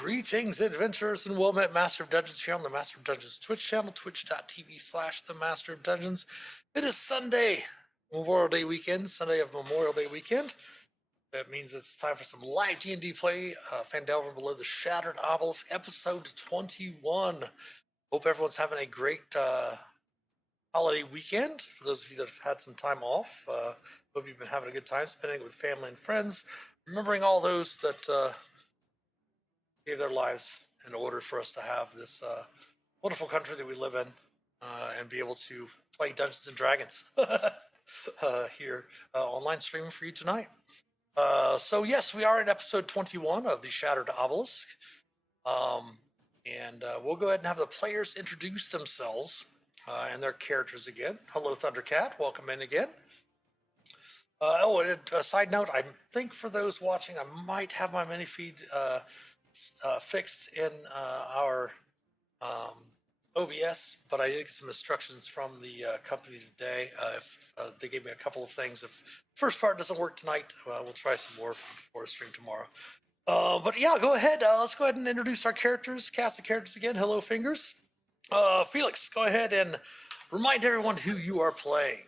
Greetings, adventurers, and well met Master of Dungeons here on the Master of Dungeons Twitch channel, twitch.tv/themasterofdungeons. It is Sunday, Memorial Day weekend, Sunday of Memorial Day weekend. That means it's time for some live D&D play, Phandelver and Below, the Shattered Obelisk, episode 21. Hope everyone's having a great holiday weekend. For those of you that have had some time off, hope you've been having a good time spending it with family and friends, remembering all those that gave their lives in order for us to have this wonderful country that we live in and be able to play Dungeons and Dragons here online streaming for you tonight. So yes, we are in episode 21 of the Shattered Obelisk. And we'll go ahead and have the players introduce themselves and their characters again. Hello, Thundercat. Welcome in again. And a side note, I think for those watching, I might have my mini feed fixed in our OBS, but I did get some instructions from the company today. If they gave me a couple of things. If the first part doesn't work tonight, we'll try some more for a stream tomorrow. But yeah, go ahead. Let's go ahead and introduce our characters, cast the characters again. Hello, Fingers. Phelix, go ahead and remind everyone who you are playing.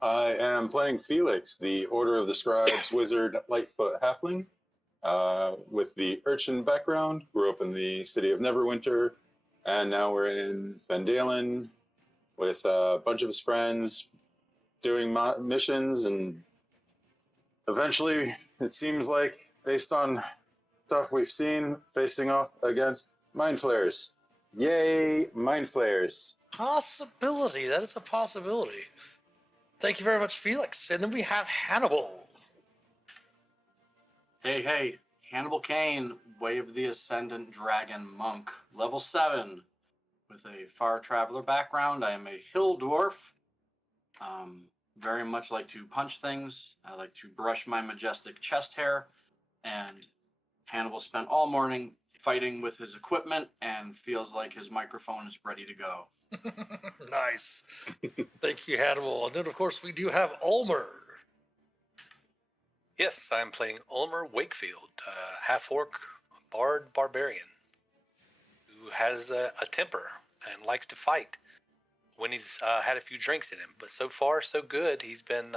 I am playing Phelix, the Order of the Scribes Wizard Lightfoot Halfling, with the urchin background. Grew up in the city of Neverwinter, and now we're in Phandelver with a bunch of his friends doing missions, and eventually, it seems like, based on stuff we've seen, facing off against mind flayers. Yay, mind flayers. Possibility. That is a possibility. Thank you very much, Phelix. And then we have Hannibal. Hey, Hannibal Kane, Way of the Ascendant Dragon Monk, level 7, with a far traveler background. I am a hill dwarf. Very much like to punch things. I like to brush my majestic chest hair. And Hannibal spent all morning fighting with his equipment and feels like his microphone is ready to go. Nice. Thank you, Hannibal. And then, of course, we do have Ulmor. Yes, I'm playing Ulmor Wakefield, half-orc bard-barian, who has a temper and likes to fight when he's had a few drinks in him. But so far, so good. He's been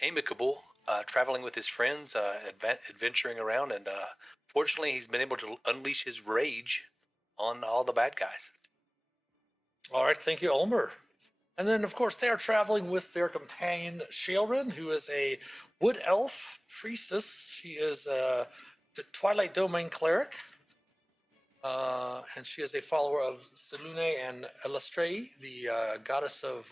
amicable, traveling with his friends, adventuring around, and fortunately, he's been able to unleash his rage on all the bad guys. All right, thank you, Ulmor. And then, of course, they are traveling with their companion, Shae, who is a wood elf priestess. She is a Twilight Domain cleric. And she is a follower of Selune and Elustrae, the goddess of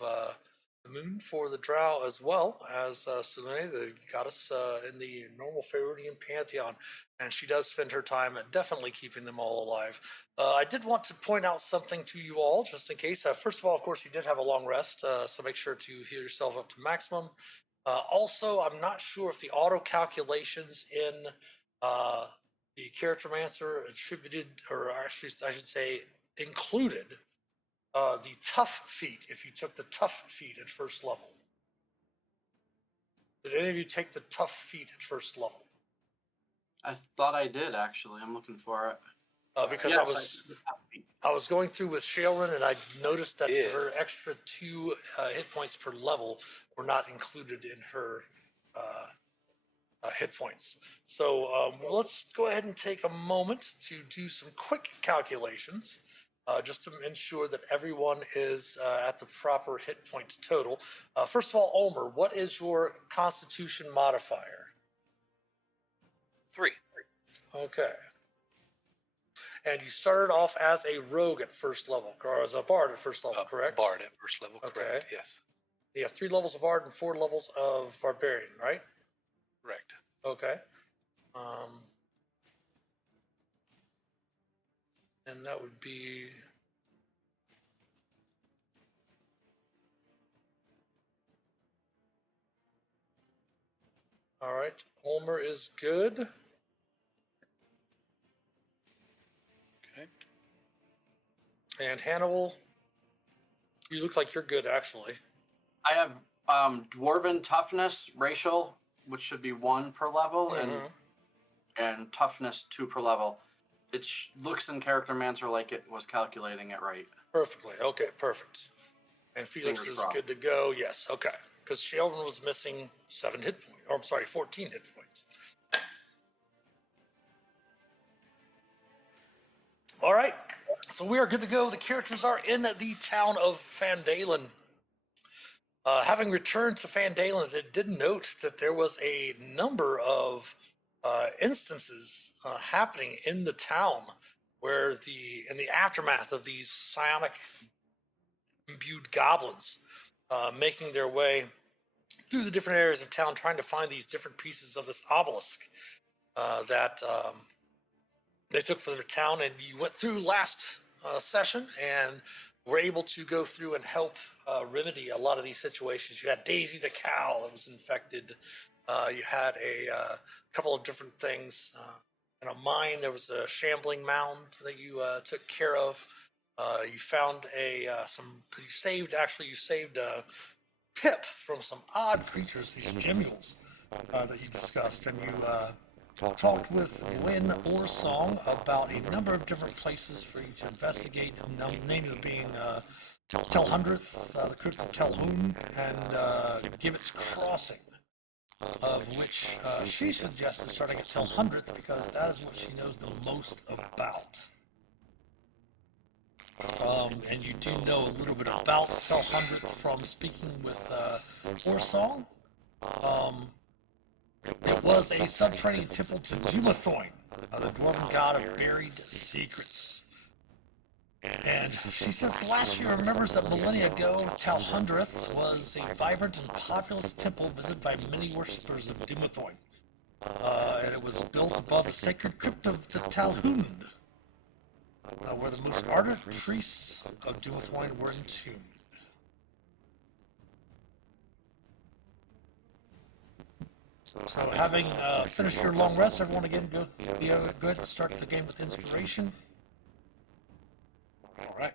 the moon for the drow, as well as Selune, the goddess in the normal Faerunian pantheon. And she does spend her time definitely keeping them all alive. I did want to point out something to you all, just in case. First of all, of course, you did have a long rest, so make sure to heal yourself up to maximum. Also, I'm not sure if the auto calculations in the Charactermancer attributed, or actually, I should say, included the tough feat if you took the tough feat at first level. Did any of you take the tough feat at first level? I thought I did, actually. I'm looking for it. Because Yes, I was going through with Shae, and I noticed that Yeah. her extra 2 hit points per level were not included in her hit points. So let's go ahead and take a moment to do some quick calculations, just to ensure that everyone is at the proper hit point total. First of all, Ulmor, what is your Constitution modifier? 3. Okay. And you started off as a rogue at first level, or as a bard at first level, correct? Bard at first level, Okay. correct, yes. You have 3 levels of bard and 4 levels of barbarian, right? Correct. Okay. And that would be... All right. Ulmor is good. Okay. And Hannibal, you look like you're good, actually. I have Dwarven Toughness, racial, which should be 1 per level, and and toughness 2 per level. It looks in Charactermancer like it was calculating it right. Perfectly. Okay, perfect. And Felix Fingers is crossed. good to go. Yes, okay. Because Sheldon was missing 7 hit points. Or I'm sorry, 14 hit points. All right. So we are good to go. The characters are in the town of Phandalin. Having returned to Phandalin, it did note that there was a number of instances happening in the town where in the aftermath of these psionic imbued goblins making their way through the different areas of town, trying to find these different pieces of this obelisk that they took from the town. And you went through last session and were able to go through and help remedy a lot of these situations. You had Daisy the cow that was infected. You had a couple of different things. In a mine, there was a shambling mound that you took care of. You found you saved Pip from some odd creatures, these gemules that you discussed, and you talked with Wynn or Song about a number of different places for you to investigate, namely being Tel Hundredth, the Crypt of Telhoon, and Gibbet's Crossing, of which she suggested starting at Tel Hundredth because that is what she knows the most about. And you do know a little bit about Tel Hundredth from speaking with Orsong. It was a subterranean temple to Dumathoin, the dwarven god of buried secrets. And she says the last she remembers that millennia ago, Tel Hundredth was a vibrant and populous temple visited by many worshippers of Dumathoin. And it was built above the sacred crypt of the Talhund, where the most ardent priests of Dumathoin were entombed. So having finished your long rest, everyone again go ahead and start the game with inspiration. All right.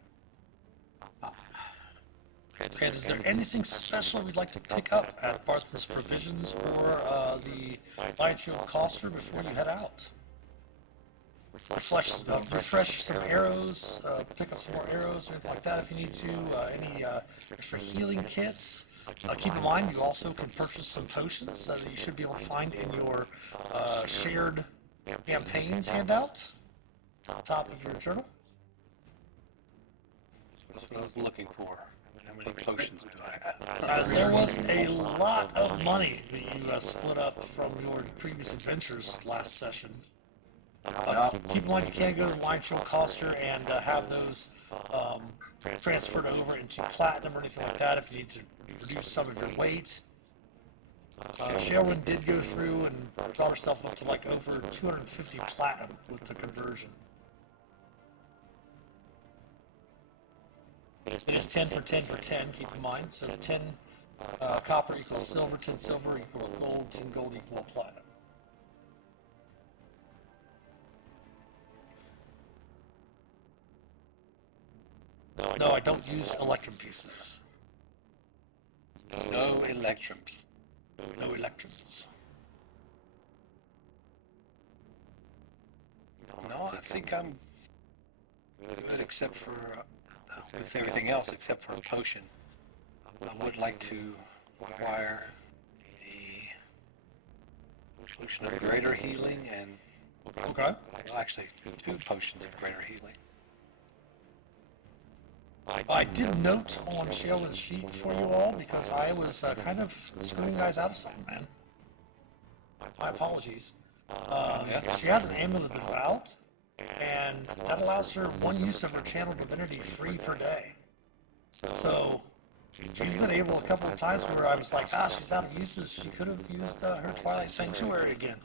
And is there anything special we'd like to pick up at Barth's Provisions or the Lion Shield Coster before you head out? Refresh some arrows, pick up some more arrows or anything like that if you need to. Any extra healing kits. Keep in mind you also can purchase some potions that you should be able to find in your shared campaigns handout, top of your journal. That's what I was looking for. How many potions do I have? As there was a lot of money that you split up from your previous adventures last session. Keep in mind you can go to Lion Shield Coster and have those transferred over into platinum or anything like that if you need to reduce some of your weight. Sherwin did go through and brought herself up to like over 250 platinum with the conversion. It is 10 for 10 for 10, keep in mind. So 10 copper equals silver, 10 silver equals gold, 10 gold equals platinum. No, I don't use electrum pieces. No electrums. No electrums. No, I think I'm good except for with everything else except for a potion. I would like to acquire a potion of greater healing and Okay. well, actually 2 potions of greater healing. I did note on Sheldon's sheet for you all because I was kind of screwing you guys out of something, man. My apologies. She has an Amulet of Devout, and that allows her 1 use of her channel divinity free per day. So she's been able a couple of times where I was like, she's out of uses. She could have used her Twilight Sanctuary again.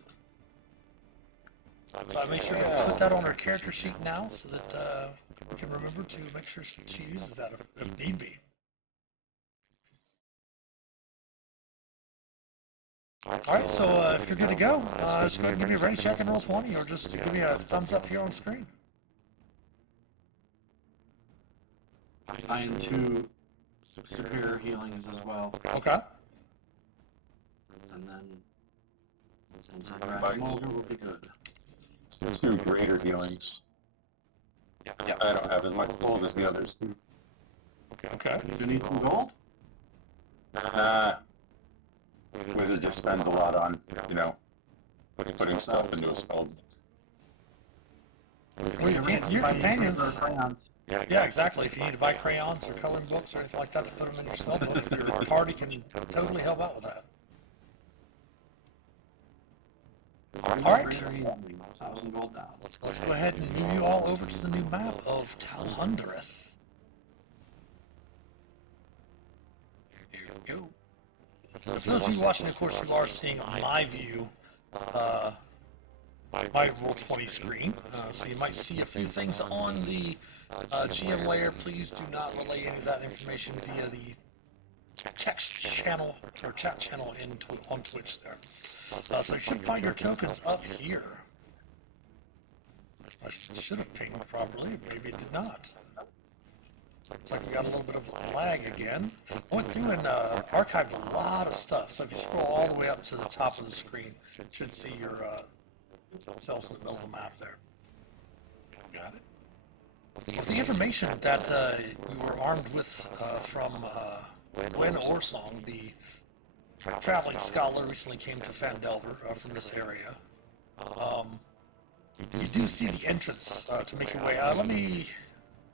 So I made sure to put that on her character sheet now so that we can remember to make sure she uses that if need be. Alright, so if you're good to go, just go ahead and give me a ready check and roll 20, or just give me a thumbs up here on screen. And 2 superior healings as well. Okay. And then Mulder will be good. 2 greater healings. Yeah. I don't have as much gold as the others do. Okay. You need some gold? Wizard just spends a lot on, putting stuff into a spell. Well, you can't. Your companions. Crayons. Yeah, exactly. If you need to buy crayons or coloring books or anything like that to put them in your spell book, your party can totally help out with that. All right. 1,000 gold down. Let's go ahead and move you all over to the new map of Talhundereth. Here we go. For those of you watching, of course, you are seeing my view, my Roll20 screen. So you might see a few things on the GM layer. Please do not relay any of that information via the text channel or chat channel on Twitch there. So you should find your tokens up here. I should have pinged properly. Maybe it did not. Looks like we got a little bit of lag again. I went through and archived a lot of stuff. So if you scroll all the way up to the top of the screen, you should see your selves in the middle of the map there. Got it. With the information that we were armed with from Gwen Orsong, the traveling scholar, recently came to Phandelver from this area. You do see the entrance to make your way. Let me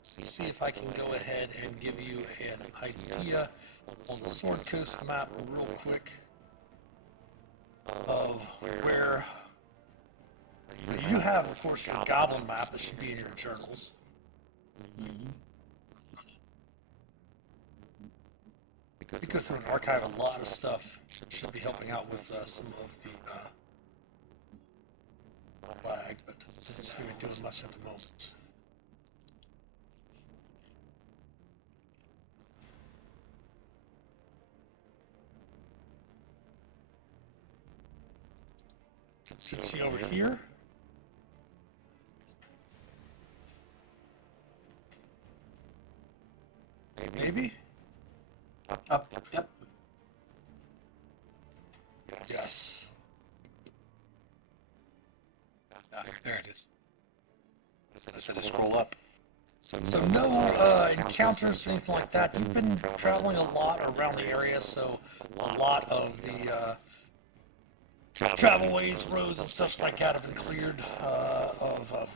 see if I can go ahead and give you an idea on the Sword Coast map real quick of where you do have, of course, your goblin map that should be in your journals. We go through and archive a lot of stuff. Should be helping out with some of the lag, but it doesn't seem to be doing much at the moment. Should see over here. Maybe? Up, yep. Yes. There it is. I said to scroll up. So no encounters or anything like that. You've been traveling a lot around the area, so a lot of the travelways, roads, and such like that have been cleared of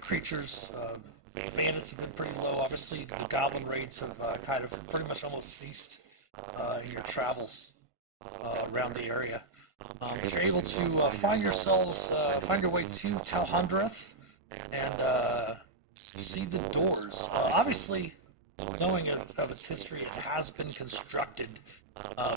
creatures. Bandits have been pretty low. Obviously, the goblin raids have kind of pretty much almost ceased in your travels around the area. But you're able to find your way to Talhundereth and see the doors. Obviously, knowing of its history, it has been constructed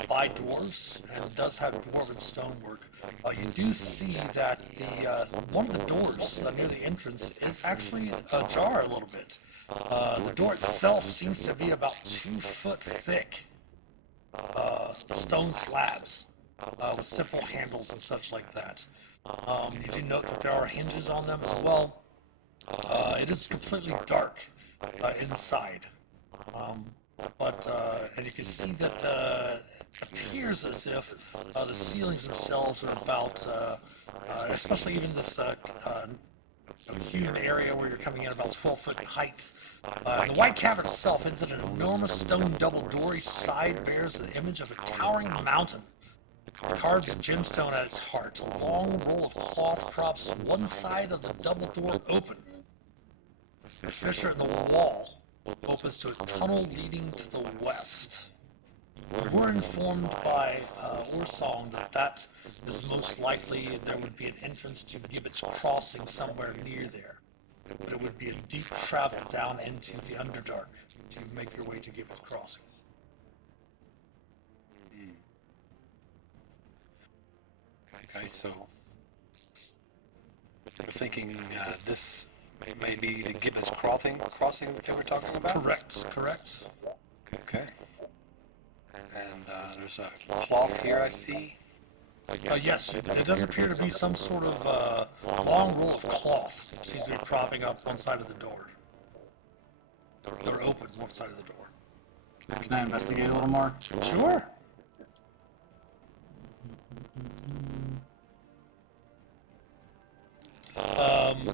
by dwarves and does have dwarven stonework. You do see that the one of the doors near the entrance is actually ajar a little bit. The door itself seems to be about 2 foot thick stone slabs with simple handles and such like that. You do note that there are hinges on them as well. It is completely dark inside. And you can see that it appears as if the ceilings themselves are about, especially even this hewn area where you're coming in about 12 foot in height. And the White Cavern itself is an enormous stone double door. Each side bears the image of a towering mountain, carved gemstone at its heart. A long roll of cloth props one side of the double door open. A fissure in the wall opens to a tunnel leading to the west. We're informed by Orsong that is most likely there would be an entrance to Gibbet's Crossing somewhere near there. But it would be a deep travel down into the Underdark to make your way to Gibbet's Crossing. Okay, so we're thinking this may be the Gibbet's Crossing that we're talking about? Correct. Okay. And there's a cloth here, I see. Yes, it does appear to be some sort of long roll of cloth. It seems to be propping up one side of the door. They're open, one side of the door. Can I investigate a little more? Sure.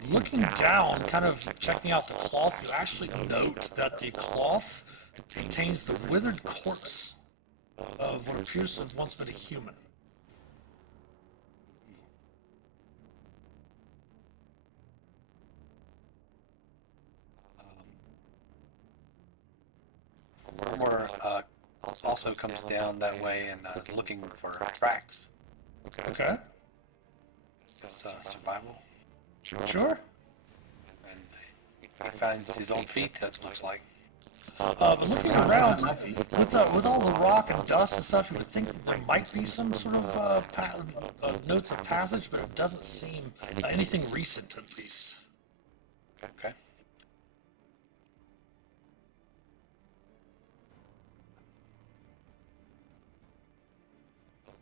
Looking down, kind of checking out the cloth, you actually note that the cloth contains the withered corpse of what appears to have once been a human. Ulmor also comes down that way and is looking for tracks. Okay, It's survival. sure. And he finds his own feet, that looks like. But looking around, with all the rock and dust and stuff, you would think that there might be some sort of notes of passage, but it doesn't seem anything recent, at least. Okay.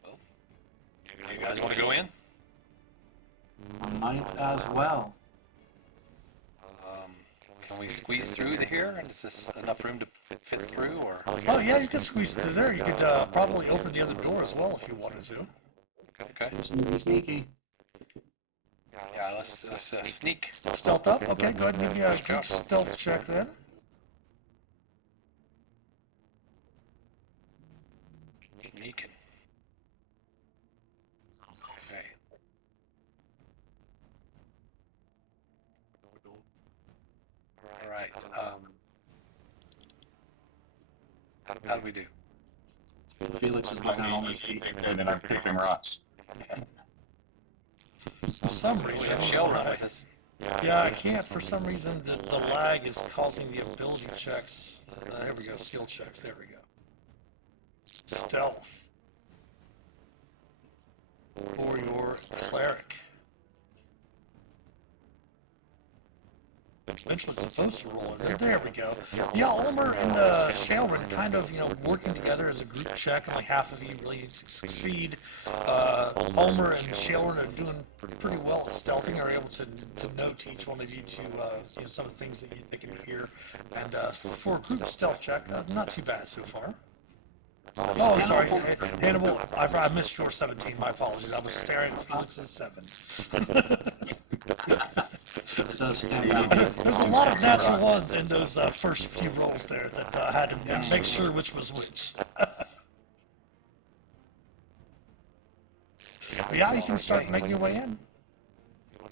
Well, you guys want to go in? Might as well. Can we squeeze through here? Is this enough room to fit through, or? Oh yeah, you could squeeze through there. You could probably open the other door as well if you wanted to. Okay. Sneaky, sneaky. Yeah, let's sneak. Stealth up? Okay, go ahead and give me a stealth check then. Sneaking. Okay. All right. How do we do? Felix is looking on his feet. And then I'm kicking rocks. For some We reason, have Shell run with us. yeah, I can't. For some reason, the lag is causing the ability checks. There we go, skill checks. There we go. Stealth for your cleric. Eventually it's supposed to roll in there. There we go. Yeah, Ulmor and Shae kind of, working together as a group check. Only half of you really succeed. Ulmor and Shae are doing pretty well at stealthing, are able to note to each one of you to some of the things that they can hear. And for a group stealth check, not too bad so far. Oh, sorry, Hannibal, I missed your 17, my apologies. I was staring at Felix's 7. There's a lot of natural ones in those first few rolls there that I had to make sure which was which. But yeah, you can start making your way in.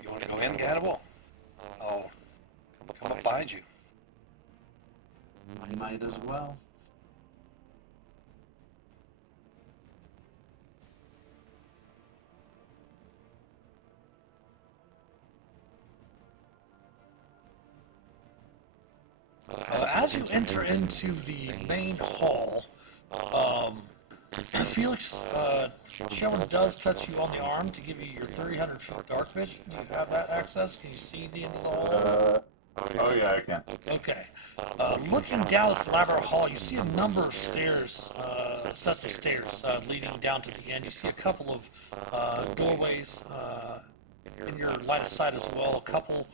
You want to go in, Hannibal? Oh, come up behind you. Might as well. As you enter into the main hall, Felix, Shae does touch you on the arm to give you your 300 feet dark vision. Do you have that access? Can you see the end of the hall? Oh yeah, I can. Okay. Looking down this elaborate hall, you see a number of stairs, sets of stairs leading down to the end. You see a couple of doorways in your line of sight as well. A couple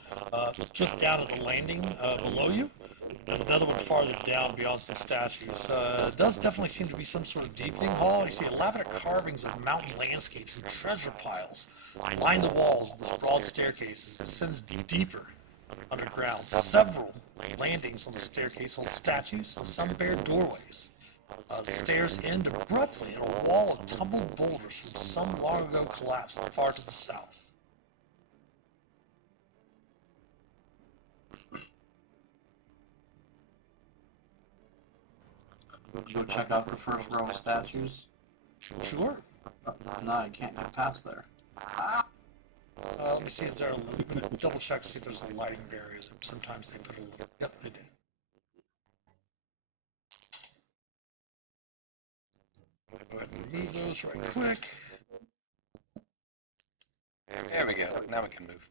just down at the landing below you. And another one farther down beyond some statues. It does definitely seem to be some sort of deepening hall. You see elaborate carvings of mountain landscapes and treasure piles line the walls of this broad staircase as it descends deeper underground. Several landings on the staircase hold statues and some bare doorways. The stairs end abruptly in a wall of tumbled boulders from some long ago collapse far to the south. Go check out the first row of statues. Sure. No, I can't get past there. Let me see if there are, double check, see if there's lighting barriers. Sometimes they put a little, yep, they do. Go ahead and remove those right quick. There we go. Now we can move.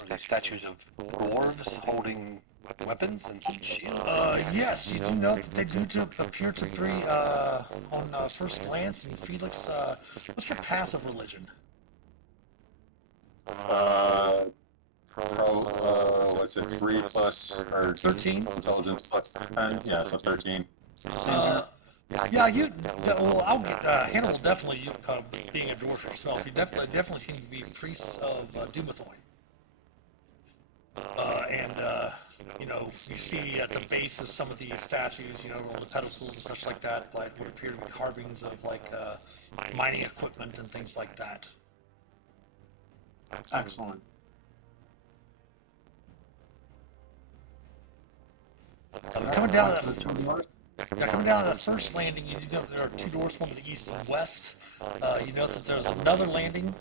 Are these statues of dwarves holding weapons and shields? Yes, you do note that they do appear to be, on first glance, and Felix, what's your passive religion? Let's That's a 3 plus or 13. intelligence plus 10. Yeah, so 13. Yeah, well, I'll get Hannibal definitely. Being a dwarf yourself, you definitely seem to be priests of Dumathoin. You know, you see at the base of some of these statues, you know, on the pedestals and such like that, like what appear to be carvings of like mining equipment and things like that. Excellent. Coming down to that first landing, you know that there are two doors, one to the east and west. You note that there's another landing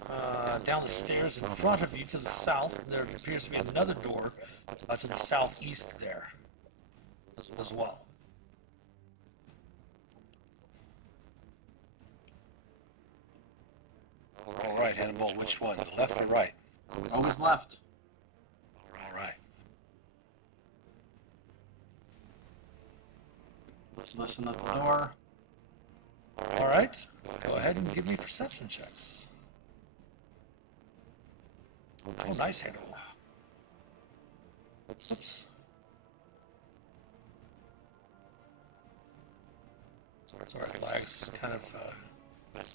down the stairs in front of you to the south. There appears to be another door to the southeast there as well. All right, Hannibal, which one, the left or right? Always left. All right. Let's listen at the door. All right, go ahead and give me perception checks. Oh, nice, Hannibal. Oops. Sorry, lag's kind of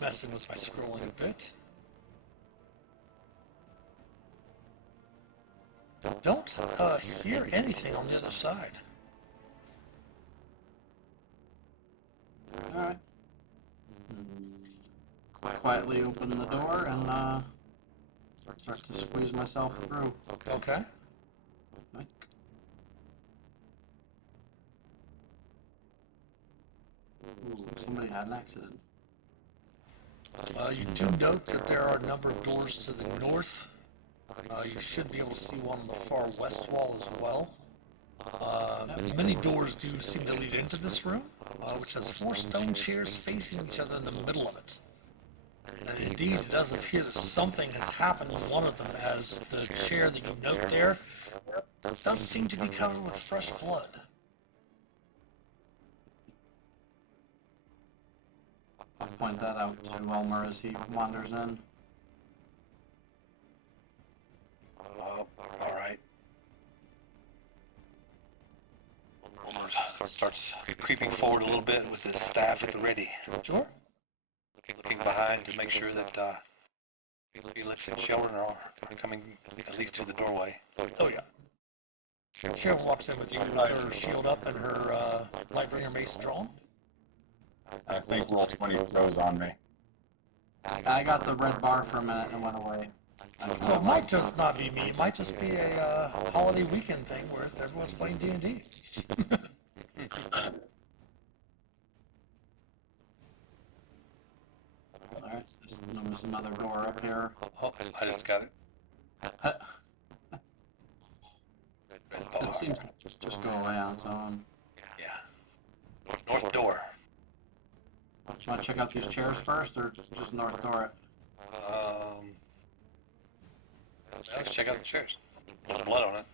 messing with my scrolling a bit. Don't hear anything on the other side. Alright. Quietly open the door and start to squeeze myself through. Okay. Like, ooh, somebody had an accident. You do note that there are a number of doors to the north. You should be able to see one on the far west wall as well. Many doors do seem to lead into this room, which has 4 stone chairs facing each other in the middle of it. And indeed, it does appear that something has happened with one of them, as the chair that you note there does seem to be covered with fresh blood. I'll point that out to Ulmor as he wanders in. All right. Ulmor starts creeping forward a little bit with his staff at the ready. Sure. Looking behind to make sure that Felix and Sheldon are coming at least to the doorway. Oh, yeah. Cheryl walks in with you with her shield up and her Lightbringer mace drawn. I think roll 20 throws on me. I got the red bar for a minute and went away. So it might just not be me. It might just be a holiday weekend thing where everyone's playing D&D. Alright, there's another door up here. Oh, I just got it. It seems to just go away on its own. Yeah. North door. Do you want to check out these chairs first, or just north door it? Let's check out the chairs. There's blood on it.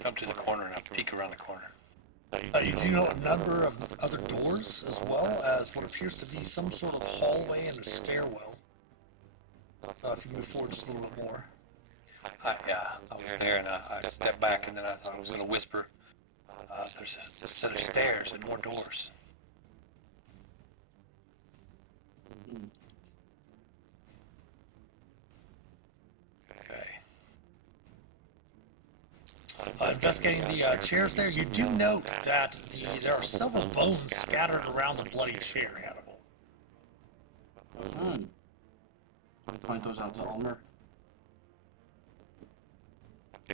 Come to the corner and I'll peek around the corner. You do know a number of other doors, as well as what appears to be some sort of hallway and a stairwell. If you move forward just a little bit more. Yeah, I was there and I stepped back and then I thought I was going to whisper. There's a set of stairs and more doors. Investigating the chairs there, you do note that there are several bones scattered around the bloody chair, Hannibal. Point those out to Ulmor.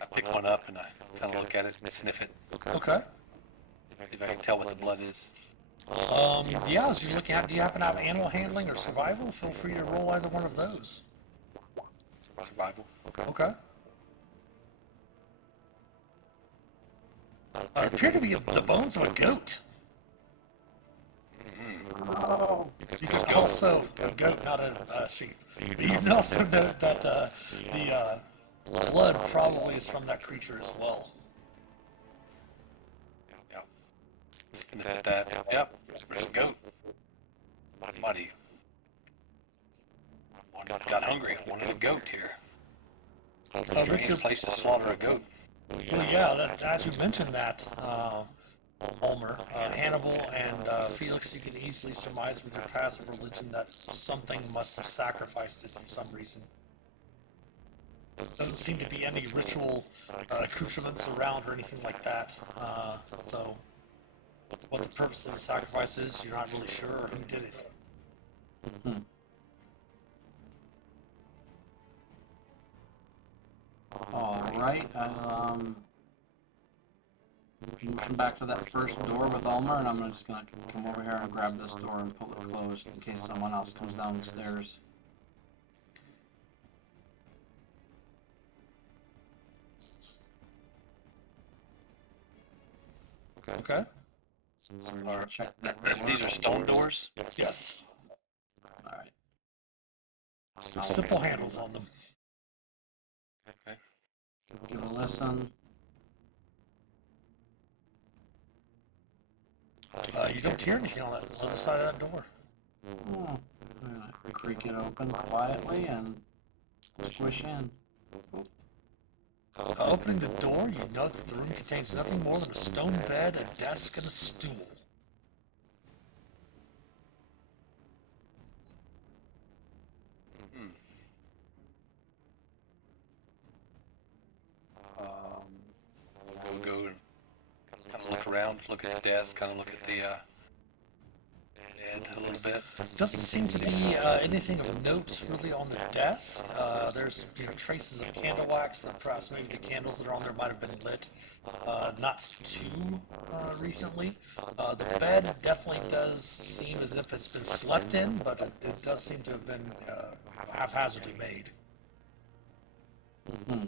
I pick one up and I kind of look at it and sniff it. Okay. If I can tell what the blood is. Yeah, as you're looking at, do you happen to have animal handling or survival? Feel free to roll either one of those. Survival. Okay. Appear to be the bones of a goat. You can also a goat, not a sheep. You can also note that the blood probably is from that creature as well. Yep. Looking at that. Yep. There's a goat. Body. Got hungry. Wanted a goat here. Strange place to slaughter a goat. Well, yeah, as you mentioned that, Ulmor, Hannibal and Phelix, you can easily surmise with your passive religion that something must have sacrificed it for some reason. Doesn't seem to be any ritual accoutrements around or anything like that. So, what the purpose of the sacrifice is, you're not really sure, or who did it. Hmm. All right. Motion back to that first door with Ulmor, and I'm just gonna come over here and grab this door and pull it closed in case someone else comes down the stairs. Okay. So we're gonna check that These are stone doors. Yes. All right. Some simple handles on them. Okay. Give a listen. You don't hear anything on that other side of that door. Hmm. I'm gonna creak it open quietly and squish in. Opening the door, you note that the room contains nothing more than a stone bed, a desk, and a stool. We'll go and kind of look around, look at the desk, kind of look at the bed a little bit. Doesn't seem to be anything of note really on the desk. There's traces of candle wax that perhaps maybe the candles that are on there might have been lit not too recently. The bed definitely does seem as if it's been slept in, but it does seem to have been haphazardly made. Hmm.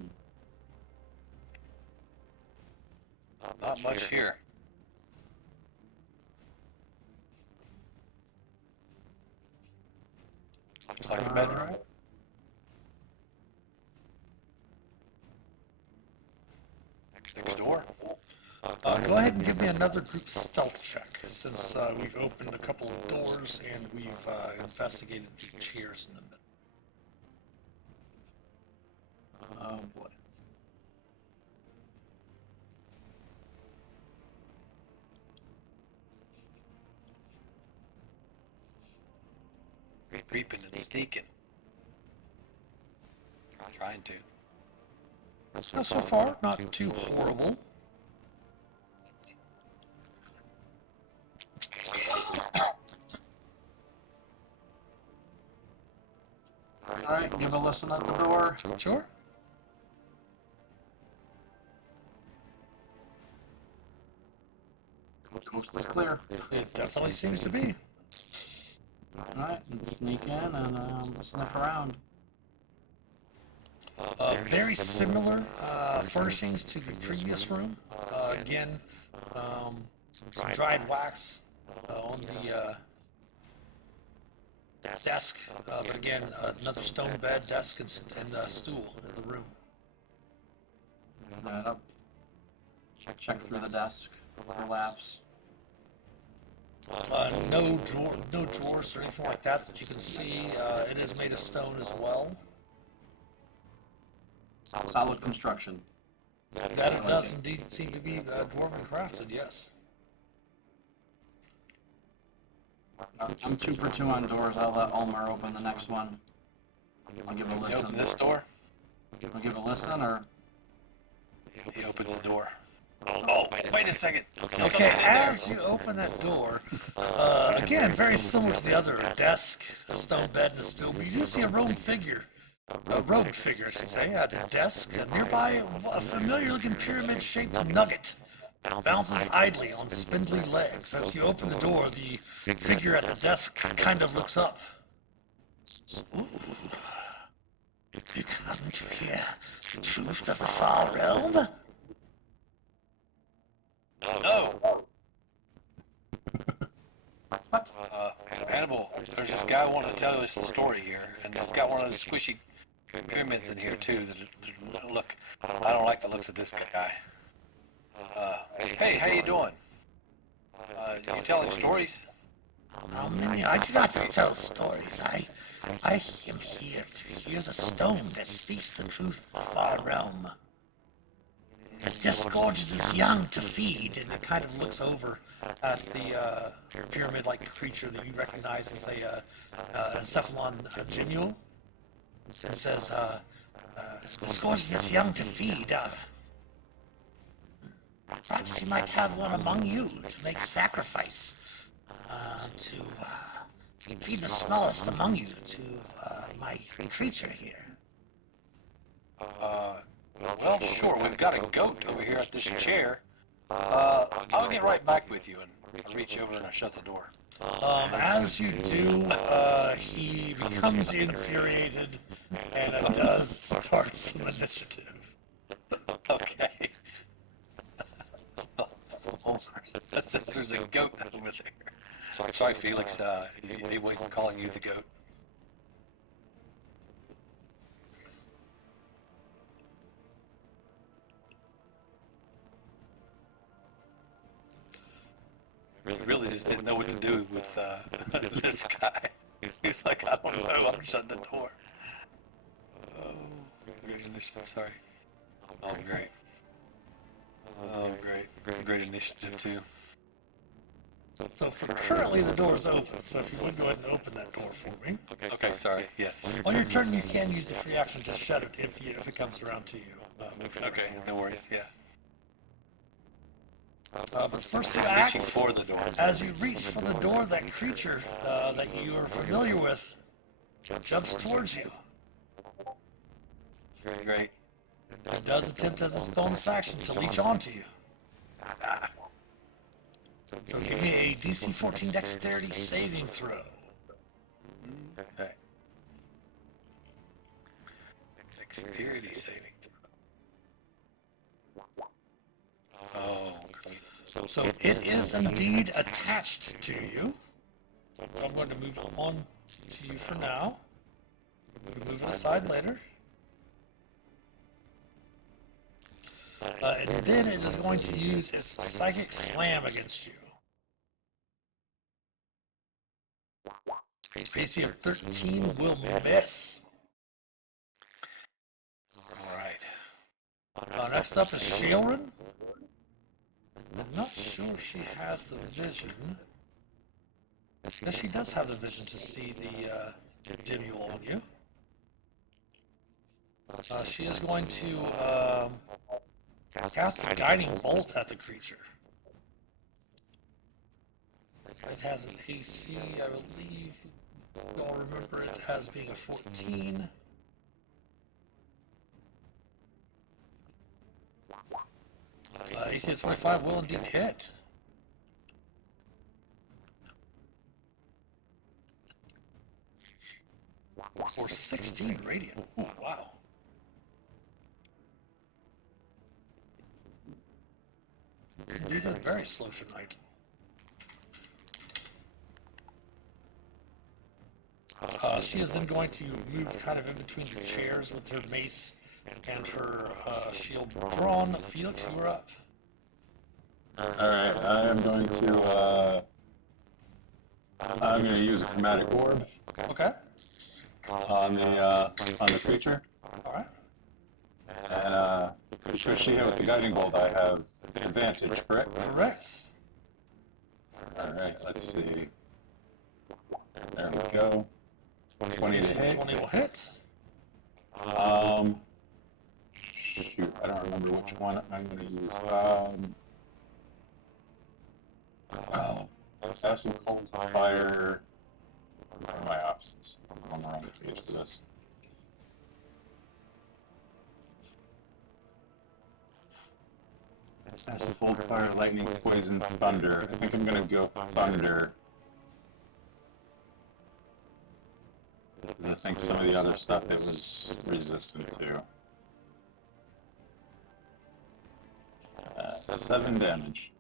Not much here. Looks like a bedroom. Next door. Go ahead and give me another group stealth check, since we've opened a couple of doors and we've investigated the chairs in the middle. Oh boy. Creeping and sneaking. Trying to. So far, not too horrible. Alright, give a listen at the door. Sure. Coast is clear. It definitely seems to be. Alright, sneak in and sniff around. Very similar furnishings to the previous room. Again, some dried wax on the desk, but again, another stone bed, desk, and stool in the room. That up. Check through the desk. Overlaps. No drawers or anything like that you can see. It is made of stone as well. Solid construction. That it does indeed seem to be dwarven crafted, yes. I'm 2 for 2 on doors. I'll let Ulmor open the next one. I'll give a He opens listen. this door. I'll give a listen, or He opens the door. Oh, wait a second. Okay, as you open that door, again, very similar to the other desk, a stone bed, and a stool, but you do see a robed figure, I should say, at a desk. Nearby, a familiar-looking pyramid-shaped nugget bounces idly on spindly legs. As you open the door, the figure at the desk kind of looks up. Ooh. You come to hear the truth of the far realm? No. Hannibal, there's this guy wanting to tell us the story here, and he's got one of those squishy pyramids in here too. Look, I don't like the looks of this guy. Hey, how you doing? You telling stories? I do not tell stories. I am here to hear the stone that speaks the truth of the far realm. The disgorges is young to feed, and it kind of looks over at the pyramid-like creature that you recognize as a Encephalon Genual, and says, disgorges is young to feed. Perhaps you might have one among you to make sacrifice, to feed the smallest among you to my creature here. Well, sure. We've got a goat over here at this chair. I'll get right back with you, and I'll reach over and I shut the door. As you do, he becomes infuriated and does start some initiative. Okay. Says there's a goat over there. Sorry, Felix. He wasn't calling you the goat. He really just didn't know what to do with this guy. He's like, I don't know, I'm shutting the door. Oh, great initiative, sorry. Oh, great. Oh, great. Great initiative, too. So for currently the door's open, so if you would go ahead and open that door for me. Okay, sorry, yes. On your turn you can use the free action to shut it if it comes around to you. Okay, no worries, yeah. But first to I'm act, reaching for the door. as you reach for the door, that creature that you are familiar with jumps towards you. Great. It does attempt as its bonus action to leech onto you. So give me a DC 14 Dexterity saving throw. Okay. Dexterity saving throw. Oh, great. So it is indeed attached to you. So I'm going to move on to you for now. We'll move it aside later. And then it is going to use its Psychic Slam against you. AC of 13 will miss. Alright. Next up is Shaelrin. I'm not sure if she has the vision. Yes, she does have the vision to see the Genual on you. She is going to cast a Guiding Bolt at the creature. It has an AC, I believe. You all remember it as being a 14. AC of 25 will indeed hit. For 16 radiant. Ooh, wow. Indeed, it's very slow tonight. She is then going to move kind of in between the chairs with her mace and her shield drawn. Felix, you are up. Alright, I am going to, I'm going to use a chromatic orb Okay. on the creature. Alright. And, because she has the guiding bolt, I have advantage, correct? Correct. Alright, let's see. There we go. 20 to hit. 20 will hit. Shoot, I don't remember which one I'm going to use. Assassin, Cold Fire. What are my options? I'm on the wrong page for this. Assassin, Cold Fire, Lightning, Poison, Thunder. I think I'm going to go Thunder. Because I think some of the other stuff it was resistant to. 7 damage.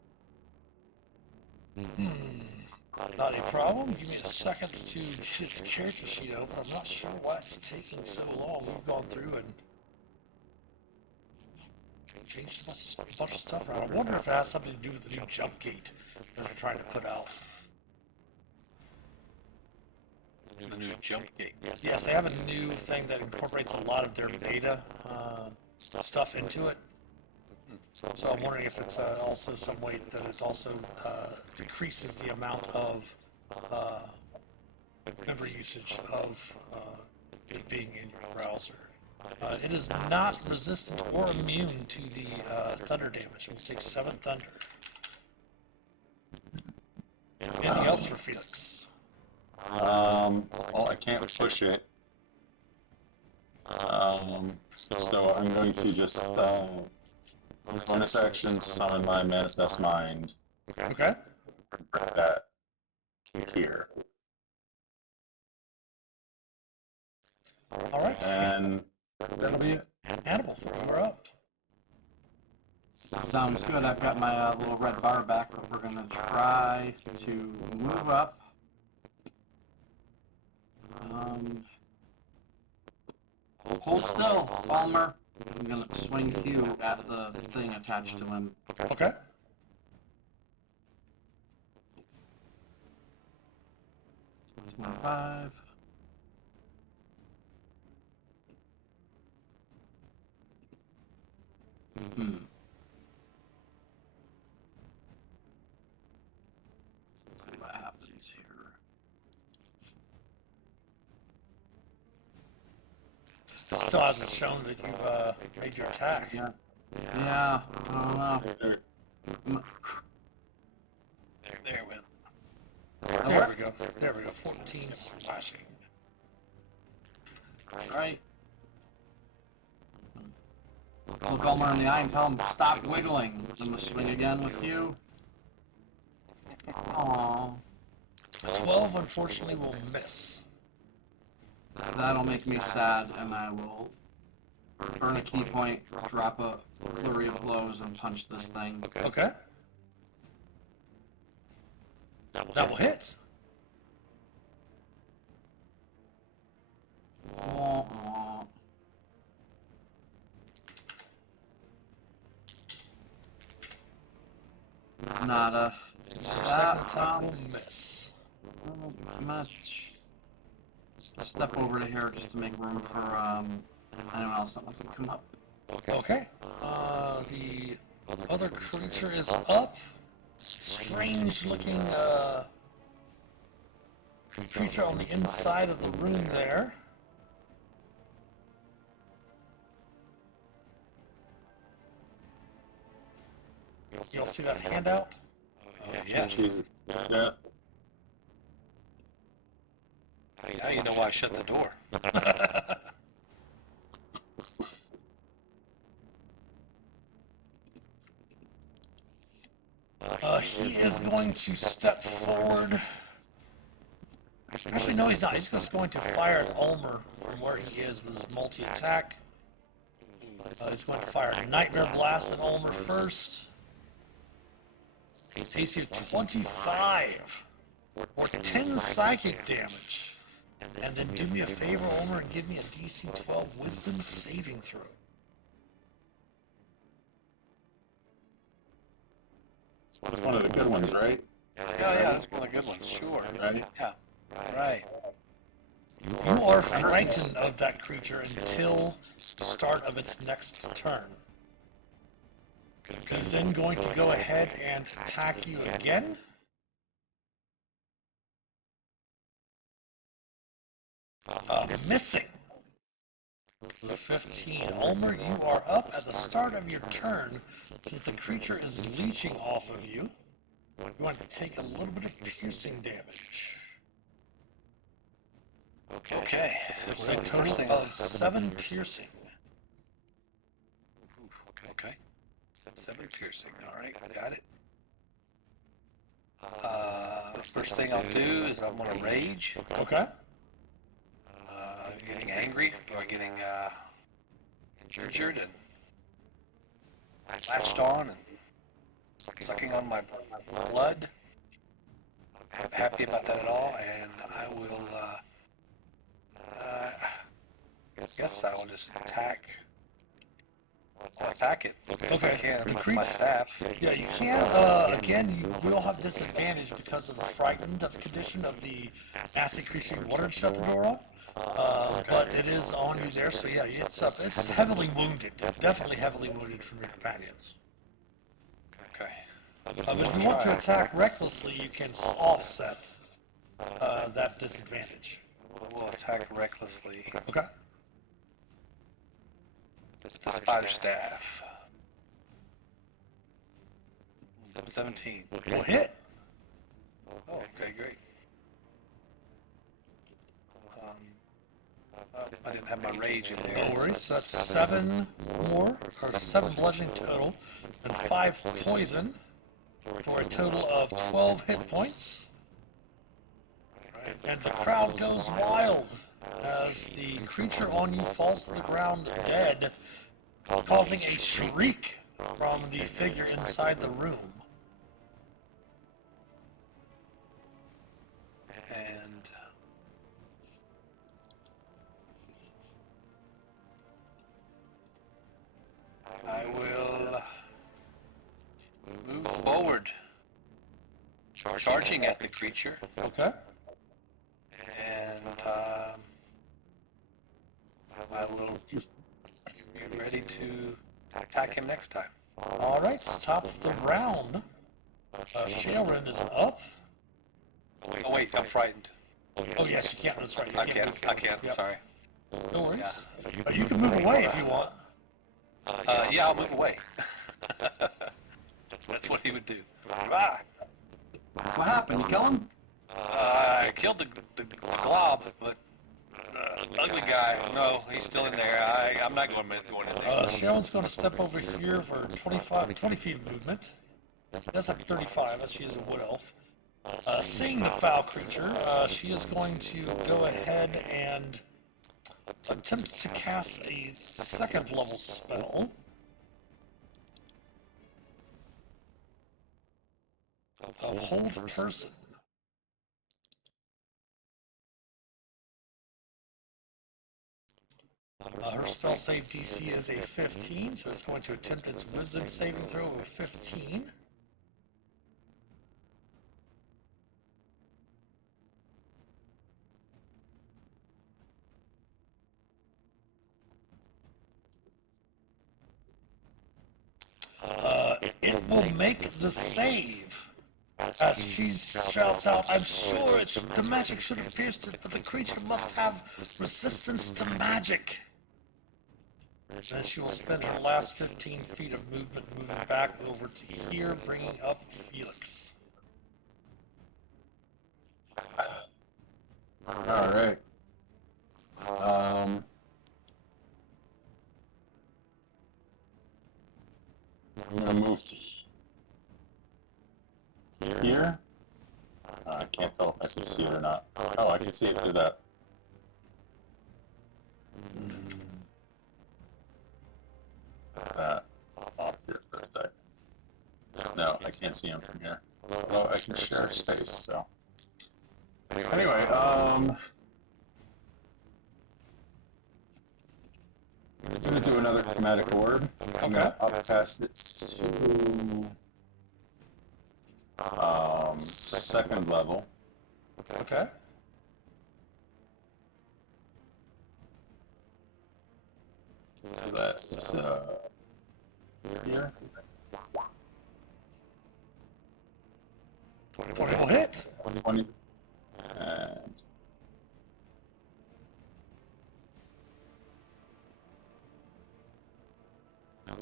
Not a problem. Give me a second to get its character sheet open. I'm not sure why it's taking so long. We've gone through and changed a bunch of stuff around. I wonder if it has something to do with the new jump gate that they're trying to put out. The new jump gate. Yes, they have a new thing that incorporates a lot of their beta stuff into it. So I'm wondering if it's also some way that it also decreases the amount of memory usage of it being in your browser. It is not resistant or immune to the thunder damage. It takes 7 thunder. Anything else for Phelix? Well, I can't push it. So I'm going to just bonus action summon my manifest mind. Okay. Bring that here. All right. And that'll be it. Hannibal, you're up. Sounds good. I've got my little red bar back, but we're gonna try to move up. Hold still, Ulmor. I'm gonna swing Q at the thing attached to him. Okay. It's 1-5. Let's see what happens here. Still hasn't shown that you've made your attack. Yeah. Yeah, I don't know. There we go. There we go. There we go. 14 slashing. Right. Look Ulmor in the eye and tell him stop wiggling. I'm gonna swing again with you. Aww. 12, unfortunately, will miss. That'll make me sad, and I will burn a key point, drop a flurry of blows, and punch this thing. Okay. That will hit. Aw. Nada. Your second attack will miss. Much. Step over to here just to make room for anyone else that wants to come up. Okay. The other creature is up. Strange looking creature on the inside of the room there. You'll see that handout. Yeah. Jesus. Yeah. Now you know why I shut the door. He is going to step forward. Actually, no, he's not. He's just going to fire at Ulmor from where he is with his multi-attack. He's going to fire a Nightmare Blast at Ulmor first. AC of 25 or 10 psychic damage. And then do me a favor, Ulmor, and give me a DC 12 Wisdom saving throw. It's one of the good ones, right? Yeah, that's one of the good ones. Sure. Right? Yeah. Right. You are frightened of that creature until the start of its next turn. He's then going to go ahead and attack you again. Missing. The 15. Ulmor, you are up at the start of your turn. Since the creature is leeching off of you, you're going to take a little bit of piercing damage. Okay. It's a total of 7 piercing. Okay. 7 piercing. All right, got it. First thing I'll do is I'm gonna rage. Okay. Getting angry or getting injured and latched on and sucking on my blood. I'm happy about that at all, and I will. Guess I will just attack I'll attack it. Okay. I can. The With my staff. Yeah, you can't, again, you will have disadvantage because of the frightened condition of the acid creature you wanted to shut the door on. But it is on you there, so yeah, it's heavily wounded. Definitely heavily wounded from your companions. Okay. But if you want to attack recklessly, you can offset that disadvantage. We'll attack recklessly. Okay. The spider staff. 17. Will hit. Oh, okay, great. I didn't have my rage in there. No worries. So that's 7 more, or 7 bludgeoning total, and 5 poison, for a total of 12 hit points. And the crowd goes wild as the creature on you falls to the ground dead, causing a shriek from the figure inside the room. And I will move forward, charging at the creature, Okay. and I will be ready to attack him next time. All right. Top of the round. Shae is up. Oh wait, I'm frightened. Oh yes, you can't. That's right. You I can't. Yep. Sorry. No worries. You can move away if you want. Yeah, I'll move away. That's what he would do. Ah! What happened? You kill him? I killed the glob, but ugly guy. No, he's still in there. I'm not going in there. Sharon's going to step over here for 20 feet of movement. She does have 35, as she is a wood elf. Seeing the foul creature, she is going to go ahead and attempt to cast a second level spell. Hold person. Her spell save DC is a 15, so it's going to attempt its wisdom saving throw of a 15. It will make the save. As she shouts out, I'm sure the magic should have pierced it, but the creature must have resistance to magic. Then she will spend her last 15 feet of movement moving back over to here, bringing up Phelix. Alright. I'm gonna move to here. I can't tell if I can see it or not. Oh, I can see it through that. That off here for a sec. No, I can't see him from here. Well, I can share space, so. Anyway, I'm gonna do another chromatic orb. I'm gonna upcast it to second level. Okay. So that's here. 20 will hit. 20. And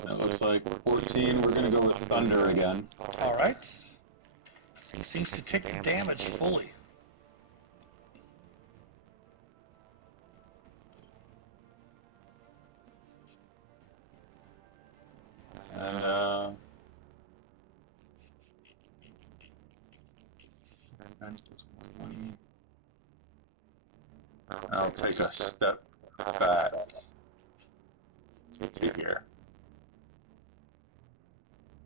that looks like 14. We're gonna go with thunder again. All right. He seems to take the damage fully. And I'll take a step back to here.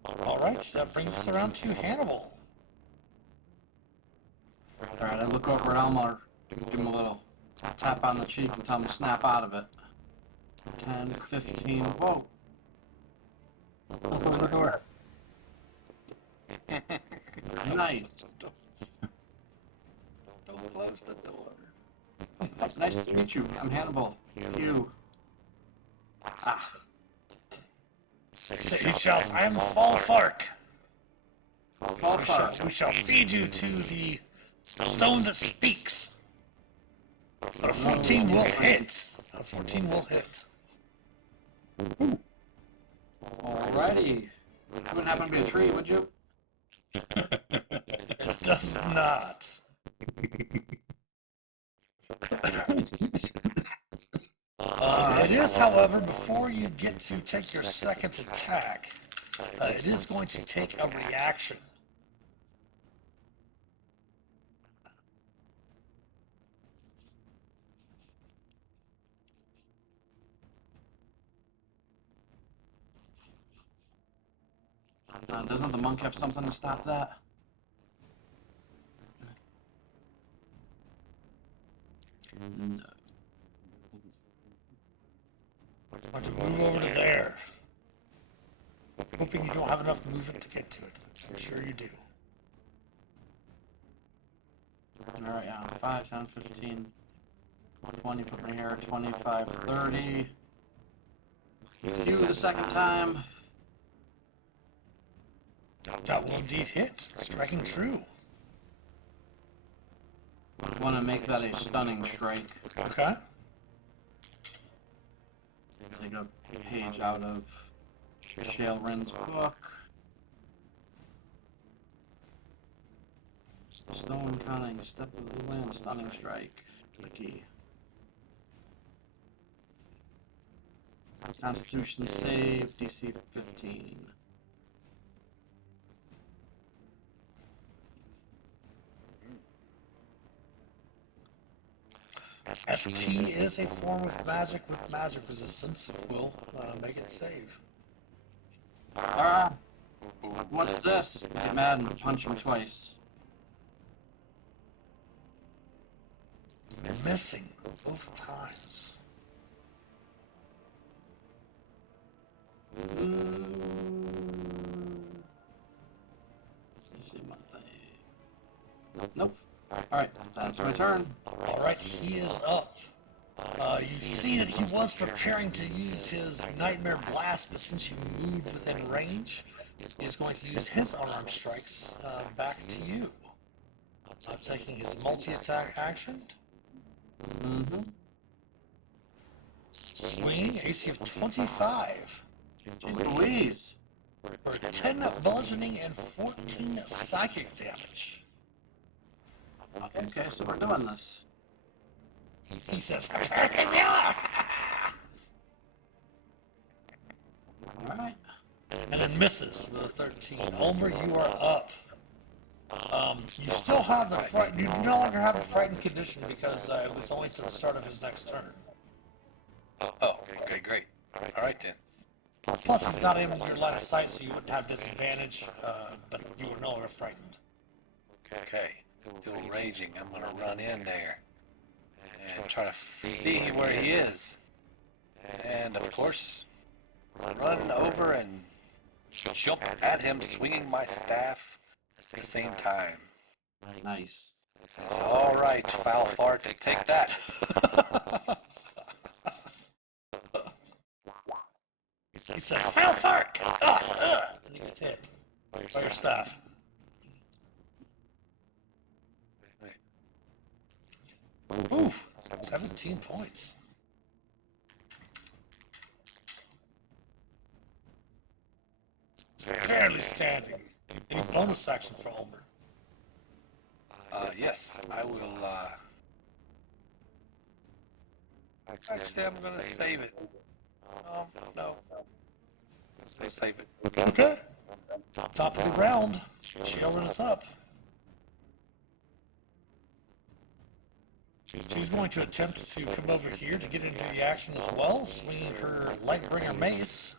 All right, that brings us around to Hannibal. Alright, I look over at Ulmor, give him a little tap on the cheek and tell him to snap out of it. 10, 15, whoa. Let's close the door. Nice. Don't close the door. Nice to meet you. I'm Hannibal. You. Ah. So he shouts, I am Falfark. Falfark. We shall feed you to the stone that speaks. A 14 will hit. A 14 will hit. Alrighty. You wouldn't happen to be a tree, would you? It does not. It is, however, before you get to take your second attack, it is going to take a reaction. Doesn't the monk have something to stop that? Want to move over to there. Hoping you don't have enough movement to get to it. I'm sure you do. Alright, yeah. 5, 10, 15, 20, put me here, 25, 30. You the second time. That will indeed hit. Striking true. Want to make that a stunning strike. Okay. Take a page out of Shae book. Stone cunning, step of the wind, stunning strike. The key. Constitution save, DC 15. As key is a form of magic with magic resistance, it will make it save. Ah! What is this? Get mad and punch him twice. Missing both times. Let's see my thing. Nope. Alright, that's my turn. Alright, he is up. You see that he was preparing to use his Nightmare Blast, but since you moved within range, he's going to use his unarmed strikes back to you. Taking his multi-attack action. Mm-hmm. Swing, AC of 25. Jeez Louise. For 10 bludgeoning and 14 psychic damage. Okay, so we're doing this. He says, Alright. and then misses with a 13. Ulmor, you are up. You still have the fright. You no longer have a frightened condition because it was only to the start of his next turn. Oh, okay, great. All right then. Plus, he's not in your line of sight, so you wouldn't have disadvantage. But you were no longer frightened. Okay, still raging. I'm gonna run in there and try to see where he is. And of course, run over and jump at him, swinging my staff at the same time. Nice. Says, all right, foul fart, take that. He says, "Foul fart!" And he gets hit by your staff. Ooh, 17 points. Barely standing. Any bonus action for Ulmor? Yes, I will, actually, I'm gonna save it. No. Save it. Okay. Top of the round. Shae is up. She's going to attempt to come over here to get into the action as well, swinging her Lightbringer mace.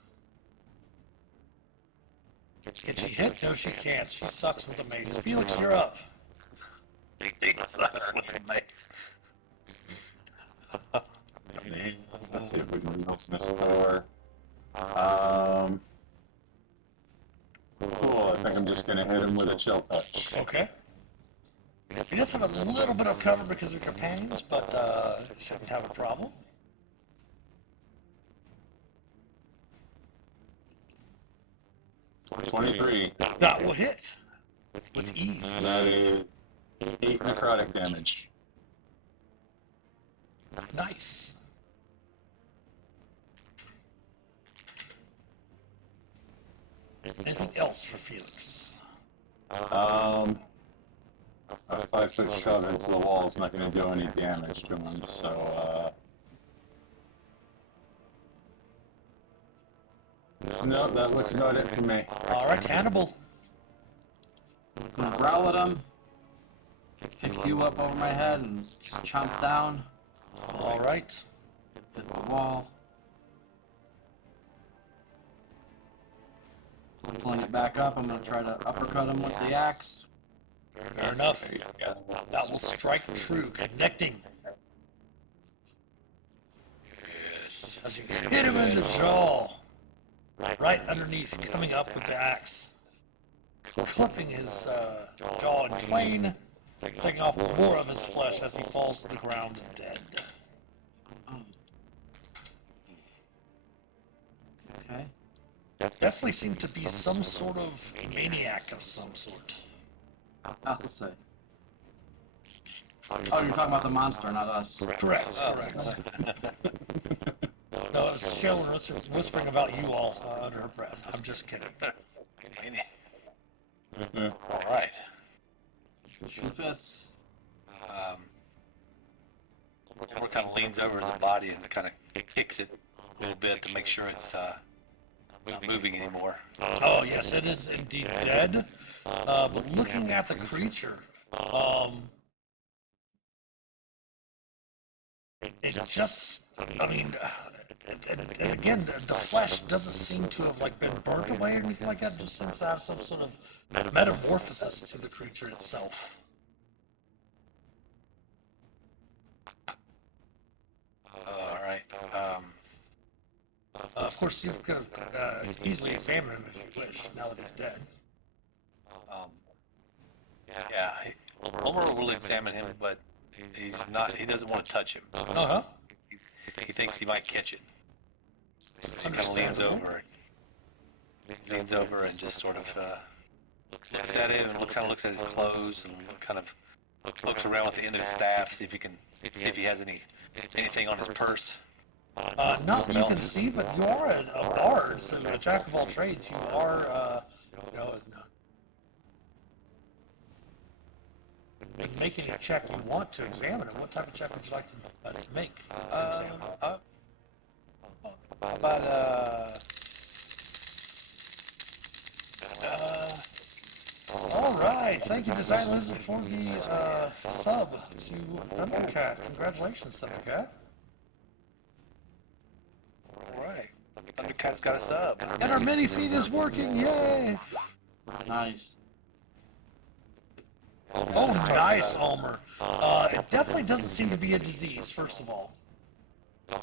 Can she hit? No, she can't. She sucks with the mace. Phelix, you're up. He sucks with the mace. Let's see if we can open this door. Cool. I think I'm just gonna hit him with a chill touch. Okay. He does have a little bit of cover because of companions, but shouldn't have a problem. $23. That will hit with ease. That is 8 necrotic damage. Nice. Anything else for Felix? A 5-foot shove into the wall is not going to do any damage to him, so, no, that looks about it for me. All right, Hannibal. I'm gonna growl at him. Pick you up over my head and chomp down. All right. Hit the wall. Pulling it back up, I'm gonna try to uppercut him with the axe. Fair enough. That will strike true, connecting. As you hit him in the jaw, right underneath, coming up with the axe, clipping his jaw in twain, taking off more of his flesh as he falls to the ground dead. Okay. Definitely seemed to be some sort of maniac of some sort. I'll say. Oh, you're talking about the monster, not us. Correct, correct. No, it was Shae was whispering about you all under her breath. I'm just kidding. All right. She fits. Ulmor kind of leans over the body and kind of kicks it a little bit to make sure it's not moving anymore. Oh yes, it is indeed dead. But looking at the creature, it just, I mean, and again, the flesh doesn't seem to have like been burnt away or anything like that. It just seems to have some sort of metamorphosis to the creature itself. All right. Of course, you could easily examine him if you wish, now that he's dead. Yeah, Ulmor will examine him, but he's not. He doesn't want to touch him. Uh-huh. He thinks he might catch it. So he kind of leans over and just sort of looks at it and kind of looks at his clothes and kind of looks around with the end of his staff, see if he has anything on his purse. Not that you can see, but you are a bard, so a jack of all trades. You are, you know, make any check you want to examine it. What type of check would you like to make to examine it? All right, thank you, Design Lizard, for the sub to Thundercat. Congratulations, Thundercat. All right, Thundercat's got a sub. And our mini feed is working, yay! Nice. Oh, nice, Ulmor. It definitely doesn't seem to be a disease, first of all.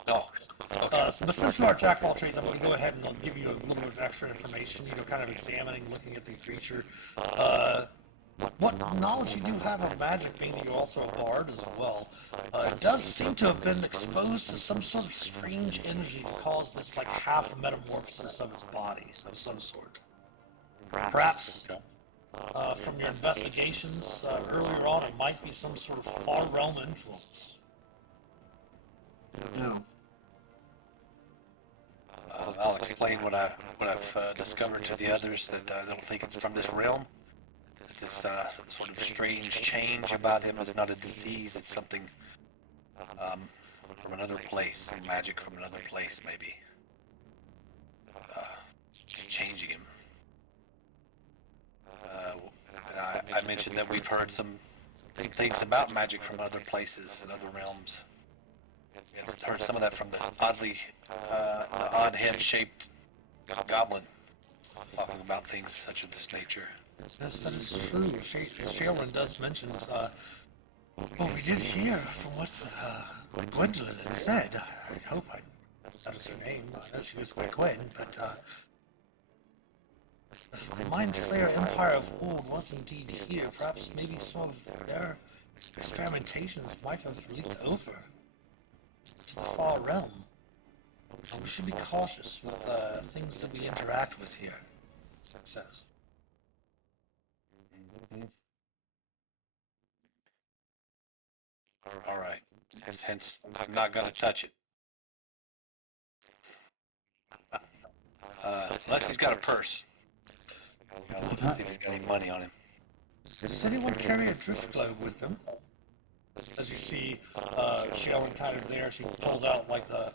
No. But since you are Jack of all trades, I'm going to go ahead and I'll give you a little bit of extra information, you know, kind of examining, looking at the creature. What knowledge you do have of magic, being that you're also a bard as well, it does seem to have been exposed to some sort of strange energy to cause this, like, half metamorphosis of its body of some sort. Perhaps, from your investigations earlier on, it might be some sort of far realm influence. No. I'll explain what I've discovered to the others, that I don't think it's from this realm. This sort of strange change about him is not a disease. It's something from another place, magic from another place, maybe changing him. And I mentioned that we've heard some things about magic from other places and other realms. I've heard some of that from the odd head-shaped goblin, talking about things such of this nature. Yes, that is true. Shaelin does mention, well, we did hear from what Gwendolyn had said. I hope that is her name. I know she was quick-witted, but If the Mind Flayer Empire of old was indeed here, perhaps maybe some of their experimentations might have leaked over to the far realm. We should be cautious with things that we interact with here, it says. All right. Hence, I'm not going to touch it. Unless he's got a purse. Let's see if he's got any money on him. Does anyone carry a drift globe with them? As you see, Shae kind of there, she pulls out like the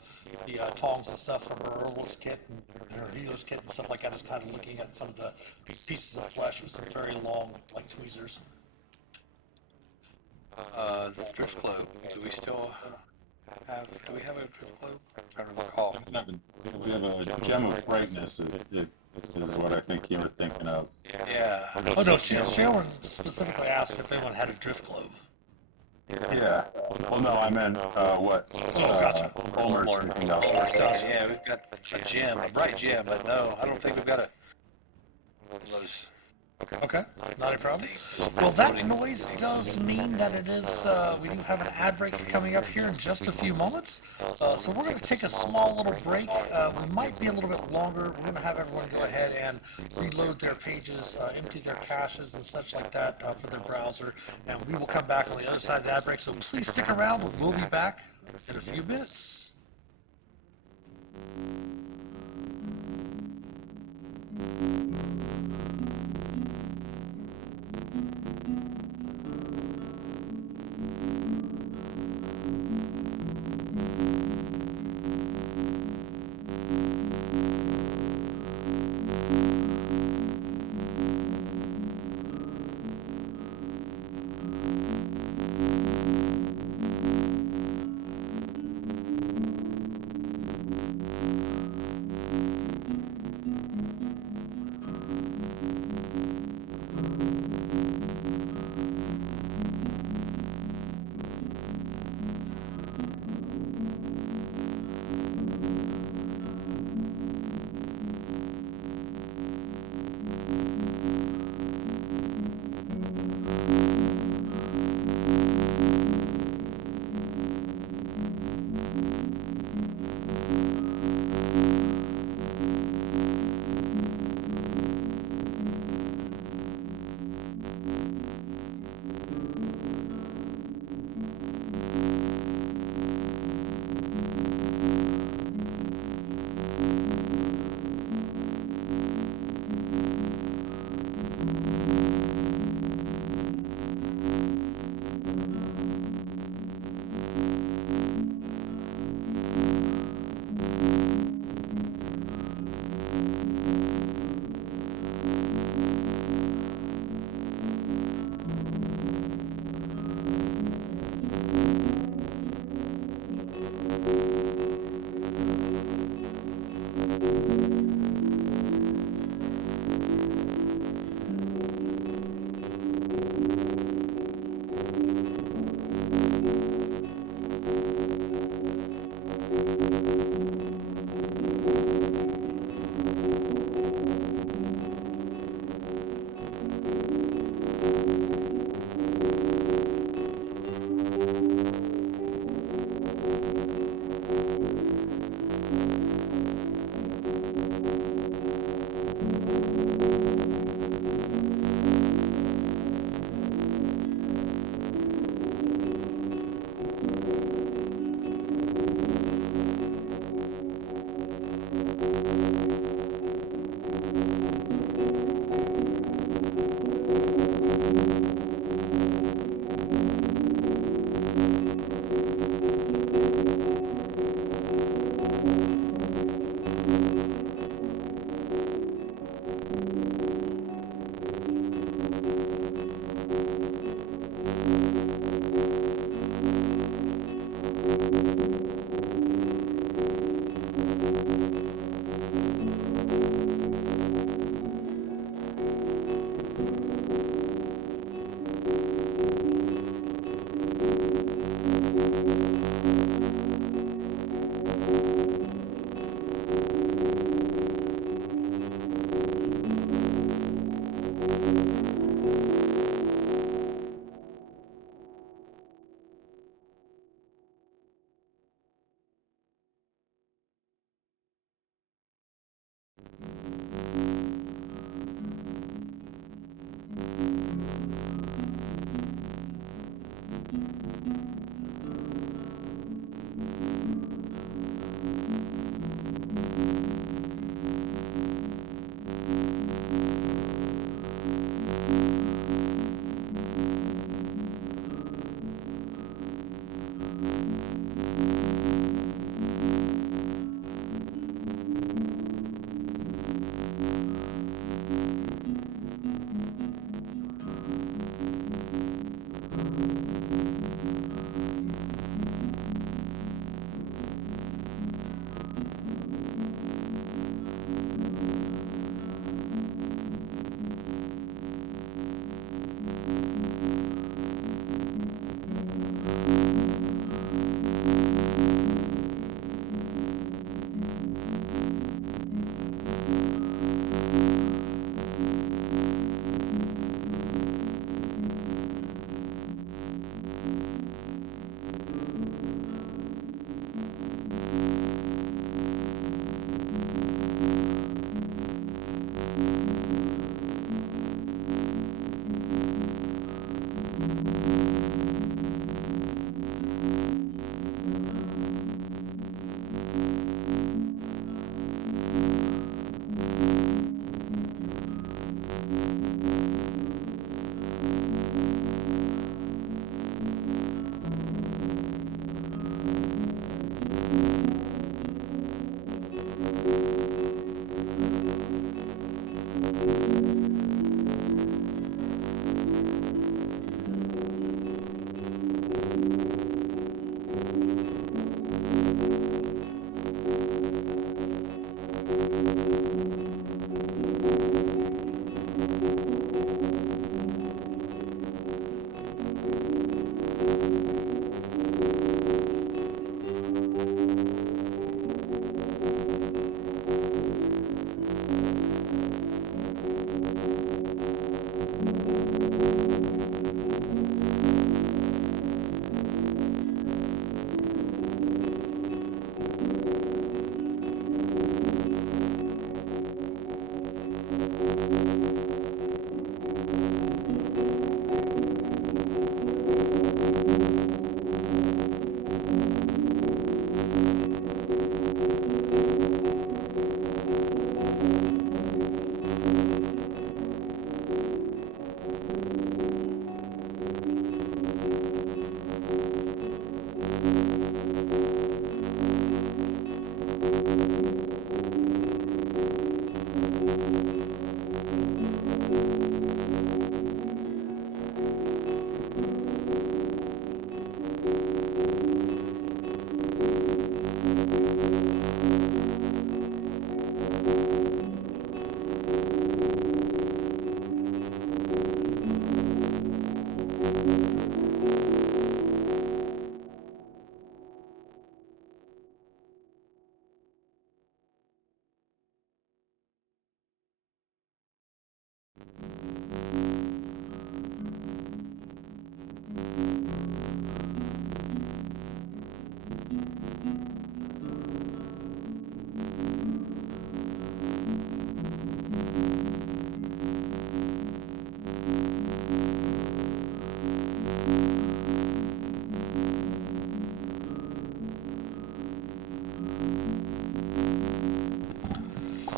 tongs and stuff from her herbalist kit and her healer's kit and stuff like that, is kind of looking at some of the pieces of flesh with some very long, like tweezers. The drift globe. Do we still have? Do we have a drift globe? I'm trying to recall. We have a gem of brightness is what I think you were thinking of. Yeah. Oh no, Shae specifically asked if anyone had a drift globe. Yeah. Well, no, I meant what? Gotcha. Ulmor's thinking of. Yeah, we've got a gem, a bright gem, but no, I don't think we've got a one of those. Okay, not a problem. Well, that noise does mean that it is, we do have an ad break coming up here in just a few moments. So we're going to take a small little break. We might be a little bit longer. We're going to have everyone go ahead and reload their pages, empty their caches and such like that for their browser. And we will come back on the other side of the ad break. So please stick around. We'll be back in a few minutes.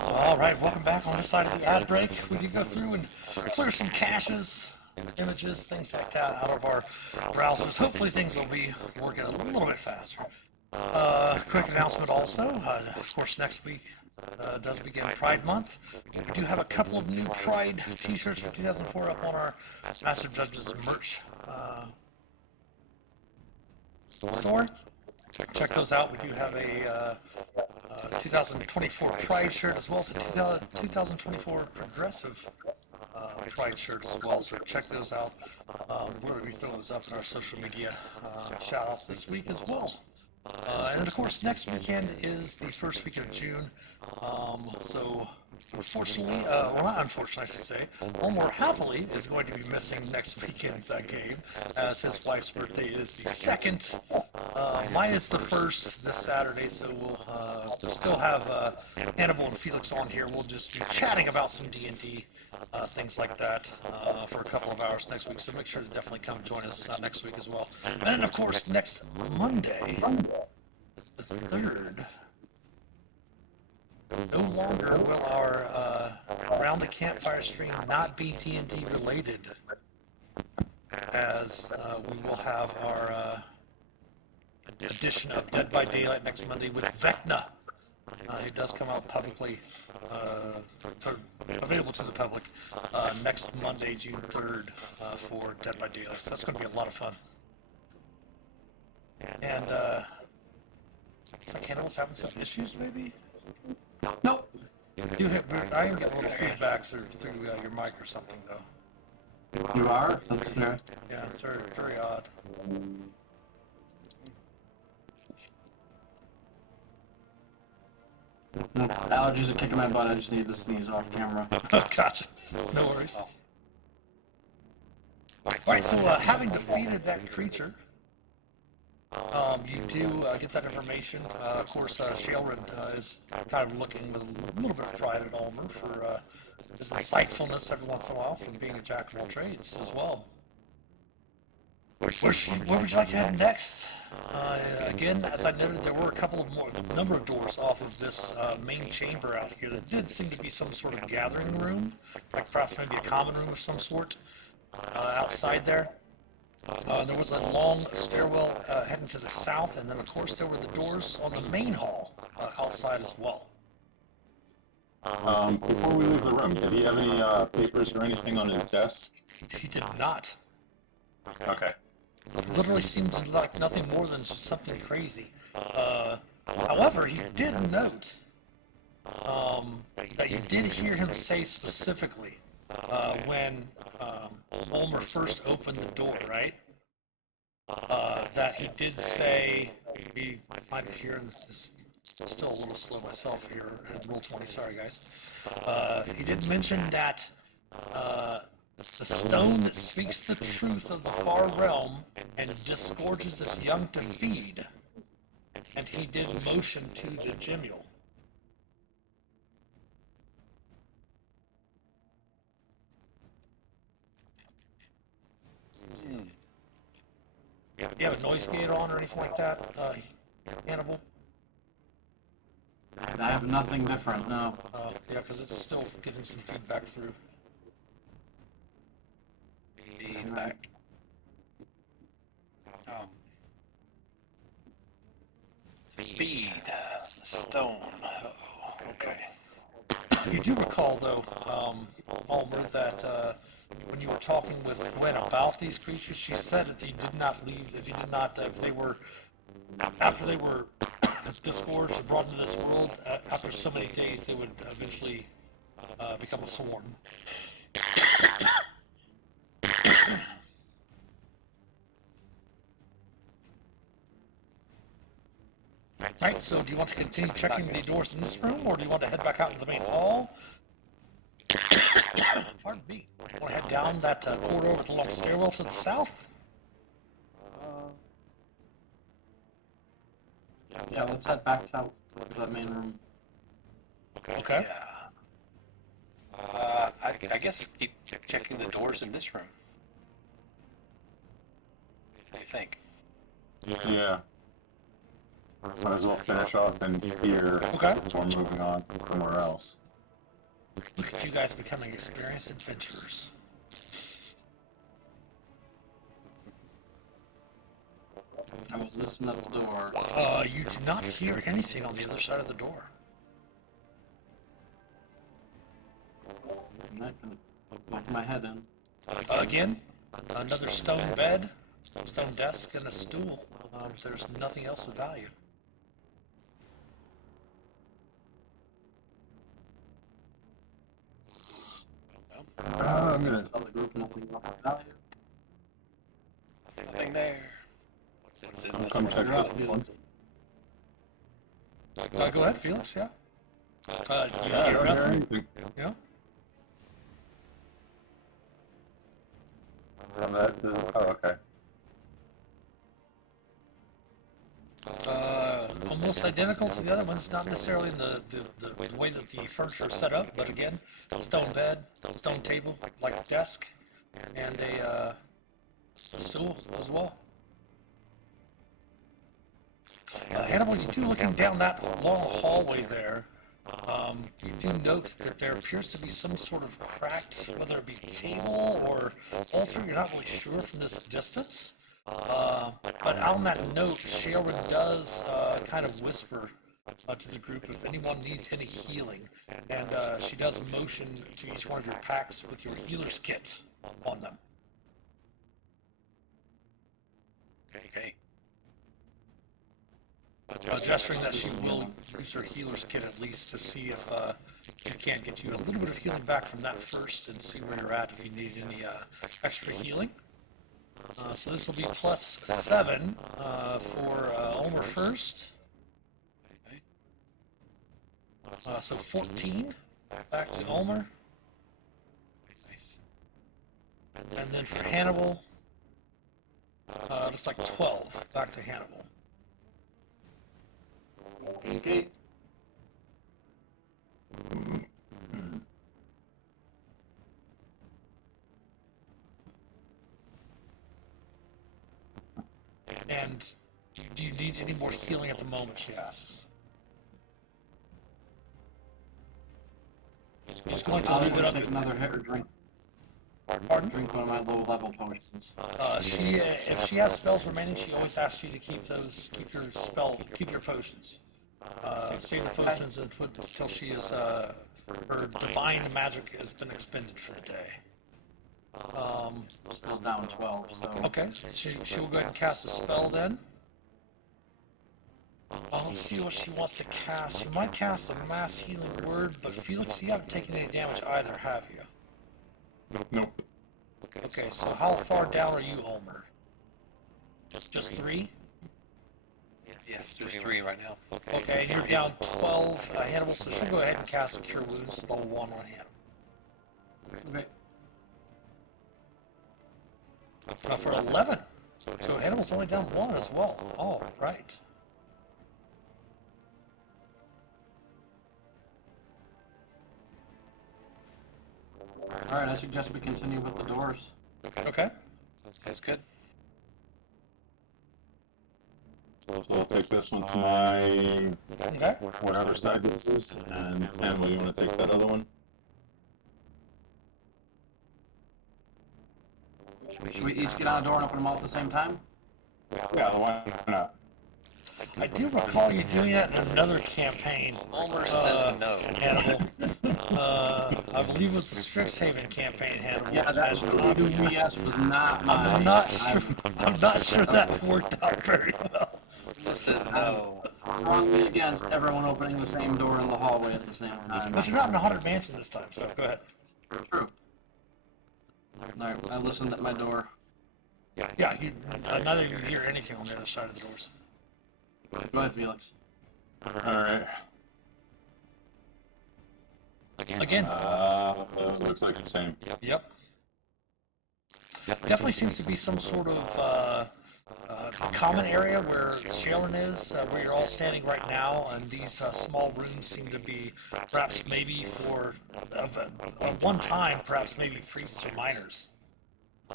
All right, welcome back. On this side of the ad break, we can go through and clear some caches, images, things like that out of our browsers. Hopefully things will be working a little bit faster. Quick announcement also, of course next week does begin Pride Month. We do have a couple of new Pride t-shirts for 2004 up on our Master Judges merch store. Check those out. We do have a 2024 Pride shirt as well as a 2024 Progressive Pride shirt as well. So check those out. We're going to be throwing those up in our social media shout outs this week as well. And then of course next weekend is the first week of June. So unfortunately, well not unfortunately I should say, Ulmor happily is going to be missing next weekend's game as his wife's birthday is the 2nd. Mine is the 1st this Saturday, so we'll still have Hannibal and Phelix on here. We'll just be chatting about some D&D things like that for a couple of hours next week. So make sure to definitely come join us next week as well. And then, of course, next Monday, the 3rd, no longer will our Around the Campfire stream not be TNT related, as we will have our edition of Dead by Daylight next Monday with Vecna. It does come out publicly, available to the public, next Monday, June 3rd, for Dead by Daylight. So that's going to be a lot of fun. And, looks like Hannibal's having some issues, maybe? Nope. I am getting a little feedback through your mic or something, though. You are? Okay. Yeah, it's very, very odd. Allergies are kicking my butt. I just need to sneeze off camera. Gotcha. No worries. Alright, so having defeated that creature, you do get that information. Of course, Shae is kind of looking with a little bit of pride at Ulmor for his insightfulness every once in a while, from being a jack of all trades as well. Where would you like to head next? Again, as I noted, there were a number of doors off of this main chamber out here that did seem to be some sort of gathering room, like perhaps maybe a common room of some sort outside there. There was a long stairwell heading to the south, and then of course there were the doors on the main hall outside as well. Before we leave the room, did he have any papers or anything on his desk? He did not. Okay. It literally seemed like nothing more than just something crazy. However, he did note that you did hear him say specifically when Ulmor first opened the door, right? That he did say, we find it here, and this is still a little slow myself here at roll 20, sorry guys. He did mention that the stone that speaks the truth of the far realm and disgorges its young to feed, and he did motion to the Gemule. Do you have a noise gate on or anything like that, Hannibal? I have nothing different, no. Yeah, because it's still getting some feedback through. Feedback. Feed. Stone. Uh-oh. Okay. You do recall, though, Ulmor, that when you were talking with Gwen about these creatures, she said if you did not leave, if they were, after they were disgorged and brought into this world, after so many days, they would eventually become a swarm. Right, so do you want to continue checking the doors in this room, or do you want to head back out into the main hall? Pardon me. Want to head down that corridor with the long stairwell to the south? Yeah, let's head back out to that main room. Okay. Yeah. I guess keep checking the doors in this room. What do you think? Yeah. Might as well finish off in here Okay. before moving on somewhere else. Look at you guys becoming experienced adventurers. I was listening at the door. You do not hear anything on the other side of the door. I'm not gonna poke my head in. Again, another stone bed, stone desk, and a stool. There's nothing else of value. I'm gonna. Tell the group nothing of value. Nothing there. What's in this Come room? check this one. Go ahead, Felix, yeah. You I hear don't hear nothing? anything. Yeah? Oh, okay. Ulmor, almost identical to the other ones, not necessarily in the way that the furniture is set up, but again, stone bed, stone table, like desk, and a stool as well. Hannibal, you do looking down that long hallway there. You do note that there appears to be some sort of cracked, whether it be table or altar, you're not really sure from this distance. But on that note, Shae does kind of whisper to the group if anyone needs any healing. And she does motion to each one of your packs with your healer's kit on them. Okay. Gesturing that she will use her healer's kit at least to see if she can't get you a little bit of healing back from that first and see where you're at if you need any extra healing. So this will be +7 for Ulmor first. So 14 back to Ulmor. Nice. And then for Hannibal, looks like 12 back to Hannibal. Okay. And do you need any more healing at the moment, she asks. He's going to I'll leave it up. take another hit or drink. Pardon? Drink one of my low level potions. If she has spells remaining, she always asks you to keep your potions. Save the potions and put until she is her divine magic has been expended for the day. Still down 12, so. Okay, she will go ahead and cast a spell then. Let's see what she wants to cast. She might cast a mass healing word, but Phelix, you haven't taken any damage either, have you? Nope. Okay, so how far down are you, Ulmor? Just 3? Yes, there's 3 right now. Okay, and you're down 12, Hannibal, so she'll go ahead and cast a Cure Wounds level 1 on Hannibal. Okay. For 11. So Hannibal's only down 1 as well. All right. Alright, I suggest we continue with the doors. Okay. That's good. So I'll take this one to my Okay. whatever side this is, and Hannibal, you want to take that other one? Should we each get on a door and open them all at the same time? Yeah, why not? I do recall you doing that in another campaign. Ulmor says no. Hannibal. I believe it was the Strixhaven campaign, Hannibal. Yeah, that UBS was not mine. I'm not sure. I'm not sure that worked out very well. Ulmor says no. Wrongly against everyone opening the same door in the hallway at the same time. But you're not in the Haunted Mansion this time, so go ahead. True. Alright, I listened at my door. Yeah, neither of you hear anything on the other side of the doors. Go ahead, Phelix. Alright. Again. Looks like the same. Yep. Definitely seems to be some sort of common area where Shae is, where you're all standing right now, and these small rooms seem to be perhaps maybe for, at one time, perhaps maybe priests or miners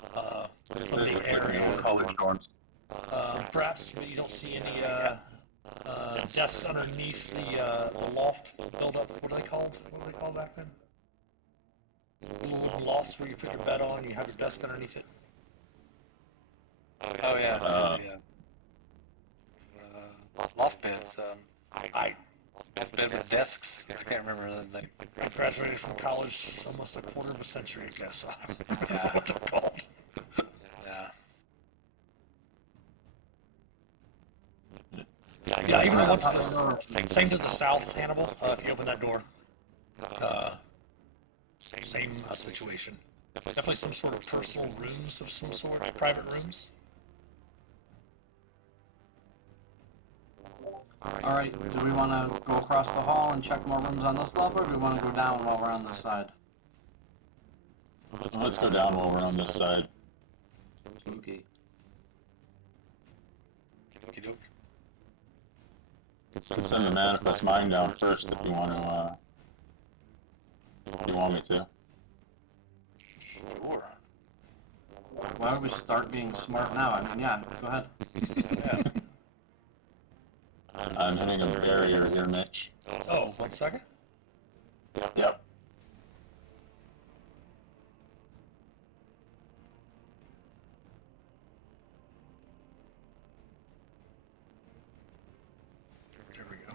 from the area. College dorms. Perhaps you don't see any desks underneath the loft build-up. What are they called? What are they called back then? Little wooden lofts where you put your bed on and you have your desk underneath it. Oh yeah. Loft beds. Loft bed with desks. I can't remember the name. I graduated from college almost a quarter of a century ago, so I don't know what they're called. Yeah. Yeah, even the one to the same to the south, Hannibal. If you open that door, same situation. Definitely some sort of personal rooms of some sort, private rooms. Alright, do we want to go across the hall and check more rooms on this level, or do we want to go down while we're on this side? Let's go down while we're on this side. Okay. Okey-doke. Could send the manifest mine down first if you want to. If you want me to. Sure. Why don't we start being smart now? I mean, yeah, go ahead. Yeah. I'm hitting a barrier here, Mitch. Oh, 1 second. Yep. There we go.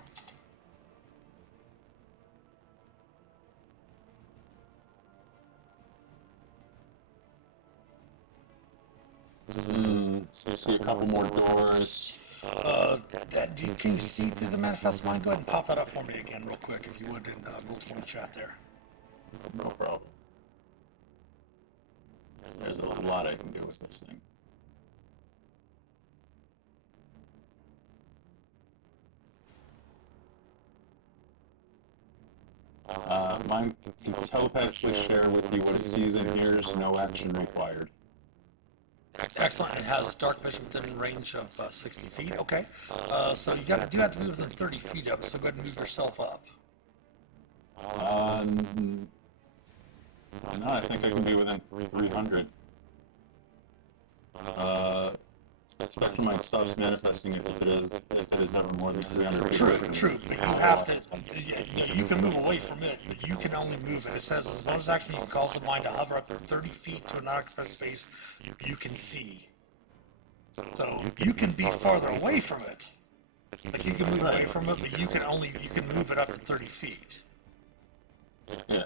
See a couple more doors. Can you see through the manifest mind? Go ahead and pop that up for me again, real quick, if you would, in Roll20 chat there. No problem. There's a lot I can do with this thing. Mine to telepathically share with you what it sees and hears, no action required. Excellent. It has dark vision within range of 60 feet. Okay. So you do have to be within 30 feet of it, so go ahead and move yourself up. No, I think I can be within 300. Spectrum mind stops manifesting if it is ever more than 300. True. But you have to. You can move away from it, but you can only move it. It says as a bonus action, you can cause the mind to hover up to 30 feet to a non-expected space you can see. So you can be farther away from it. Like you can move away from it, but you can move it up to 30 feet Yeah.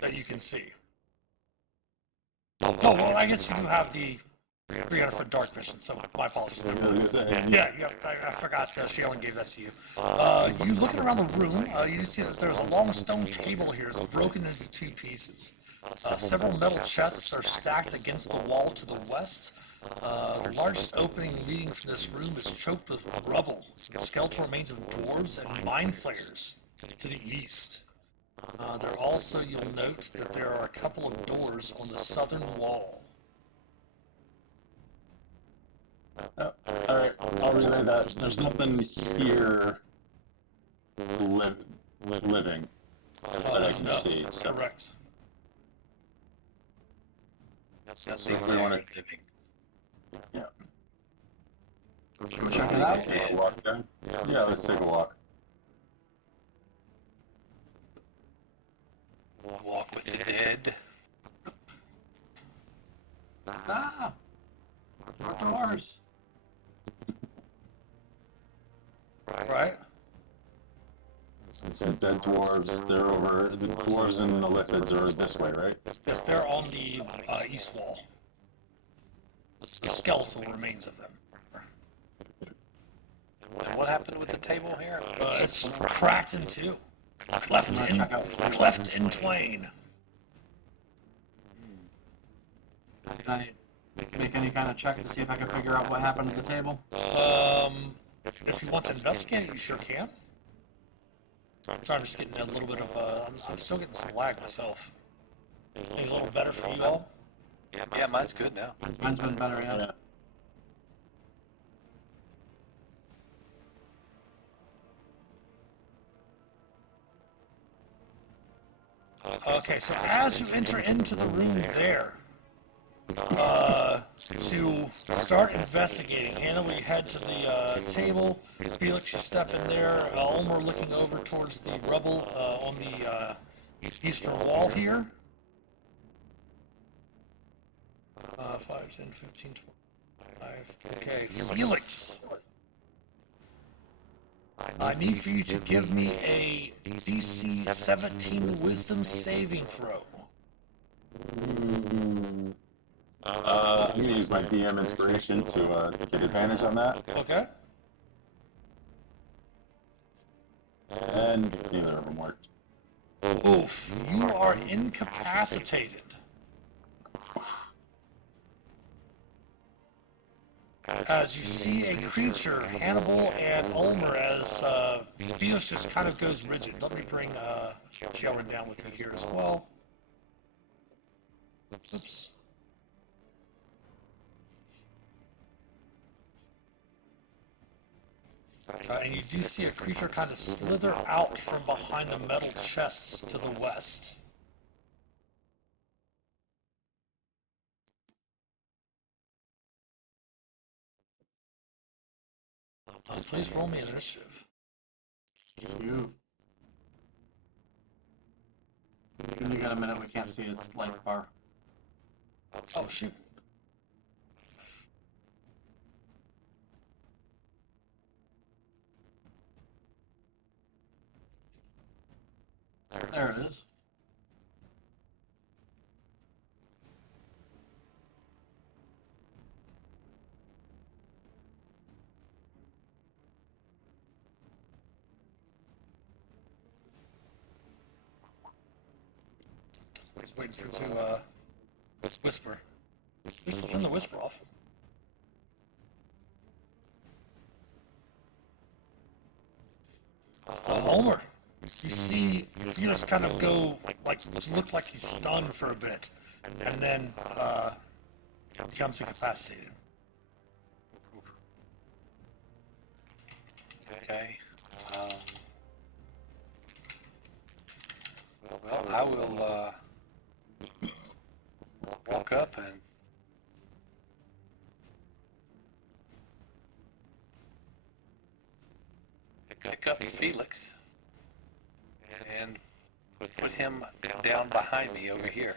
that you can see. Oh well, I guess you do have the 300-foot dark vision. So my apologies. Yeah, I forgot Shae gave that to you. You looking around the room, you see that there's a long stone table here. It's broken into 2 pieces. Several metal chests are stacked against the wall to the west. The largest opening leading from this room is choked with rubble, skeletal remains of dwarves and mind flayers to the east. There also, you'll note that there are a couple of doors on the southern wall. Alright, I'll relay that. There's nothing here living that I can see. So Correct. Nothing if we want there to, living. yeah. Should we check it out? Take a walk down? Yeah, let's take a walk. Walk with the dead. Ah! More doors. Right? Some dead dwarves. They're over. The dwarves and the lithids are this way, right? Yes, they're on the east wall. The skeletal remains of them. And what happened with the table here? It's cracked in 2. Cleft in twain. Can I make any kind of check to see if I can figure out what happened to the table? If you want to investigate it, you sure can. Sorry, I'm just getting a little bit of, I'm still getting some lag myself. Things a little better for you all? Yeah, mine's good now. Mine's been better, yeah. Okay, so as you enter into the room there, to start investigating, Hannibal, you head to the table. Phelix, you step in there. Ulmor looking over towards the rubble on the eastern wall here. 5, 10, 15, 25. Okay, Phelix. I need for you to give me a DC 17 Wisdom saving throw. I'm gonna use my DM inspiration to get advantage on that. Okay. And neither of them worked. Oof, you are incapacitated. As you see a creature, Hannibal and Ulmor, as Phelix just kind of goes rigid. Let me bring Shae down with you here as well. Oops. And you do see a creature kind of slither out from behind the metal chests to the west. Please roll me an initiative. You. When you got a minute, we can't see its light bar. Oh, shoot. There it is. Just waiting for it to whisper. Turn the whisper off. Ulmor, you see Phelix kind of go, like, look like he's stunned for a bit, and then becomes incapacitated. Okay. Well, I will walk up and pick up Phelix and put him down behind me over here.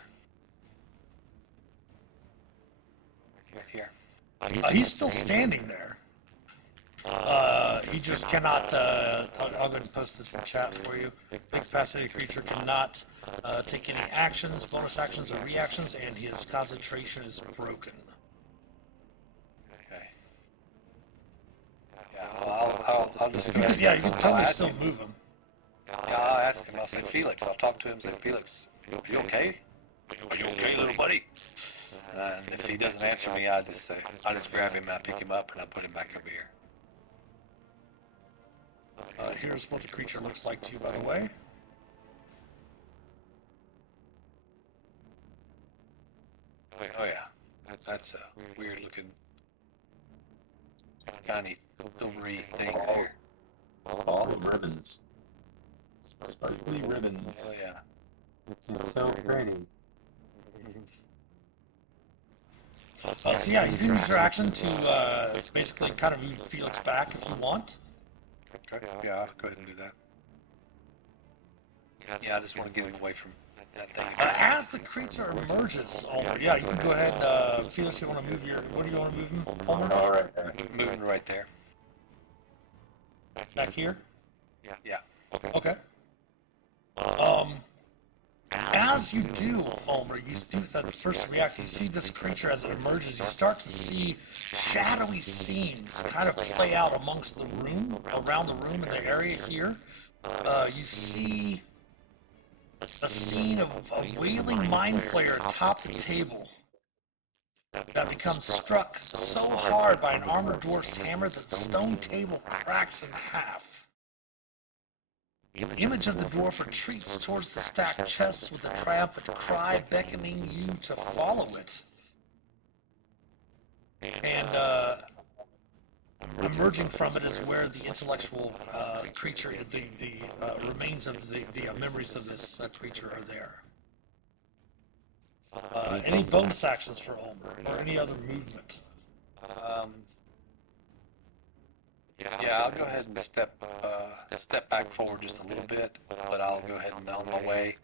Right here. He's still standing there. He just cannot, I'll go ahead and post this in chat for you. Incapacitated creature cannot take any actions, bonus actions, or reactions, and his concentration is broken. Okay. Yeah, well, I'll just go ahead. Yeah, you can I'll totally ask still him. move him. Yeah, I'll ask him. I'll say, Felix. I'll talk to him. Say, Felix, you okay? Are you okay, little buddy? And if he doesn't answer me, I just grab him and I pick him up and I put him back over here. Here's what the creature looks like to you, by the way. Oh yeah, that's a weird looking tiny silvery thing there. All the ribbons. Sparkly ribbons. Oh yeah. It's so pretty. So yeah, you can use your action to basically kind of move Felix back if you want. Okay. Yeah, I'll go ahead and do that. Yeah, I just want to get him away from that thing. As the creature emerges, Ulmor, yeah, you can go ahead, Felix, you want to move your, what do you want to move him, Ulmor? All right. Moving right there. Back here? Yeah. Okay. As you do, Ulmor, you do that first reaction, you see this creature as it emerges, you start to see shadowy scenes kind of play out amongst the room, around the room in the area here. You see a scene of a wailing mind flayer atop the table that becomes struck so hard by an armored dwarf's hammer that the stone table cracks in half. The image of the dwarf retreats towards the stacked chests with a triumphant cry beckoning you to follow it. And emerging from it is where the intellectual creature, the remains of the memories of this creature are there. Any bonus actions for Ulmor or any other movement? Yeah, I'll go ahead and step back forward just a little bit, but I'll go ahead and on my way,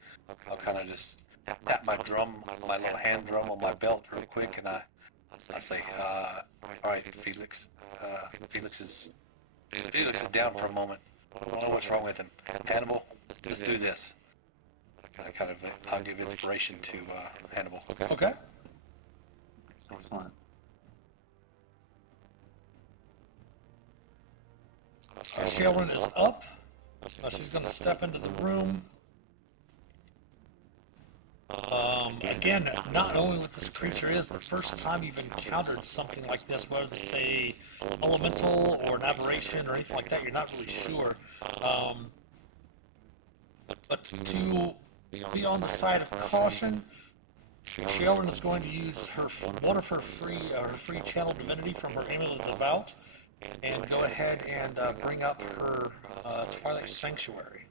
I'll kind of just tap my drum, my little hand drum on my belt real quick, and I say, all right, Felix, Felix is down for a moment. I don't know what's wrong with him. Hannibal, let's do this. I'll give inspiration to Hannibal. Okay. Excellent. Shae is up. She's going to step into the room. Again, not knowing what this creature is, the first time you've encountered something like this, whether it's a elemental or an aberration or anything like that, you're not really sure. But to be on the side of caution, Shae is going to use one of her free channel divinity from her Amulet of the Devout and go ahead and bring up her Twilight Sanctuary.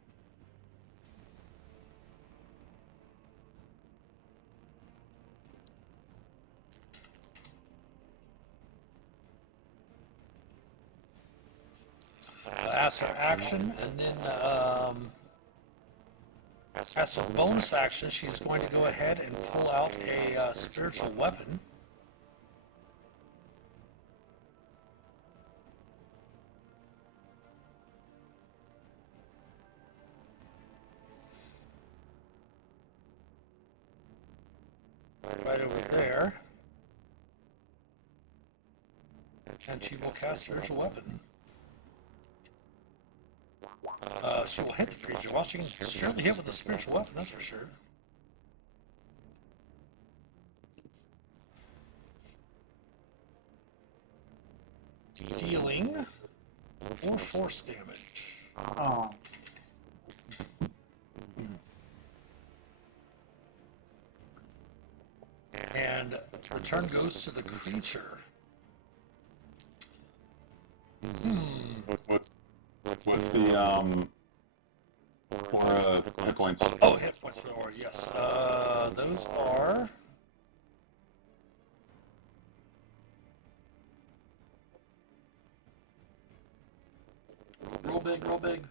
As her action, and then as her bonus action, she's going to go ahead and pull out a spiritual weapon. Right over there. And she will cast spiritual weapon. She will hit the creature. Well, she can surely hit with a spiritual weapon, that's for sure. Dealing 4 force damage. Oh. And return goes to the creature. What's the aura hit points? Oh, hit points for the aura, yes. Those are... Roll big, roll big.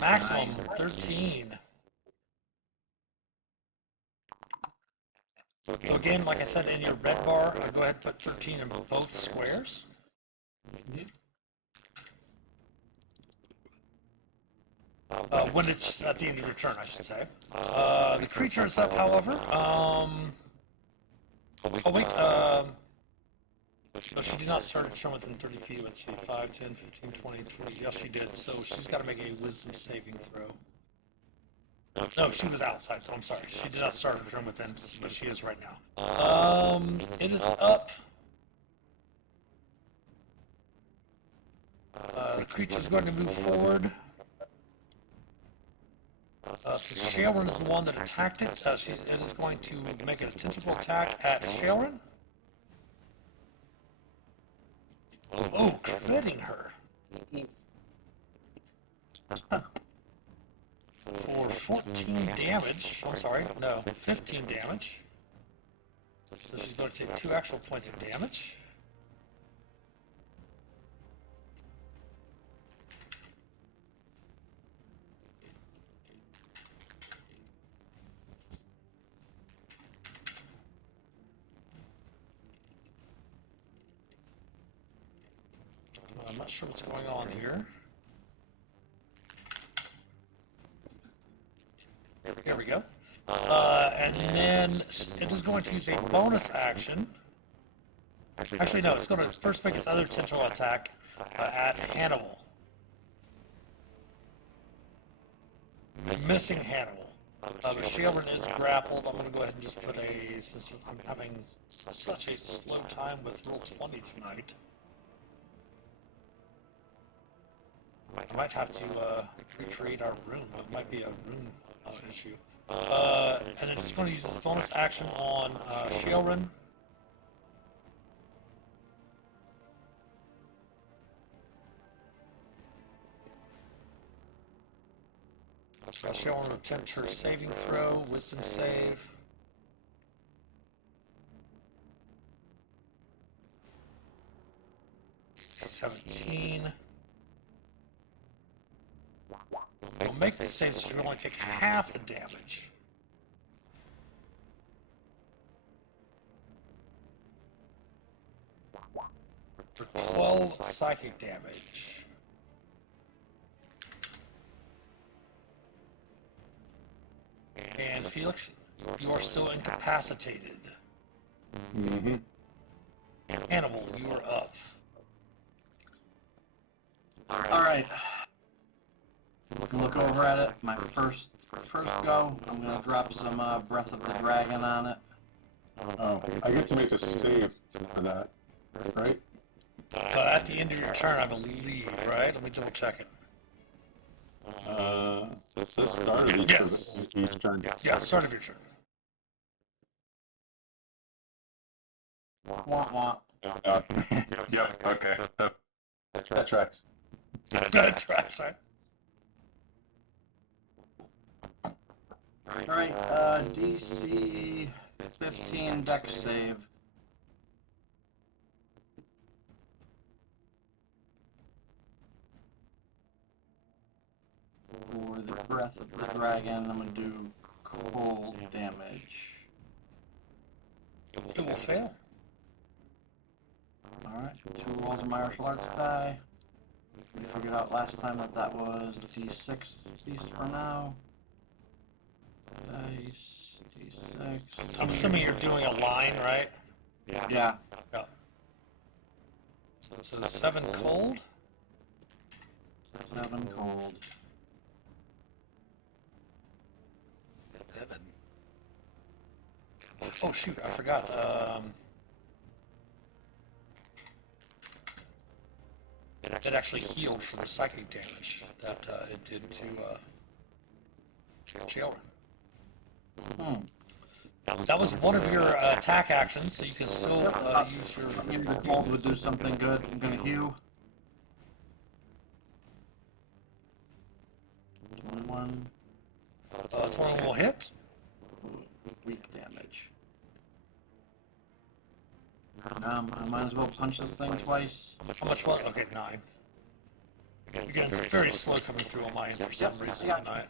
maximum 13. So again, like I said, in your red bar, go ahead and put 13 in both squares. When it's at the end of your turn, I should say. The creature is up, however. Oh wait, no, she did not start her turn within 30 feet. Let's see, 5, 10, 15, 20, 20. Yes, she did. So she's got to make a wisdom saving throw. No, she was outside, so I'm sorry. She did not start her turn within, but she is right now. It is up. The creature's going to move forward. So Shaelrin is the one that attacked it. It is going to make a tentacle attack at Shaelrin. Oh, critting her. For 14 damage. I'm sorry, no, 15 damage. So she's going to take 2 actual points of damage. I'm not sure what's going on here. There we go. And then it is going to use a bonus action. Actually, no, it's going to first make its other tentacle attack at Hannibal. Missing Hannibal. But Shaelrin is grappled. I'm going to go ahead and just put a, since I'm having such a slow time with roll 20 tonight. I might have to recreate our room. It might be a room issue. And then it's going to use its bonus action on Shaelrin. Shaelrin will attempt her saving throw, wisdom save. $17. We'll make the save so you only take half the damage. For 12 psychic damage. And Phelix, you are still incapacitated. Mm-hmm. Hannibal, you are up. Alright. Look over at it. My first go. I'm gonna drop some Breath of the Dragon on it. Oh, I get to make a save for that, right? At the end of your turn, I believe, right? Let me double check it. It's the start of each turn. Yeah, start of your turn. Wah wah. Yep. Okay. That tracks. That's right. Alright, DC 15 dex save. For the breath of the dragon, I'm gonna do cold damage. It will fail. Alright, 2 rolls of my martial arts die. We figured out last time that that was D6 at least for now. Dice, D6. I'm assuming you're doing a line, right? Yeah. Yeah. So 7 cold. 7 cold. 11. Oh shoot, I forgot. It actually healed for the psychic damage that it did to children. That was one of your attack actions, so you can still use your. Maybe the cold would do something good. I'm gonna heal. 21. 21 will hit. Weak damage. I might as well punch this thing twice. How much was? Okay, 9. Again, it's very slow coming through on my end for some reason tonight.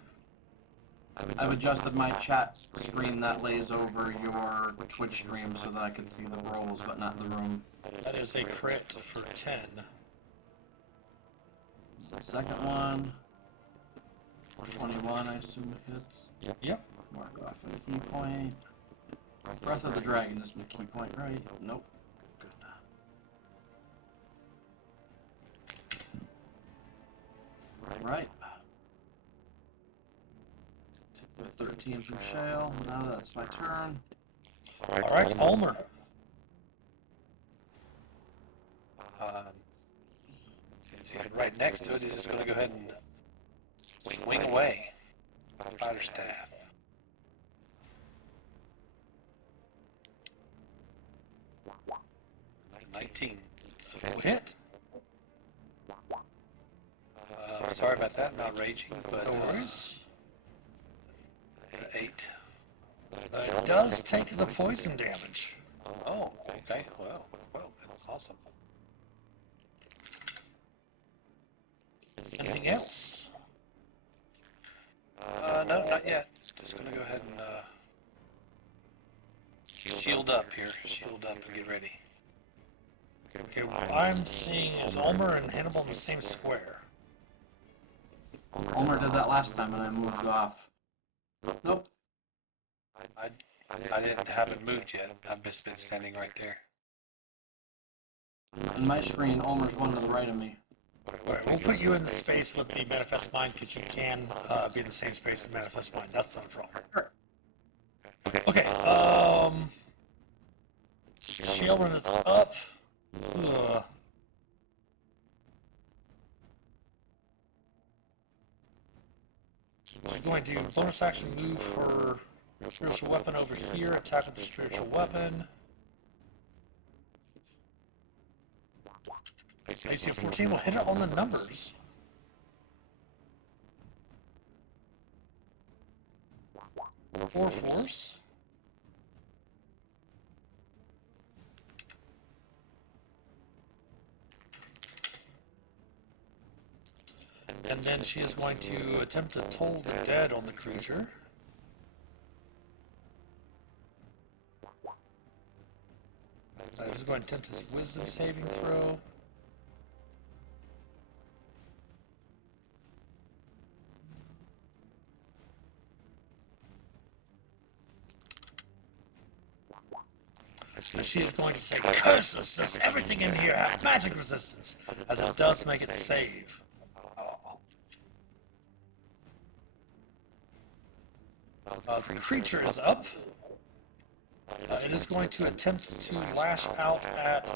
I've adjusted my chat screen that lays over your Twitch stream so that I can see the rolls, but not the room. That is a crit for 10. The second one. 21, I assume it hits. Yep. Mark off a key point. Breath of the Dragon is the key point, right? Nope. Good. Right. 13 from Shae. Now that's my turn. Alright, Ulmor. See, right next to it, he's just going to go ahead and swing away. Spider staff. 19. Will hit. Sorry about that, not raging, but No worries. 8. It does take the poison damage. Oh, okay. Well, that's awesome. Anything else? No, not yet. Just gonna go ahead and shield up here. Shield up and get ready. Okay, what I'm seeing is Ulmor and Hannibal in the same square. Ulmor did that last time and I moved off. Nope. I didn't have it moved yet. I've just been standing right there. On my screen, Ulmer's one to the right of me. Alright, we'll put you in the space with the Manifest Mind because you can be in the same space as Manifest Mind. That's not a problem. Okay, Children is up. Ugh. She's going to bonus action move her spiritual weapon over here, attack with the spiritual weapon. AC of 14 will hit it on the numbers. Four force. And then she is going to attempt to toll the dead on the creature. He's going to attempt his wisdom saving throw. So she is going to say, "Curses! Does everything in here have magic resistance?" As it does make it save. The creature is up. It is going to attempt to lash out at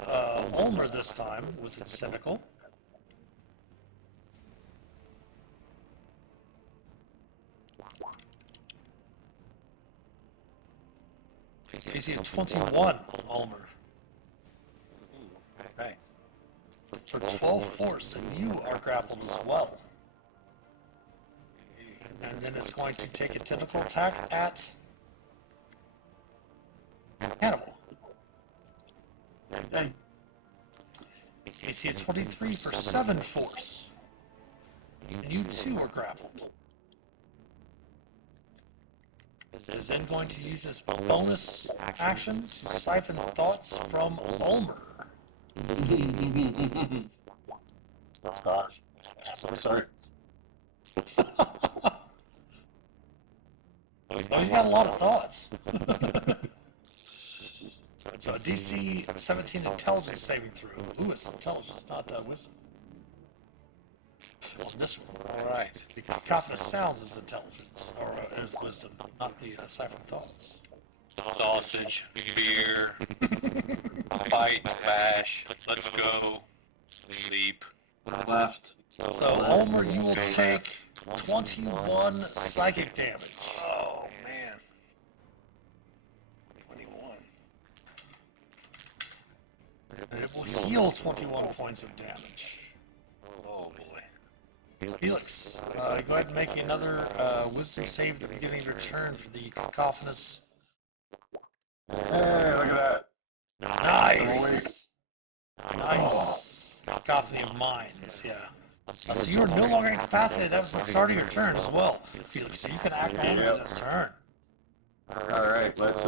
Ulmor this time with its tentacle. AC of 21 on Ulmor. Okay. For 12 force, and you are grappled as well. And then it's going to take a tentacle attack at Hannibal. Okay. AC at 23 for 7 force. And you too are grappled. Is then going to use his bonus action to siphon thoughts from Ulmor. Gosh. Sorry. Oh, he's got a lot of thoughts. So a DC 17 intelligence saving throw. Ooh, it's intelligence, not wisdom. On this one. Alright. The cacophonous sounds is intelligence, or is wisdom, not the siphon thoughts. Sausage, beer, bite, bash, let's go, sleep. Left. So Ulmor, you will take 21 psychic damage. Oh, man. 21. And it will heal 21 points of damage. Oh, boy. Felix, go ahead and make another wisdom save at the beginning of your turn for the cacophonous. Hey, look at that. Nice! Nice. Cacophony of minds, yeah. So you are no longer incapacitated. That was the start of your turn as well, Felix. So you can act on Yep. this turn. All right, let's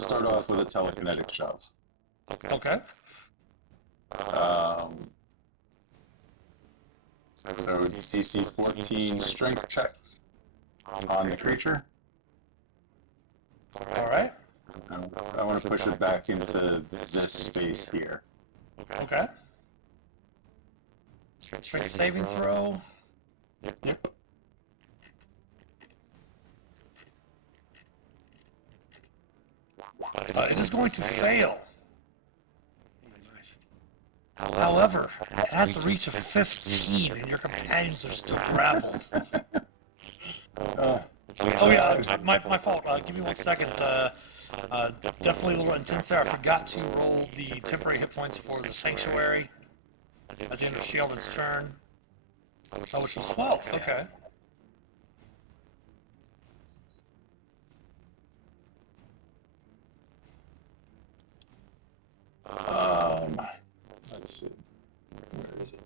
start off with a telekinetic shove. Okay. So DC 14 strength check on the creature. All right. I want to push it back into this space here. Okay. Strength saving throw. Yep. It is going to fail. However, it has a reach of 15, and your companions are still grappled. Oh yeah, my fault. Give me 1 second. Definitely a little intense there. I forgot to roll the temporary hit points for the sanctuary at the end of Sheldon's turn. Oh, which was 12. Okay. Let's see. Where is it?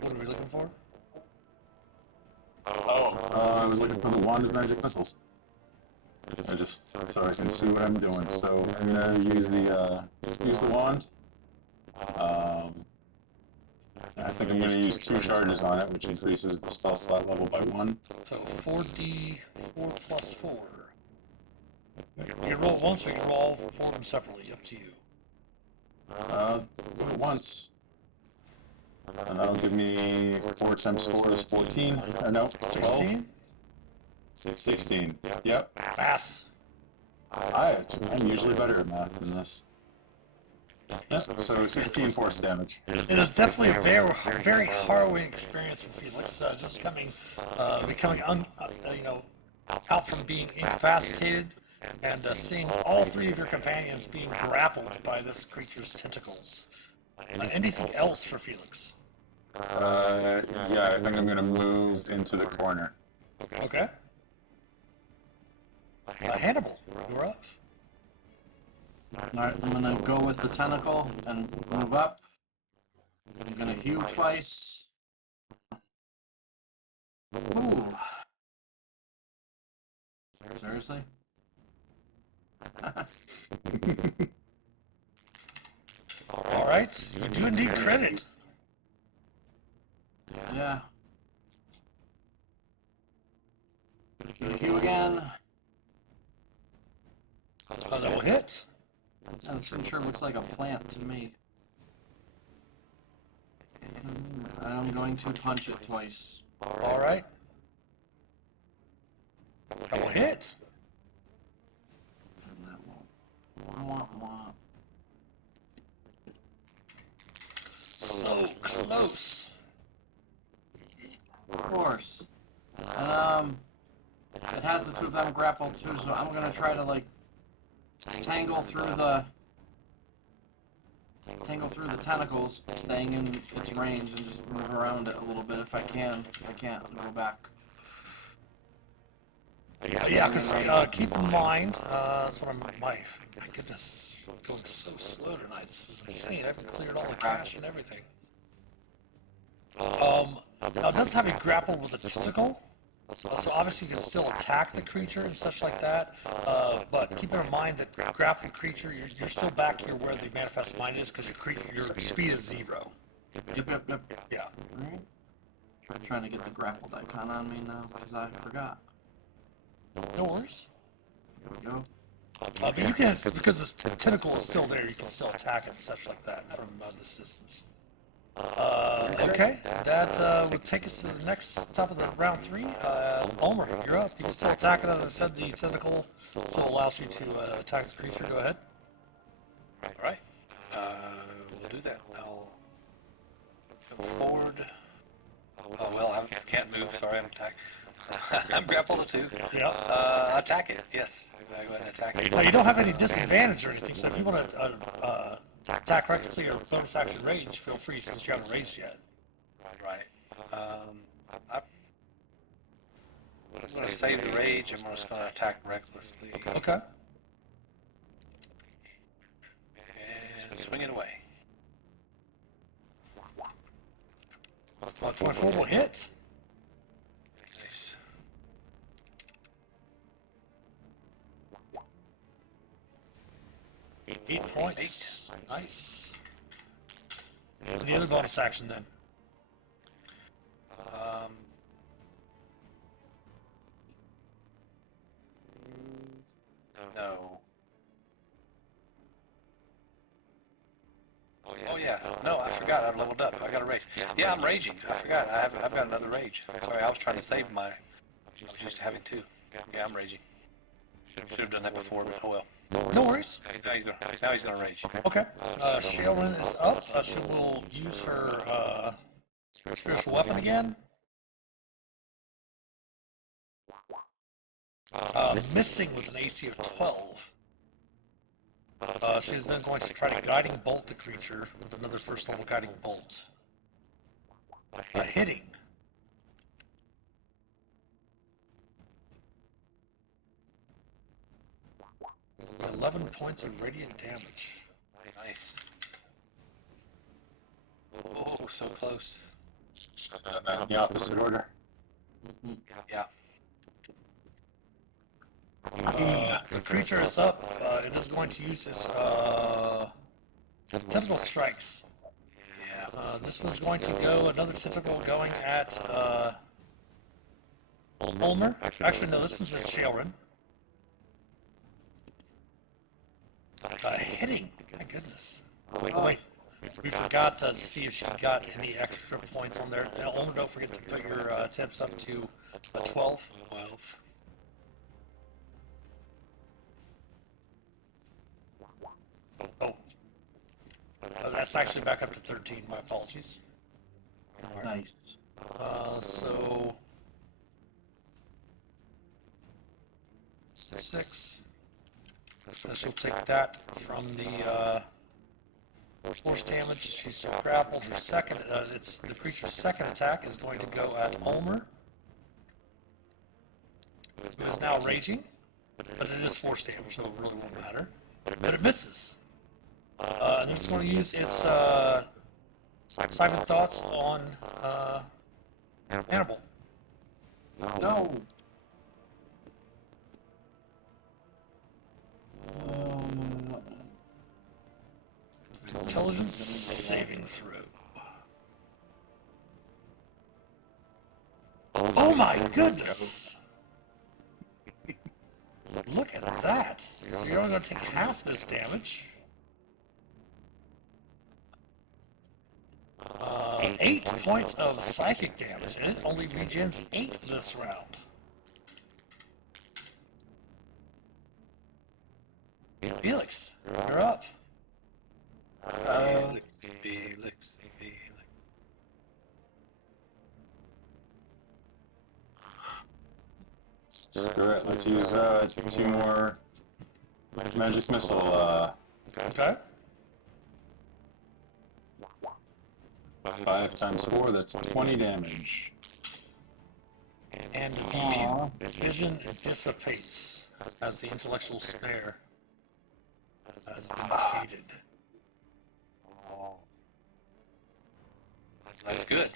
What are we looking for? I was looking for the wand of magic missiles. So I can see what I'm doing. So I'm gonna use the wand. I think I'm gonna use 2 charges on it, which increases the spell slot level by 1. So 4d4 plus 4. You can roll once, or you can roll all 4 of them separately. Up to you. Do it once. And that'll give me 4 times 4 is 14. No, 12. 16? 16. Yep. Pass. I'm usually better at math than this. Yep. So 16 force damage. It is definitely a very, very harrowing experience for Felix. Just becoming out from being incapacitated, and seeing all 3 of your companions being grappled by this creature's tentacles. Anything else for Felix? Yeah, I think I'm gonna move into the corner. Okay. Hannibal, you're up. Alright, I'm gonna go with the tentacle and move up. I'm gonna heal twice. Ooh. Seriously? All right, you do indeed credit. Yeah. Gonna heal That sure looks like a plant to me. I'm going to punch it twice. All right. Double hit. And that won't. Wah, wah. So close. Of course. And it has the two of them grappled too, so I'm gonna try to like tangle through the tentacles, staying in its range, and just move around it a little bit if I can. If I can't, I'll go back. Yeah, because keep in mind, that's what my goodness, is going so slow tonight. This is insane. I haven't cleared all the cache and everything. Now it does have a grapple with a tentacle, so obviously you can still attack the creature and such like that. But keep in mind that grappled creature, you're still back here where the manifest mind is, because your speed is 0. Yep. Yeah. Alright. Trying to get the grappled icon on me now, because I forgot. No worries. Here we go. But you can, because this tentacle is still there, you can still attack it and such like that from this distance. Okay, that would take us to the next top of the round 3. Ulmor, you're up. You can still attack it. As I said, the tentacle still allows you to attack the creature. Go ahead. All right. We'll do that. I'll move forward. Oh, well, I can't move. Sorry, I'm attacked. I'm grappled at 2. Yeah. Attack it, yes. I go ahead and attack it. Now, you don't have any disadvantage or anything, so if you want to attack recklessly or bonus action rage, feel free since you haven't raged yet. Right. I'm going to save the rage. I'm just going to attack recklessly. Okay. And swing it away. 24 will hit. Nice. Eight points. Nice. And the other bonus action then. No. Oh yeah. No, I forgot. I've leveled up. I got a rage. Yeah, I'm raging. I forgot. I've got another rage. Sorry, I was trying to save my. I was used to having 2. Yeah, I'm raging. Should have done that before, but oh well. No worries. Now he's gonna rage. Okay. Shae is up. She will use her spiritual weapon again. Missing with an AC of 12. She is then going to try to guiding bolt the creature with another first level guiding bolt. Hitting. 11 points of radiant damage. Nice. Oh, so close. In the opposite order. Yeah. The creature is up. It is going to use its tentacle strikes. Yeah. This one's going to go, another tentacle going at Ulmor. Actually, no, this one's at Shae. Hitting. My goodness. Wait. We forgot to see if she got any extra points on there. Ulmor, don't forget to put your attempts up to 12. 12. Oh. That's actually back up to 13. My apologies. Nice. So 6. So she'll take that from the force damage. She's still grappled. Her second, it's the creature's second attack is going to go at Ulmor, who is now raging, but it is force damage, so it really won't matter. But it misses. And it's going to use its Siphon Thoughts on Hannibal. No. Intelligence saving throw. Oh my goodness! Look at that. So you're only going to take half this damage. 8 points of psychic damage, and it only regens 8 this round. Felix, you're up. Felix. Screw it. Let's use 2 more magic missile. Okay. 5 times 4. That's 20 damage. And the vision dissipates as the intellectual snare has been defeated. Oh. That's good.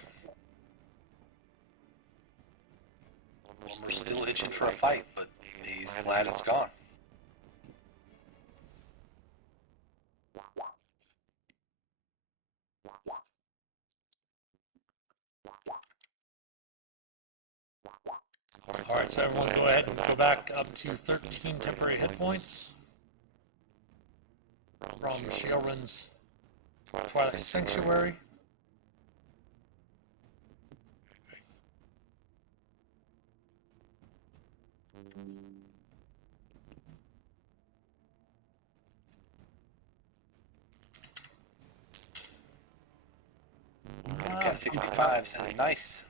Ulmer's still itching for a fight, but he's glad it's gone. Alright, so everyone go ahead and go back up to 13 temporary hit points from Sheoran's Twilight Sanctuary. Got 65, says nice.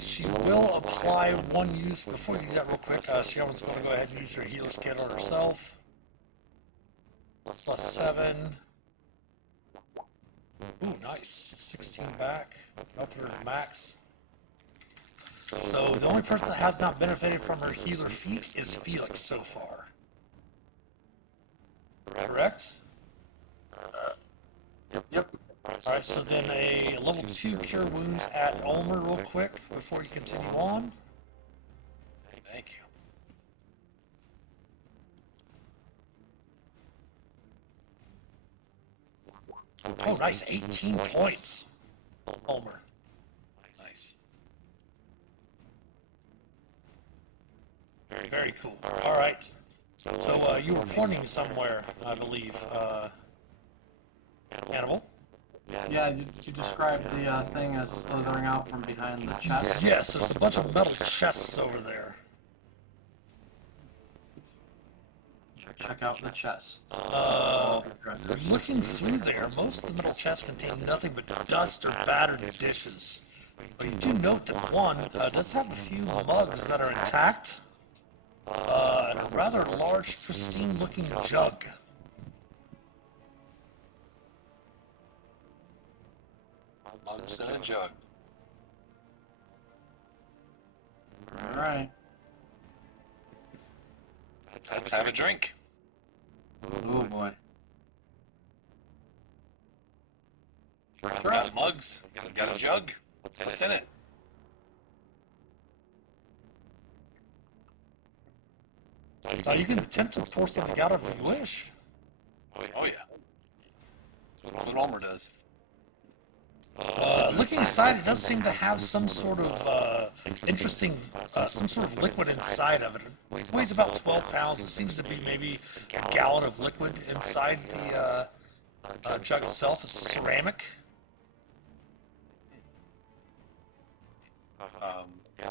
She will apply 1 use. Before you do that real quick, Sheoran's going to go ahead and use her healer's kit on herself. Plus 7. Ooh, nice. 16 back. Up to her max. So the only person that has not benefited from her healer feat is Phelix so far. Correct? Yep. Alright, so then a level 2 cure wounds at Ulmor real quick before you continue on. Thank you. Oh, nice. 18 points. Ulmor. Nice. Very cool. Alright. So you were pointing somewhere, I believe. Hannibal? Yeah, you described the thing as slithering out from behind the chest. Yes, there's a bunch of metal chests over there. Check out the chest. Looking through there, most of the metal chests contain nothing but dust or battered dishes. But you do note that one does have a few mugs that are intact. And a rather large, pristine-looking jug. Mugs and a jug. Alright. Let's have a drink. Oh boy. We got mugs. We got a jug. What's in it? You can attempt to pour something out if you wish. Oh yeah. That's what Ulmor does. Looking inside, it does seem to have some sort of interesting, some sort of liquid inside of it. It weighs about 12 pounds. It seems to be maybe a gallon of liquid inside the jug itself. It's ceramic.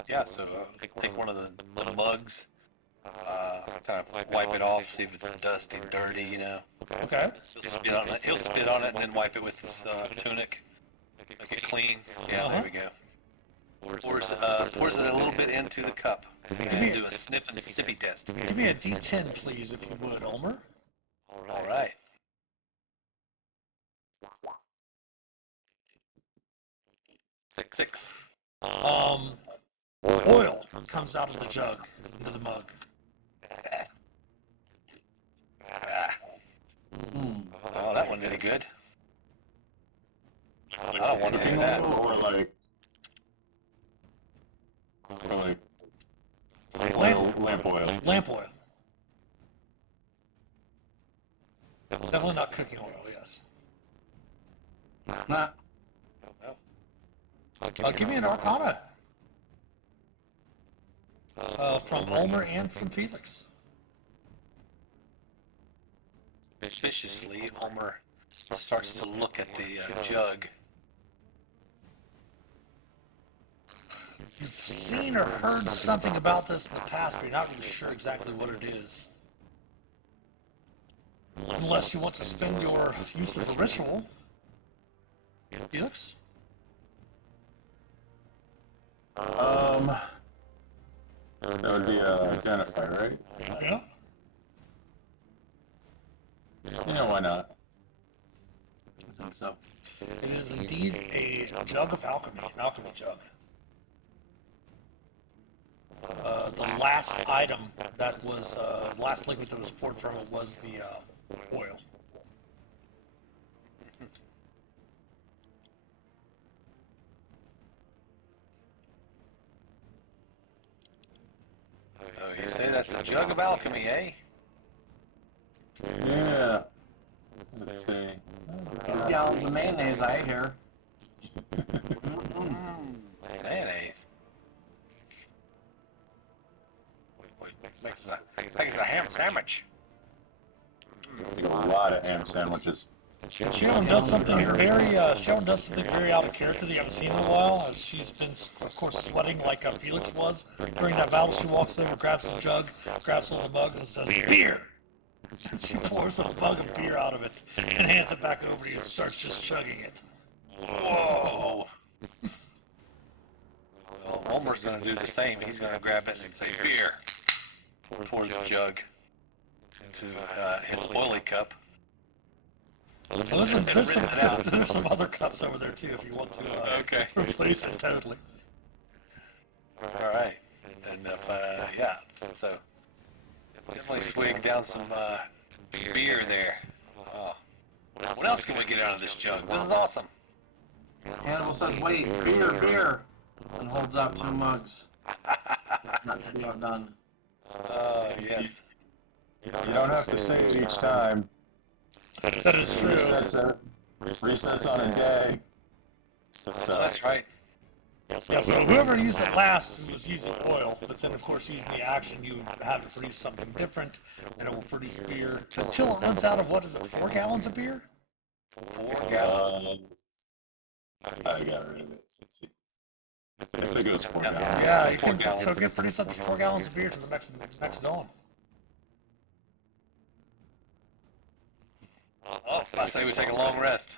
Yeah, so take one of the mugs, kind of wipe it off, see if it's dusty, dirty, you know. Okay. He'll spit on it and then wipe it with his tunic. Make it clean. Yeah, there we go. Pours it a little bit into the cup. And do a sniff and sippy test. Give me a D10, please, if you would, Ulmor. All right. Six. Oil comes out of the jug into the mug. Oh, that one did good. I don't want to do that. Or like lamp oil. Lamp oil. Definitely not cooking oil, yes. Nah. Give me an Arcana. From Ulmor and from Phelix. Suspiciously, Ulmor starts to look at the jug. You've seen or heard something about this in the past, but you're not really sure exactly what it is. Unless you want to spend your use of a ritual. Felix? That would be identify, right? Yeah? Yeah, why not? I think so. It is indeed a jug of alchemy, an alchemy jug. The last item that was, the last liquid that was poured from it was the oil. Oh, you say that's a jug of alchemy, eh? Yeah. Let's see. 2 gallons of mayonnaise, I hear. Mayonnaise. Wait, makes a ham sandwich. A lot of ham sandwiches. Sharon does something very, out of character that you haven't seen in a while. She's been, of course, sweating like Felix was during that battle. She walks over, grabs the jug, grabs one of the mugs, and says, "Beer!" She pours a mug of beer out of it and hands it back over to you and starts just chugging it. Whoa! Well, Ulmer's gonna do the same. He's gonna grab it and say, "Beer." Pours the jug to his oily cup. So there's some other cups over there too if you want to Okay. replace it totally. All right. And if yeah, so definitely swig down some beer there. Oh. What else can we get out of this jug? This is awesome. Hannibal says, "Wait, beer," and holds out 2 mugs. Not to be outdone. Yes. You don't have to save each time. That is true. Resets on a day. So That's right. Yeah, so whoever used it last was using oil, but then of course using the action you have it produce something different, and it will produce beer till it runs out of, what is it, 4 gallons of beer? 4 gallons. I got rid of it. Let's see. I think it was 4 gallons. Yeah, you can, so it can produce up to 4 gallons of beer to the next dawn. Oh, I say we take a long rest.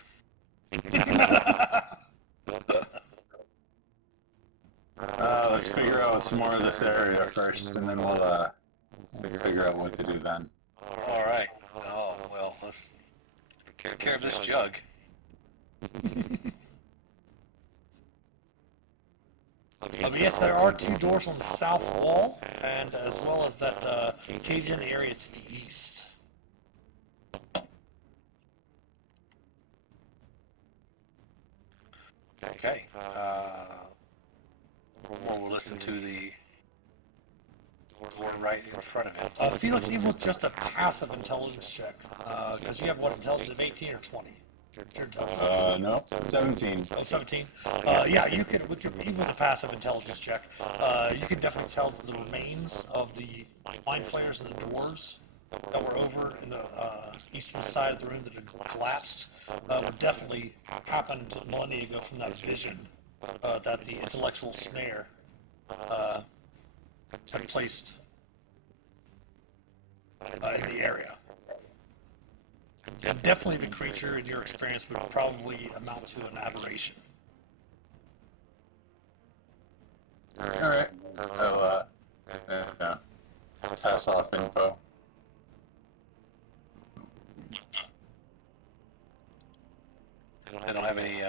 Let's figure out some more of this area first, and then we'll figure out what to do then. All right. Oh, well, let's take care of this jug. Yes, there are 2 doors on the south wall, and as well as that caved-in area to the east. Okay. We'll listen to the door right in front of him. Felix, even with just a passive intelligence check, because you have, what, intelligence of 18 or 20? Your intelligence? No, 17. Oh, 17. Yeah, you could, even with a passive intelligence check, you can definitely tell that the remains of the mind flayers and the dwarves that were over in the eastern side of the room that had collapsed would definitely happened millennia ago from that vision that the intellectual snare had placed in the area. And definitely the creature, in your experience, would probably amount to an aberration. Alright. I'll pass off info. They don't have any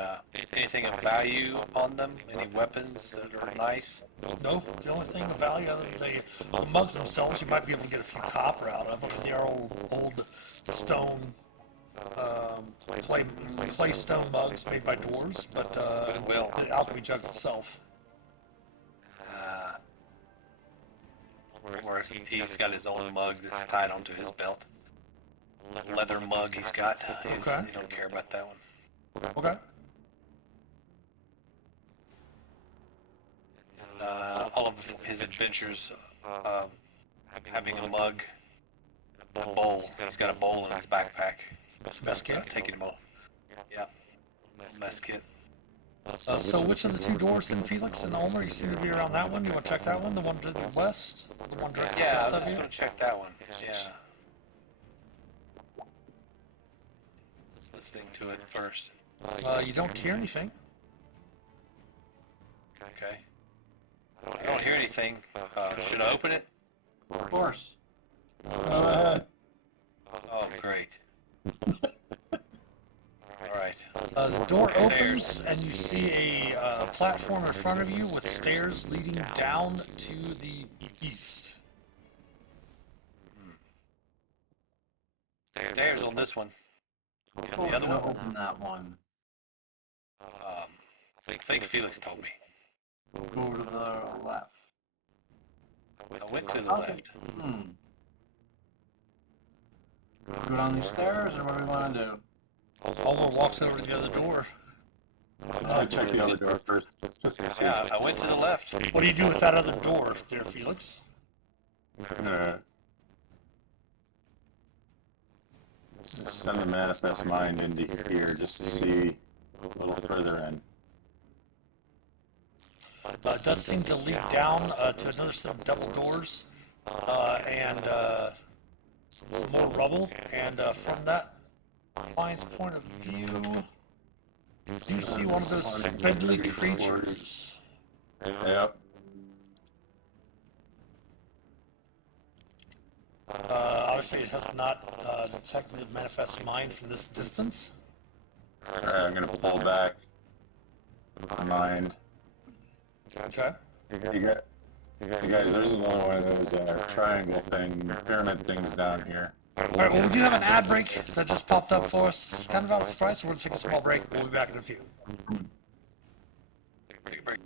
anything of value on them. Any weapons that are nice. No, the only thing of value other than the mugs themselves, you might be able to get a few copper out of them. They are old stone, clay stone mugs made by dwarves, but the alchemy jug itself. Or he's got his own mug that's tied onto his belt. Leather mug he's got. Okay. You don't care about that one. Okay. All of his adventures, having a mug, a bowl. He's got a bowl in his backpack. It's best kit. Taking them all. Yeah. Mess kit. So which of the two doors in Phelix and Ulmor? You seem to be around that one. You want to check that one? The one to the west? The one directly Yeah, I south was of just you? gonna check that one. Yeah. Listening to it first. You don't hear anything. Okay. I don't hear anything. Should I open it? Of course. Oh, great. Alright. The door opens and you see a platform in front of you with stairs leading down to the east. Stairs on this one. Cool, The other we'll one? open that one. I think Felix told me. Go to the left. I went to the left. Go down these stairs, or what do we want to do? Ulmor walks over to the other door. I'll check the other door first, just to see. Yeah, I went to the left. What do you do with that other door there, Felix? I'm gonna send the manifest mind into here just to see a little further in. It does seem to lead down to another set of double doors and some more rubble. And from that client's point of view, you see one of those spindly creatures. Yep. Obviously, it has not detected the manifest mind from this distance. Alright, I'm gonna pull back my mind. Okay. You guys, there's another one of those triangle thing, pyramid things down here. Alright, well, we do have an ad break that just popped up for us. It's kind of out of surprise, so we're going to take a small break. We'll be back in a few. Break, break.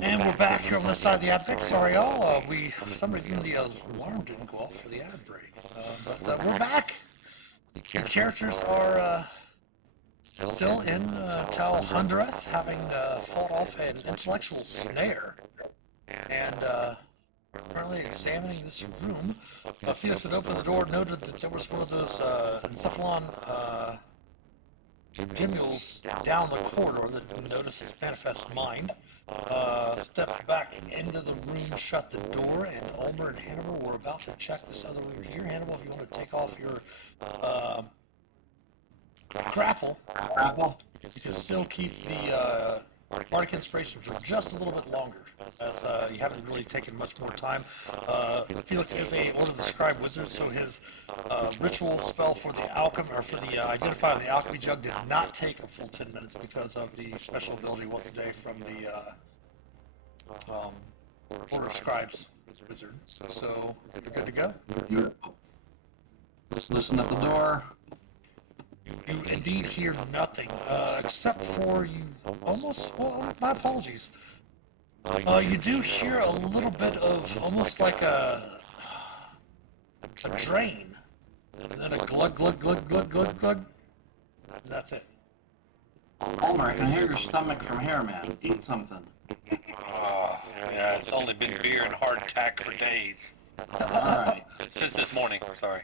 And we're back here on this side of the ad break. Sorry, y'all. For some reason, the alarm didn't go off for the ad break. But we're back. The characters are still in Tal Hundrath, having fought off an intellectual snare. And currently examining this room. Phelix had opened the door, noted that there was one of those encephalon gemules down the corridor that notices manifest mind. Stepped back into the room, shut the door, and Ulmor and Hannibal were about to check this other room here. Hannibal, if you want to take off your grapple, you can still keep the bardic inspiration for just a little bit longer, as you haven't really taken much more time. Phelix is a Order of the Scribe wizard, so his ritual spell for the alchemy, or for the identify of the alchemy jug, did not take a full 10 minutes because of the special ability once a day from the Order of Scribes wizard. So you're good to go. Just listen at the door. You indeed hear nothing, except for you almost, well, my apologies. You do hear a little bit of almost like a drain, and then a glug, glug, glug, glug, glug, glug. That's it. Ulmor, I can hear your stomach from here, man. Eat something. Oh, yeah, it's only been beer and hardtack for days. Alright. Since this morning, sorry.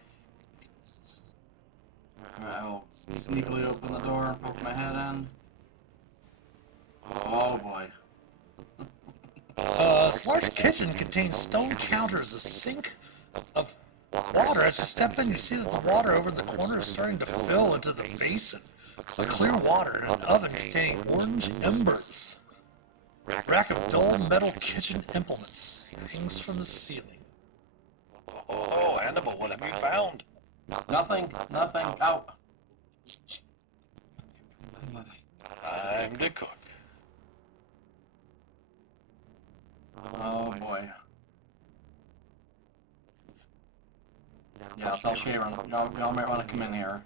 Alright, I will sneakily open the door, poke my head in. Oh boy. This large kitchen contains stone counters, a sink of water. As you step in, you see that the water over in the corner is starting to fill into the basin. The clear water in an oven containing orange embers. Rack of dull metal kitchen implements hangs from the ceiling. Oh, Hannibal, what have you found? Nothing. Out. Time to cook. Oh boy. Yeah, I'll tell Shae, y'all might want to come in here.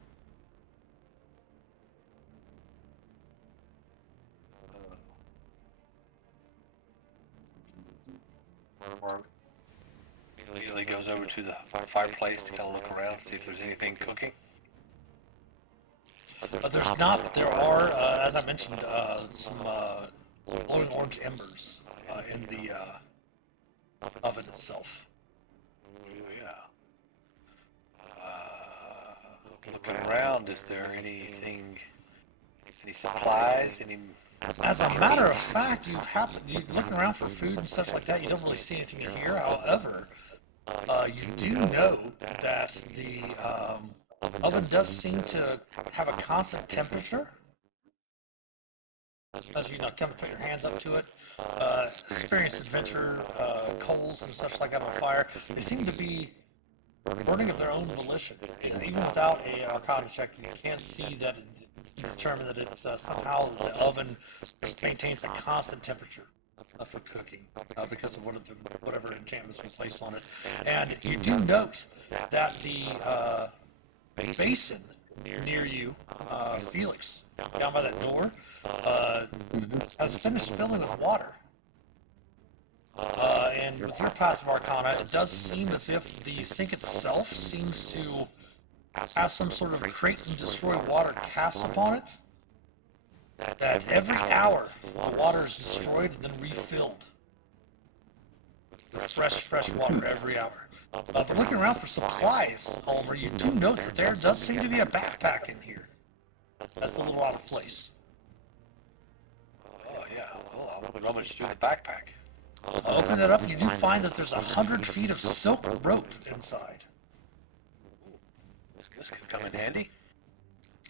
Immediately goes over to the fireplace to kind of look around, see if there's anything cooking. There's not, but there are, as I mentioned, some glowing orange embers in the oven itself. Yeah. Looking around, is there anything, any supplies, any... As a matter of fact, you looking around for food and stuff like that, you don't really see anything in here. However, you do know that the oven does seem to have a constant temperature. As you come and put your hands up to it, experienced adventure, coals and stuff like that on fire, they seem to be burning of their own volition. Even without a Arcana check, you can't see that to determine that it's somehow the oven maintains a constant temperature for cooking because of whatever enchantments we place on it. And you do note that the basin near you, Phelix, down by that door, has finished filling with water. And with your passive Arcana, it does seem as if the sink itself seems to have some sort of create and destroy water cast upon it. That every hour the water is destroyed and then refilled with fresh water every hour. But looking around for supplies, Ulmor, you do note that there does seem to be a backpack in here. That's a little out of place. Oh, yeah, well, I'll rummage through the backpack. Open it up, and you do find that there's 100 feet of silk rope inside. This could come in handy.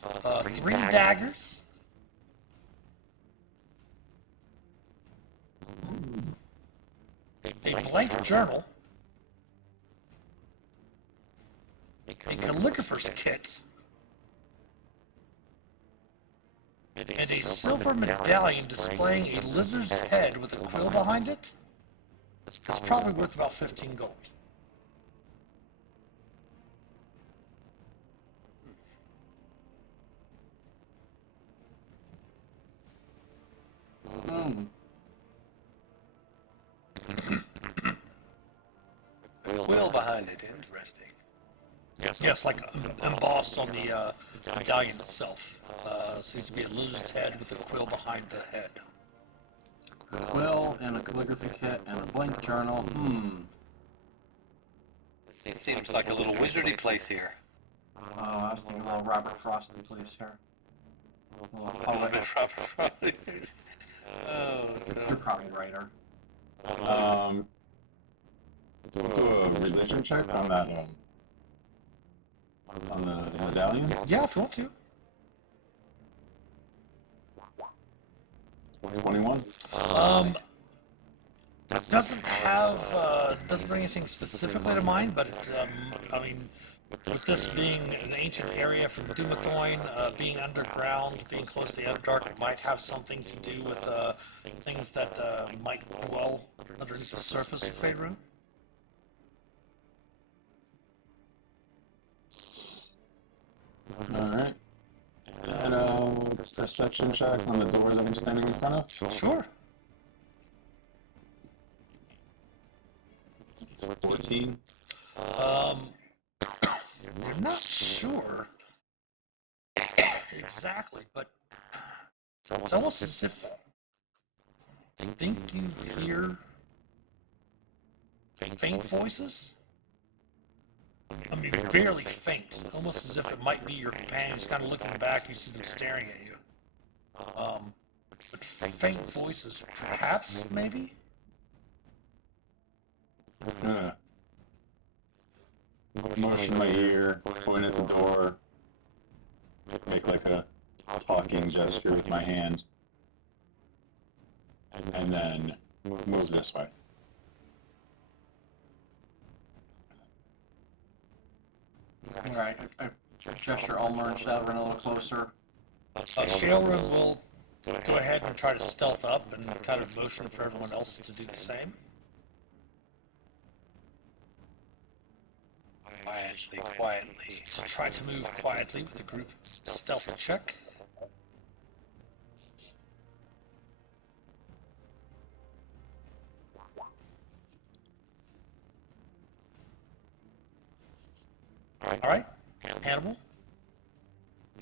3 daggers. A blank journal. A calligrapher's kit. And a silver medallion displaying a lizard's head with a quill behind it. It's probably worth about 15 gold. Quill behind it, interesting. Yes, like embossed on the medallion itself. Seems to be a lizard's head with a quill behind the head. A quill and a calligraphy kit and a blank journal. It seems like a little wizardy place here. I was thinking a little Robert Frosty place here. A little poet. Oh, You're probably a writer. Do a religion check on that on the medallion. Yeah, if you want to. 21. Doesn't bring anything specifically to mind, but I mean, with this being an ancient area from Dumathoin, being underground, being close to the Underdark, it might have something to do with things that might dwell underneath the surface of Faerun. Alright. And perception check on the doors that I'm standing in front of. Sure. It's 14. I'm not sure exactly, but it's almost as if I think you hear faint voices. I mean, barely faint, almost as if it might be your companions kind of looking back, you see them staring at you. But faint voices, perhaps, maybe? Motion my ear, point at the door, make like a talking gesture with my hand. and then moves this way. Alright, I gesture Ulmor and Shattered a little closer. Shae will go ahead and try to stealth up and kind of motion for everyone else to do the same. Quietly. So try to move quietly with a group stealth check. Alright, Hannibal.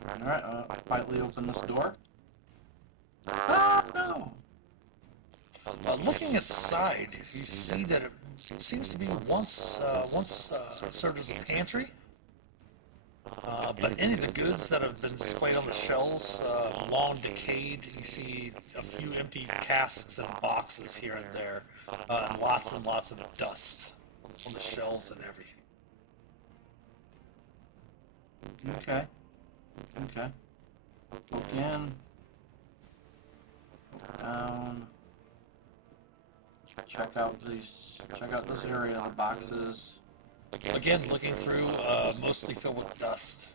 Alright, quietly open this door. Ah, no! Looking aside, you see that it seems to be once served as a pantry. But any of the goods that have been displayed on the shelves, long decayed. You see a few empty casks and boxes here and there, and lots of dust on the shelves and everything. Okay. Okay. Look in. Down. Check out this area, the boxes. Again, looking through, mostly filled with dust.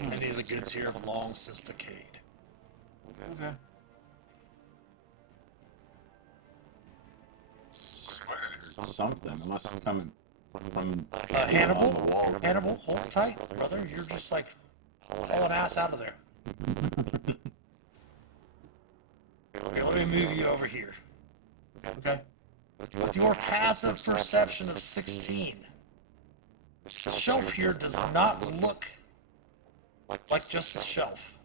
Many of the goods here have long since decayed. Okay. Something, unless it's coming from Hannibal, on the wall. Hannibal, hold tight, brother. You're just like hauling ass out of there. Okay, let me move you over here. Okay. With your passive perception of 16, the shelf here does not look like just a shelf.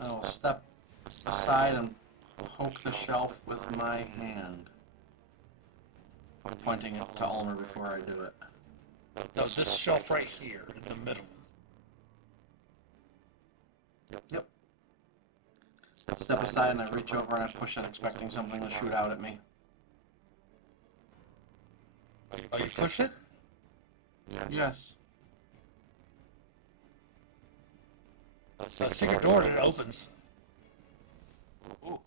I'll step aside and poke the shelf with my hand, pointing it to Ulmor before I do it. No, this shelf right here in the middle. Yep. Step aside and I reach over and I push it, expecting something to shoot out at me. Oh, you push it? Yes. Secret door and it opens. Cool.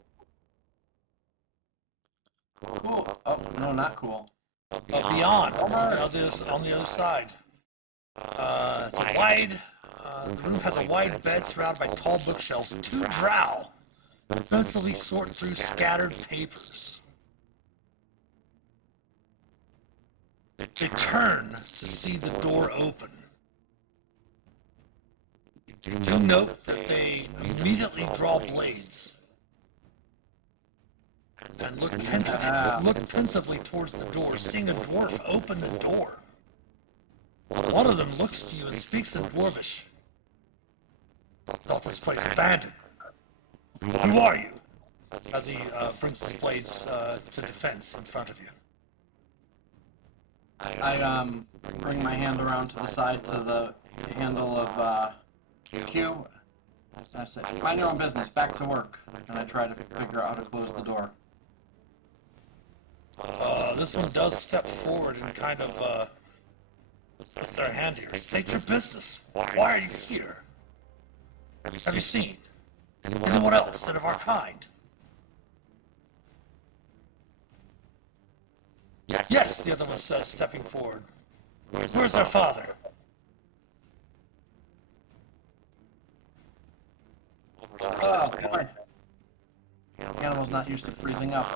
Oh, no, not cool. Beyond, on the other side. It's a wide. The room has a wide bed surrounded by tall bookshelves. Two drow pensively sort through scattered papers. They turn to see the door open. Do note that they immediately draw blades and look pensively towards the door, seeing a dwarf open the door. One of them looks to you and speaks in Dwarvish. Thought this place abandoned. Who are you? As he brings his blades to defense in front of you. I bring my hand around to the side to the handle of Q. I say, mind your own business, back to work. And I try to figure out how to close the door. This one does step forward and kind of puts their hand here. State your business. Why are you here? Have you seen anyone else that of our kind? Yes, the other one says, stepping forward. Where's our father? Oh, boy. Hannibal's not used to freezing up.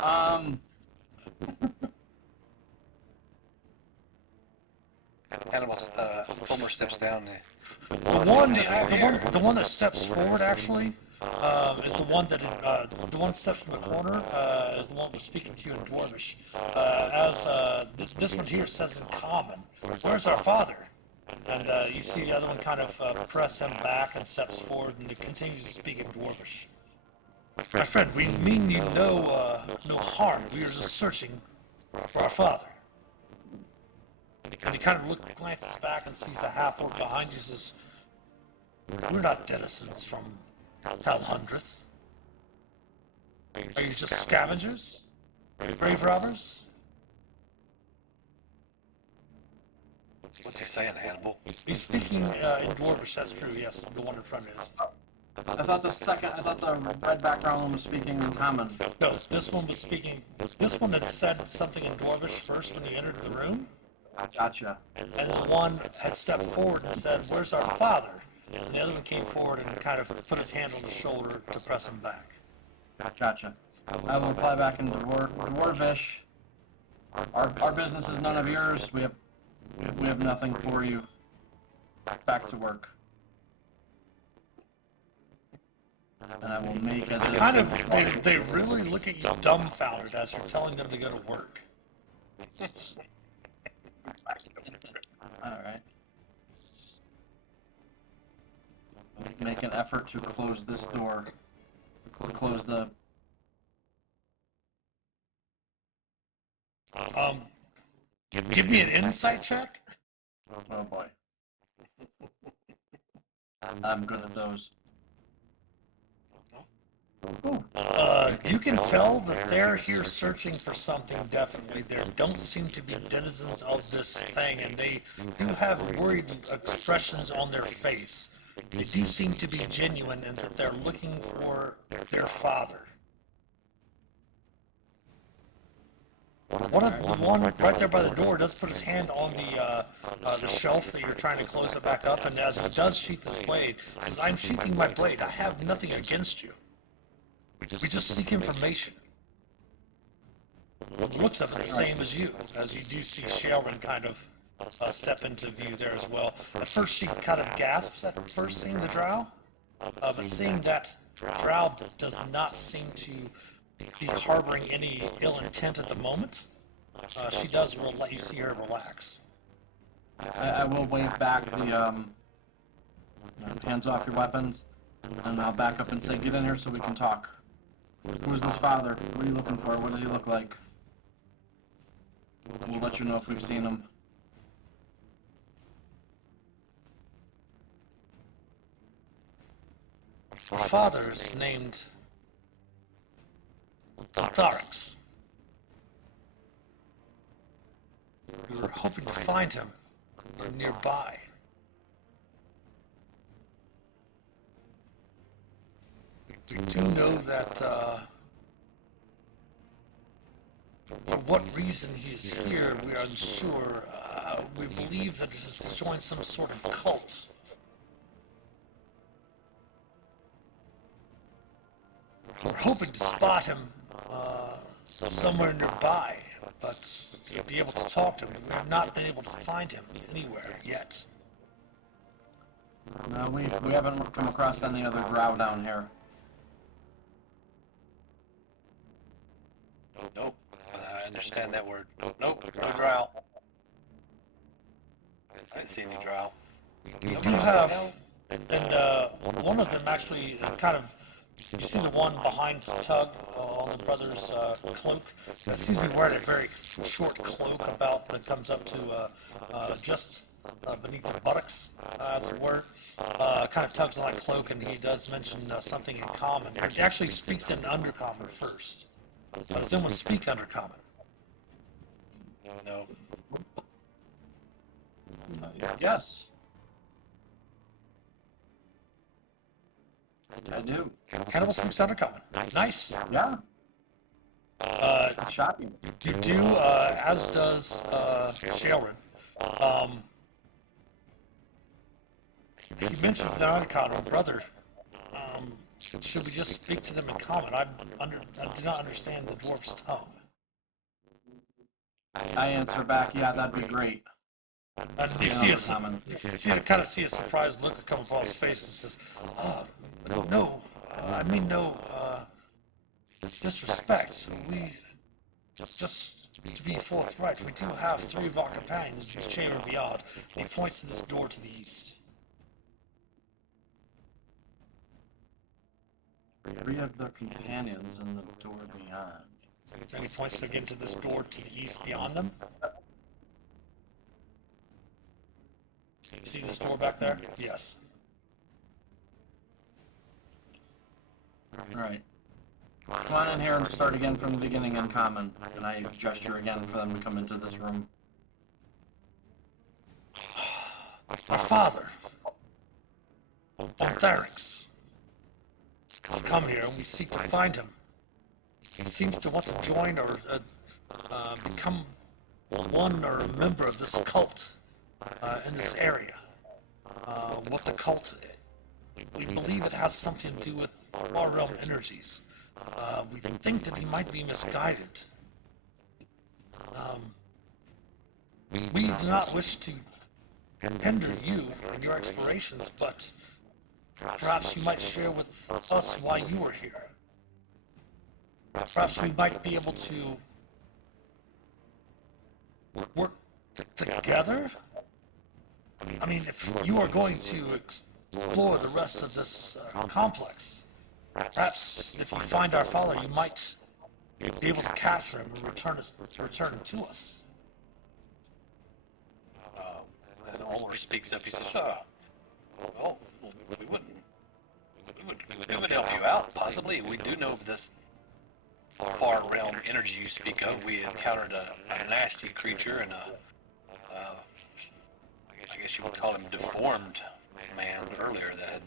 Hannibal's, Ulmor steps down. The one that steps forward actually is the one that the one that steps from the corner is the one that was speaking to you in Dwarvish. This one here says in common, "Where's our father?" And you see the other one kind of press him back and steps forward, and he continues to speak in Dwarvish. My friend, we mean you no harm. We are just searching for our father. And he kind of glances back and sees the half-orc behind you and says, "We're not denizens from Helhundreth. Are you just scavengers? Grave robbers?" What's he saying, Hannibal? He's speaking in Dwarvish, that's true, yes, the one in front is. I thought the red background one was speaking in common. No, this one was speaking, this one had said something in Dwarvish first when he entered the room, Gotcha. and the one had stepped forward and said, "Where's our father?" And the other one came forward and kind of put his hand on his shoulder to press him back. Gotcha. I will reply back in Dwarvish. Our business is none of yours. We have nothing for you. Back to work. And I will make as if Kind of, they really look at you dumbfounded as you're telling them to go to work. Alright. Make an effort to close this door. Close the... Give me an insight check. Oh boy. I'm good at those. You can tell that they're here searching for something definitely. There don't seem to be denizens of this thing, and they do have worried expressions on their face. They do seem to be genuine in that they're looking for their father. The one right there by the door does put his hand on the shelf that you're trying to close it back up, and as he does sheath his blade, says, "I'm sheathing my blade. I have nothing against you. We just seek information." It looks of it the same as you do see Shae kind of step into view there as well. At first she kind of gasps at first seeing the drow, but seeing that drow does not seem to be harboring any ill intent at the moment, she does let you see her relax. I will wave back the, hands off your weapons, and I'll back up and say, "Get in here so we can talk. Who's this father? What are you looking for? What does he look like? We'll let you know if we've seen him." Our father is named Phelix. We were hoping to find him nearby. We do know that, for what reason he's here, we are unsure. We believe that it is to join some sort of cult. We're hoping to spot him somewhere nearby, but to be able to talk to him, we have not been able to find him anywhere yet. No, we haven't come across any other drow down here. Nope. I understand that word. Nope. No drow. I didn't see any drow. We do have, and one of them actually kind of, you see the one behind Tug on the brother's cloak. That seems to be wearing a very short cloak about that comes up to just beneath the buttocks, as it were. Kind of tugs on that cloak, and he does mention something in common. He actually speaks in Undercommon first. Does anyone speak Undercommon? No. Yes. I do. Hannibal speaks Undercommon. Nice. Yeah. Shocking. You do, as does Shae. He mentions the Undercommon, brother. Should we just speak to them in common? I do not understand the dwarf's tongue. I answer back, "Yeah, that'd be great." You kind of see a surprised look come across his face and says, "No, I mean no disrespect. We just to be forthright, we do have 3 of our companions in the chamber beyond." He points to this door to the east. 3 of their companions in the door beyond. And he points again to this door to the east beyond them. See this door back there? Yes. Alright. Come on in here and start again from the beginning in common. And I gesture again for them to come into this room. Our father, Phelix, has come here and we seek to find him. He seems to want to join or become one or a member of this cult in this area. What the cult, we believe it has something to do with far realm energies. We think that he might be misguided. We do not wish to hinder you in your explorations, but perhaps you might share with us why you are here. Perhaps we might be able to work together? I mean, if you are going to explore the rest of this complex, perhaps if you find our father, you might be able to capture him and return him to us. And Ulmor speaks up. He says, well, we would help you out, possibly. We do know of this far realm energy you speak of. We encountered a nasty creature and I guess you would call him deformed man earlier that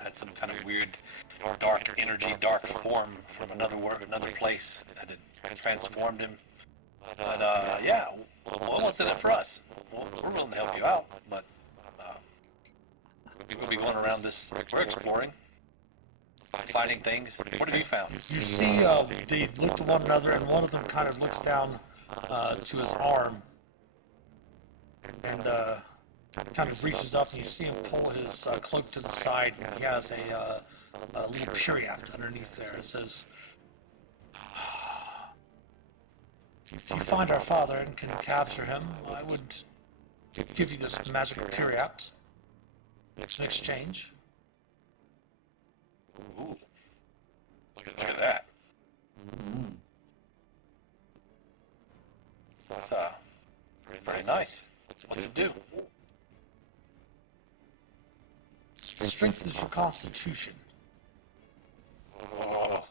had some kind of weird dark energy, dark form from another place that had transformed him. But yeah, well, what's in it for us? We're willing to help you out, but we'll be going around this. We're exploring, finding things. What have you found? You see, they look to one another, and one of them kind of looks down to his arm, and kind of reaches up, and you see him pull his cloak to the side, and he has a little periapt underneath there. It says, if you find our father and can capture him, I would give you this magical periapt in exchange. Ooh, look at that. It's very nice. What's it do? Strengthens your constitution. Oh,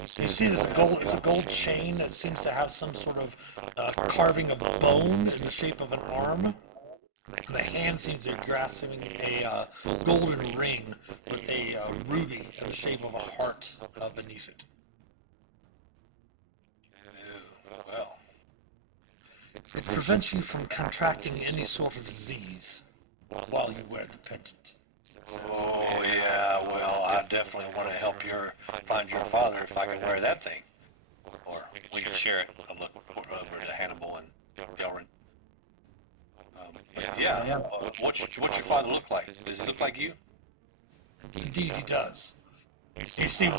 You see, it's a gold chain that seems to have some sort of carving of bone in the shape of an arm. The hand seems to be grasping a golden ring with a ruby in the shape of a heart beneath it. well. It prevents you from contracting any sort of disease while you wear the pendant. Oh yeah, well, I definitely want to help find your father if I can wear that thing. Or we can share it. I'll look over to Hannibal and Delrin. Yeah, what's your father look like? Does he look like you? Indeed, he does. You see, he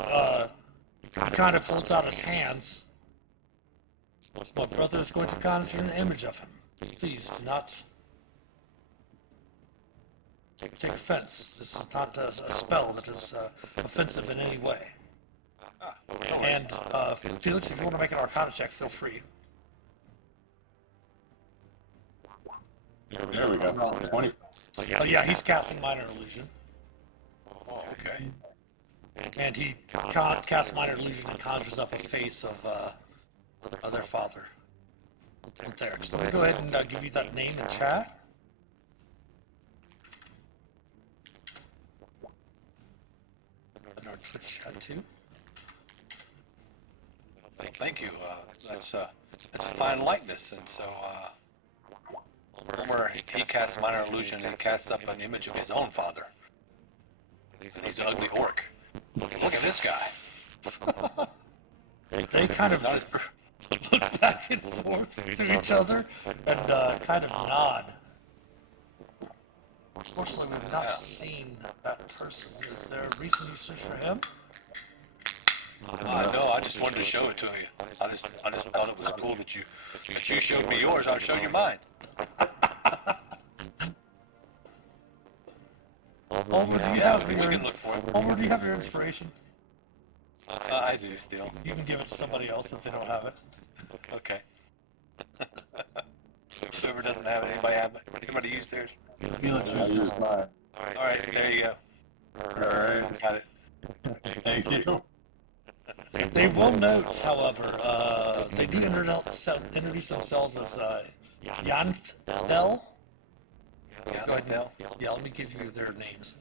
kind of holds out his hands. My brother is going to conjure an image of him. Please do not take offense. This is not a spell that is offensive in any way. And Felix, if you want to make an Arcana check, feel free. There we go. 20. Oh yeah, he's casting minor illusion, Oh, okay. and he casts minor illusion and conjures up a face of their father. Phelix. Let me go ahead and give you that name in chat. And our Twitch chat too. Thank you. That's a fine likeness, and so Ulmor, he casts minor illusion and casts up an image of his own father. He's an ugly orc. Look at this guy. They kind of look back and forth to each other and kind of nod. Unfortunately, we've not seen that person. Is there a reason you search for him? No, I just wanted to show it to you. I just thought it was cool that you showed me yours. I'll show you mine. Ulmor, do you have your inspiration? I do still. You can give it to somebody else if they don't have it. Okay. Whoever doesn't have it, anybody use theirs? Felix I used mine. All right, there you go. Alright. Got it. Thank you. They will note, however, they do introduce themselves as Yanthel. Go ahead and, yeah, let me give you their names.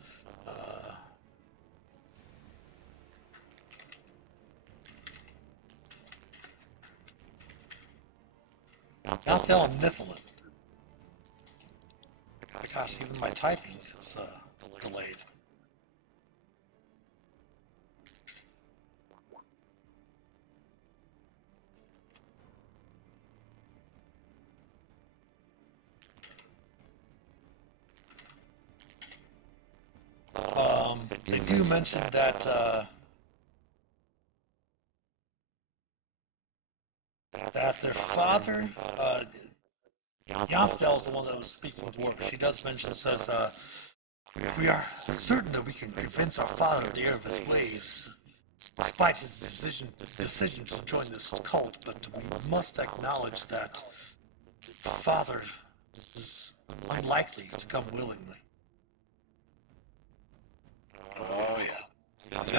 Galthel and Niflin. Gosh, even my typing is delayed. They do mention that that their father, Yafdel is the one that was speaking dwarf. She does mention, says, we are certain that we can convince our father of the error of his ways, despite his decision to join this cult, but we must acknowledge that father is unlikely to come willingly. Oh yeah.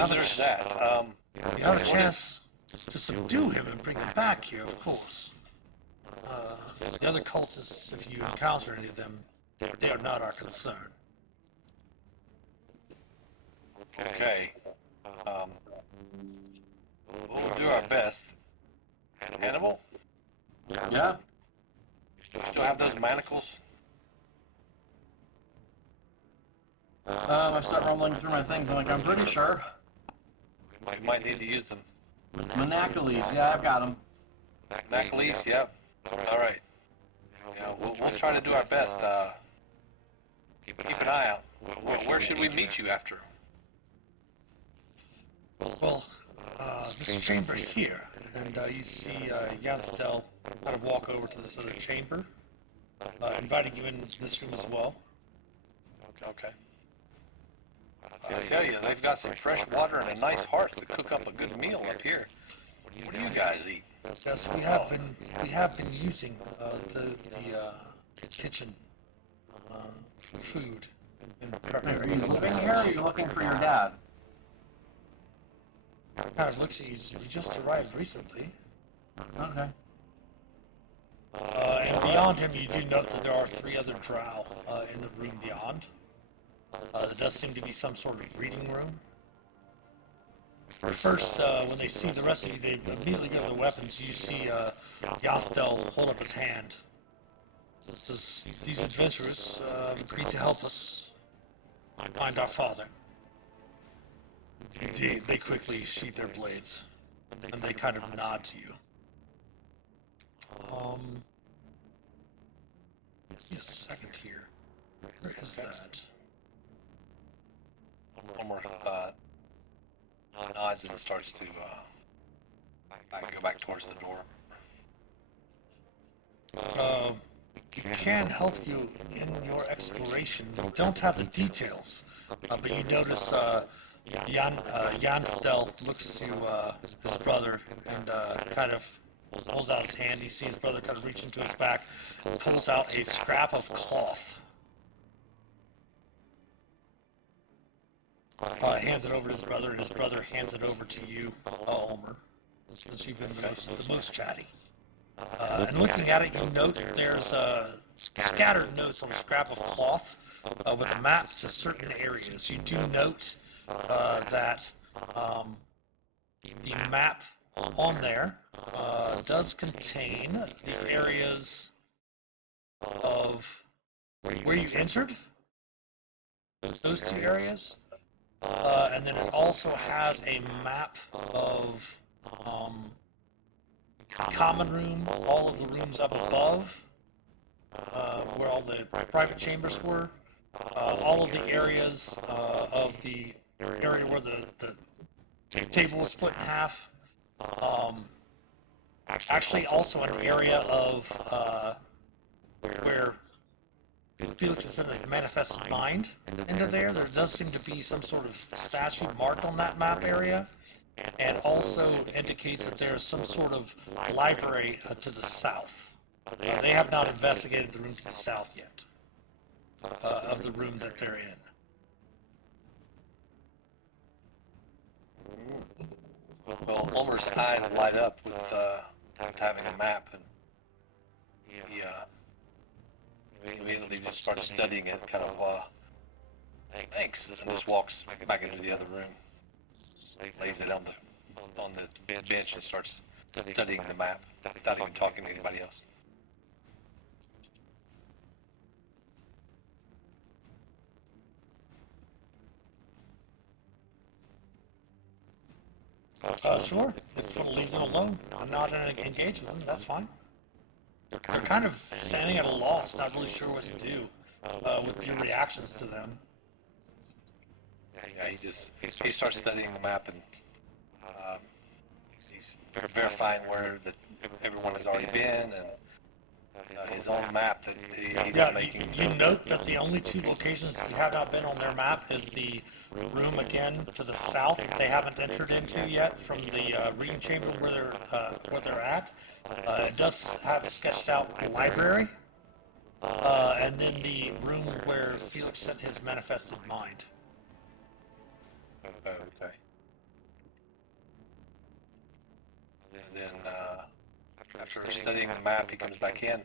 There's that. We have a chance to subdue him and bring him back here, of course. The other cultists, if you encounter any of them, they are not our concern. Okay. We'll do our best. Hannibal, Yeah? you still have those manacles? I start rumbling through my things. I'm like, I'm pretty sure. We might need to use them. Monacoles, yeah, I've got them. Manacles, yep. All right. Yeah, we'll try to do our best. Keep an eye out. Where should we meet you after? Well, this chamber here, and you see Yathdel kind of walk over to this other chamber, inviting you in this room as well. Okay. I tell you, they've got some fresh water and a nice hearth to cook up a good meal up here. What do you guys eat? Yes, we have been using the kitchen for food and Are you preparing. living here or are you looking for your dad? Kind of looks like he just arrived recently. Okay. And beyond him, you do note that there are 3 other drow in the room beyond. There does seem to be some sort of reading room. First, when they see the rest of you, they immediately go to their weapons. You see Yathdel hold up his hand. Says, these adventurers agreed to help us find our father. They quickly sheath their blades, and they kind of nod to you. Just a second here. Where is that? Ulmor nods and starts to go back towards the door. We can help you in your exploration. We don't have the details, but you notice Yathdel looks to his brother and kind of pulls out his hand. You see his brother kind of reach into his back, pulls out a scrap of cloth. Hands it over to his brother, and his brother hands it over to you, Ulmor, since you've been the most chatty. And looking at it, you note that there's scattered notes on a scrap of cloth with maps to certain areas. You do note that the map on there does contain the areas of where you entered, those 2 areas. And then it also has a map of common room, all of the rooms up above, where all the private chambers were, all of the areas of the area where the table was split in half. Actually, also an area of where Phelix is in a manifested mind into there. There does seem to be some sort of statue marked on that map area, and also indicates that there's some sort of library to the south. They have not investigated the room to the south yet of the room that they're in. Well, Ulmer's eyes light up with having a map, and immediately just starts studying it, kind of, thanks, and just walks back into the other room, lays it on the bench and starts studying the map without even talking to anybody else. Sure. If you want to leave them alone, I'm not engage with them, that's fine. They're kind of standing at a loss, not really sure what to do with your reactions to them. Yeah, he starts studying the map, and he's verifying where that everyone has already been, and his own map that he's Yeah, making. you note that the only two locations you have not been on their map is the room again to the south that they haven't entered into yet from the reading chamber where they're at. It does have sketched out a library, and then the room where Felix sent his manifested mind. Okay. And then after studying the map, he comes back in.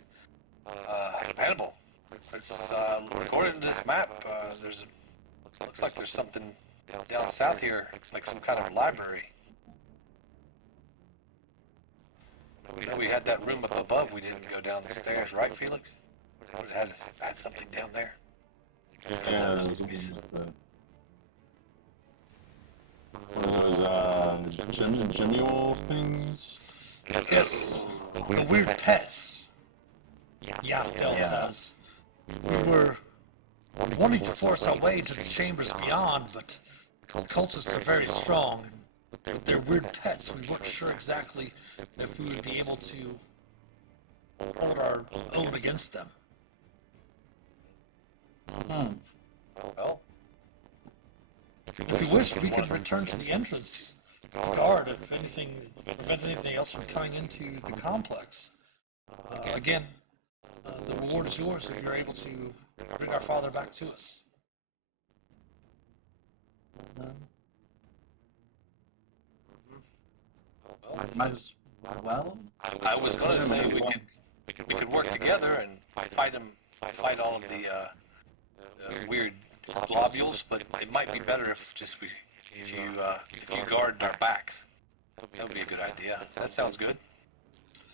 Hannibal, it's according to this map, looks like there's something down south here, like some kind of library. We know we had that room up above. We didn't go down the stairs, right, Felix? It had something down there. Yeah, what are those, gemule things? Yes, the weird pets. Yaftel says. We were wanting to force our way to the chambers beyond, but the cultists are very strong, and with their weird pets, we weren't sure exactly if we would be able to hold our own against them. Well, If you wish, we could return to the entrance to guard if anything, prevent anything else from coming into the complex. Again, the reward is yours if you're able to bring our father back to us. Might as well. I was going to say we could work together and fight all of the weird globules, but it might be better if you guard our backs. That would be a good idea. That sounds good.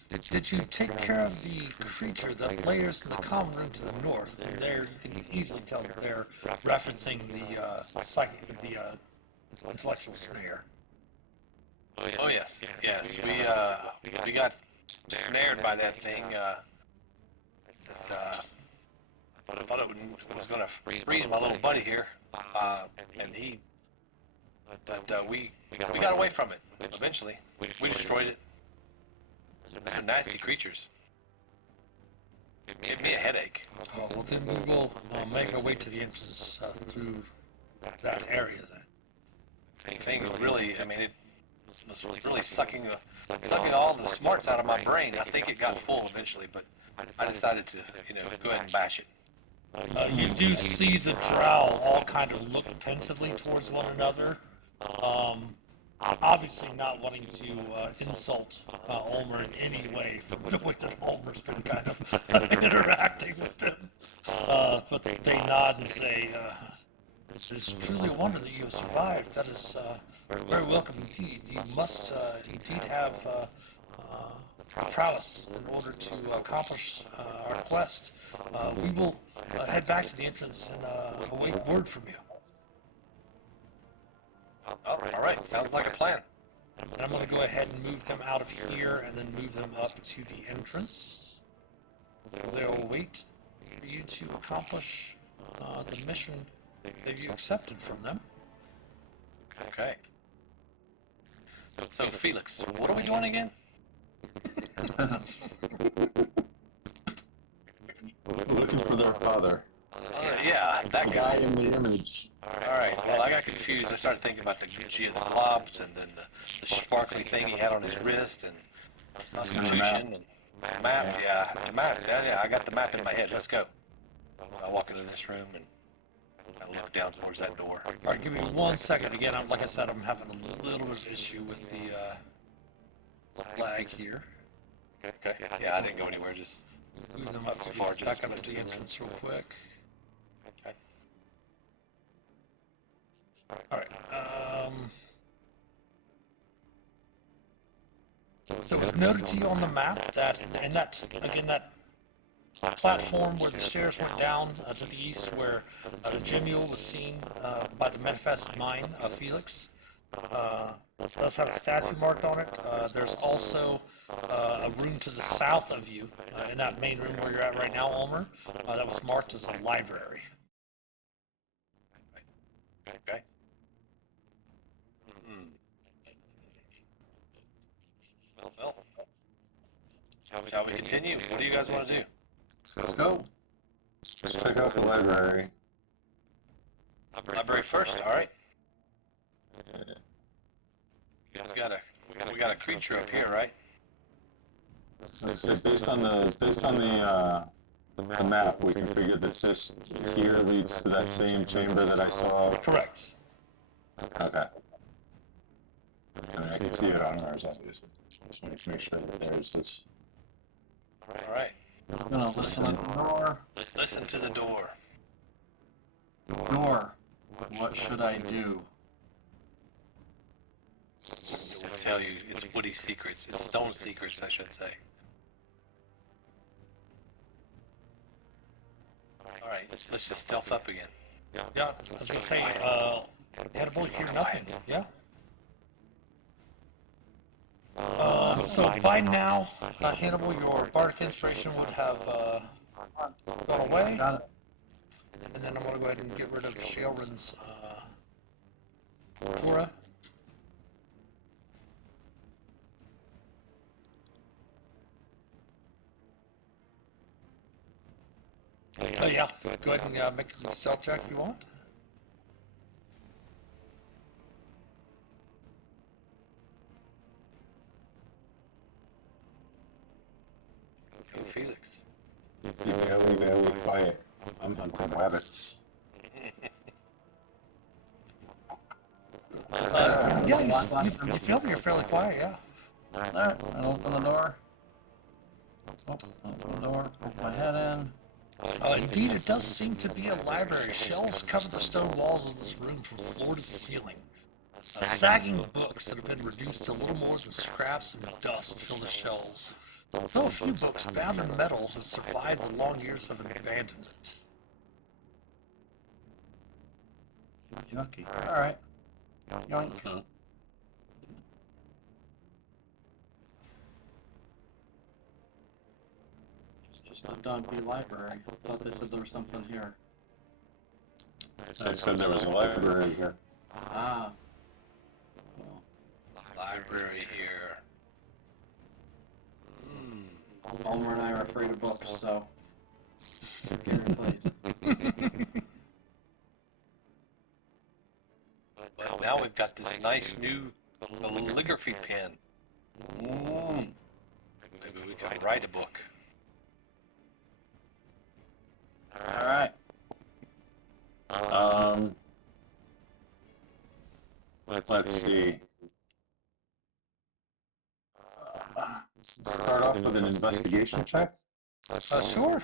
Did you take care of the creature that layers in the common room to the north? And there, you can easily tell that they're referencing the intellectual snare. Oh yes. We got snared by that thing. I thought it was going to freeze my little buddy here, and we got away from it eventually. We destroyed it. They're nasty creatures. Gave me a headache. Oh, well then we will make our way to the entrance through that area then. The thing really, I mean, it was really sucking all the smarts out of my brain. I think it got full eventually, but I decided to, go ahead and bash it. You do see the drow all kind of look pensively towards one another. Obviously not wanting to insult Ulmor in any way from the way that Ulmer's been kind of interacting with them. But they nod and say, "It is truly a wonder that you have survived. That is very welcome indeed. You must indeed have the prowess in order to accomplish our quest. We will head back to the entrance and await word from you." Oh, all right. Sounds like a plan. And I'm going to go ahead and move them out of here and then move them up to the entrance. They'll wait for you to accomplish the mission that you accepted from them. Okay. So Felix, what are we doing again? Looking for their father. Yeah, that The guy. guy in the image. All right. Well, I got confused. I started thinking about the globs and then the sparkly thing he had on his wrist and Constitution and map. Yeah, the map. Yeah. I got the map in my head. Let's go. I walk into this room and I look down towards that door. All right, give me 1 second. Again, like I said, I'm having a little bit of issue with the lag here. Okay. Yeah, I didn't go anywhere. Just Move them up to Far the back just- up to the entrance real quick. Okay. All right. So it was noted to you on the map that, and that again, that platform where the stairs went down to the east, where the gem mule was seen by the manifested mind of Phelix. Does have a statue marked on it. There's also a room to the south of you, in that main room where you're at right now, Ulmor, that was marked as a library. Okay. Hmm. Well, shall we continue? What do you guys want to do? Let's go. Let's check out the library. Library first, all right. We got a creature up here, right? So based on the map, we can figure that this here leads to that same chamber that I saw. Correct. Okay. I mean, I can see it on ours, obviously. Just want to make sure that there's this. All right. I'm gonna listen at the door. Listen to the door. Door. What should I do? It will tell you it's woody secrets. It's stone secrets, I should say. All right. Let's just stealth up again. Yeah, I was gonna say, Hannibal, you hear nothing. Yeah. So by now, Hannibal, your bardic inspiration would have gone away, Got it. and then I'm gonna go ahead and get rid of Sheldon's aura. Oh yeah, go ahead and make some stealth check if you want. Felix. Be very quiet. I'm hunting rabbits. Yeah, you feel that you're fairly quiet, yeah. Alright, I'll open the door. Open the door, poke my head in. Indeed, it does seem to be a library. Shelves cover the stone walls of this room from floor to ceiling. Sagging books that have been reduced to little more than scraps and dust fill the shelves. Though a few books bound in metal have survived the long years of abandonment. Yucky. Alright. Yoink. Just a dumpy library. Thought they said there was something here. I said there was a library here. Ah. Well, Library here. Ulmor and I are afraid of books, so. Carry, please. Well, now we've got this nice new calligraphy pen. Mm. Maybe we can write a book. Alright. Let's see. Start off with an investigation check. Sure.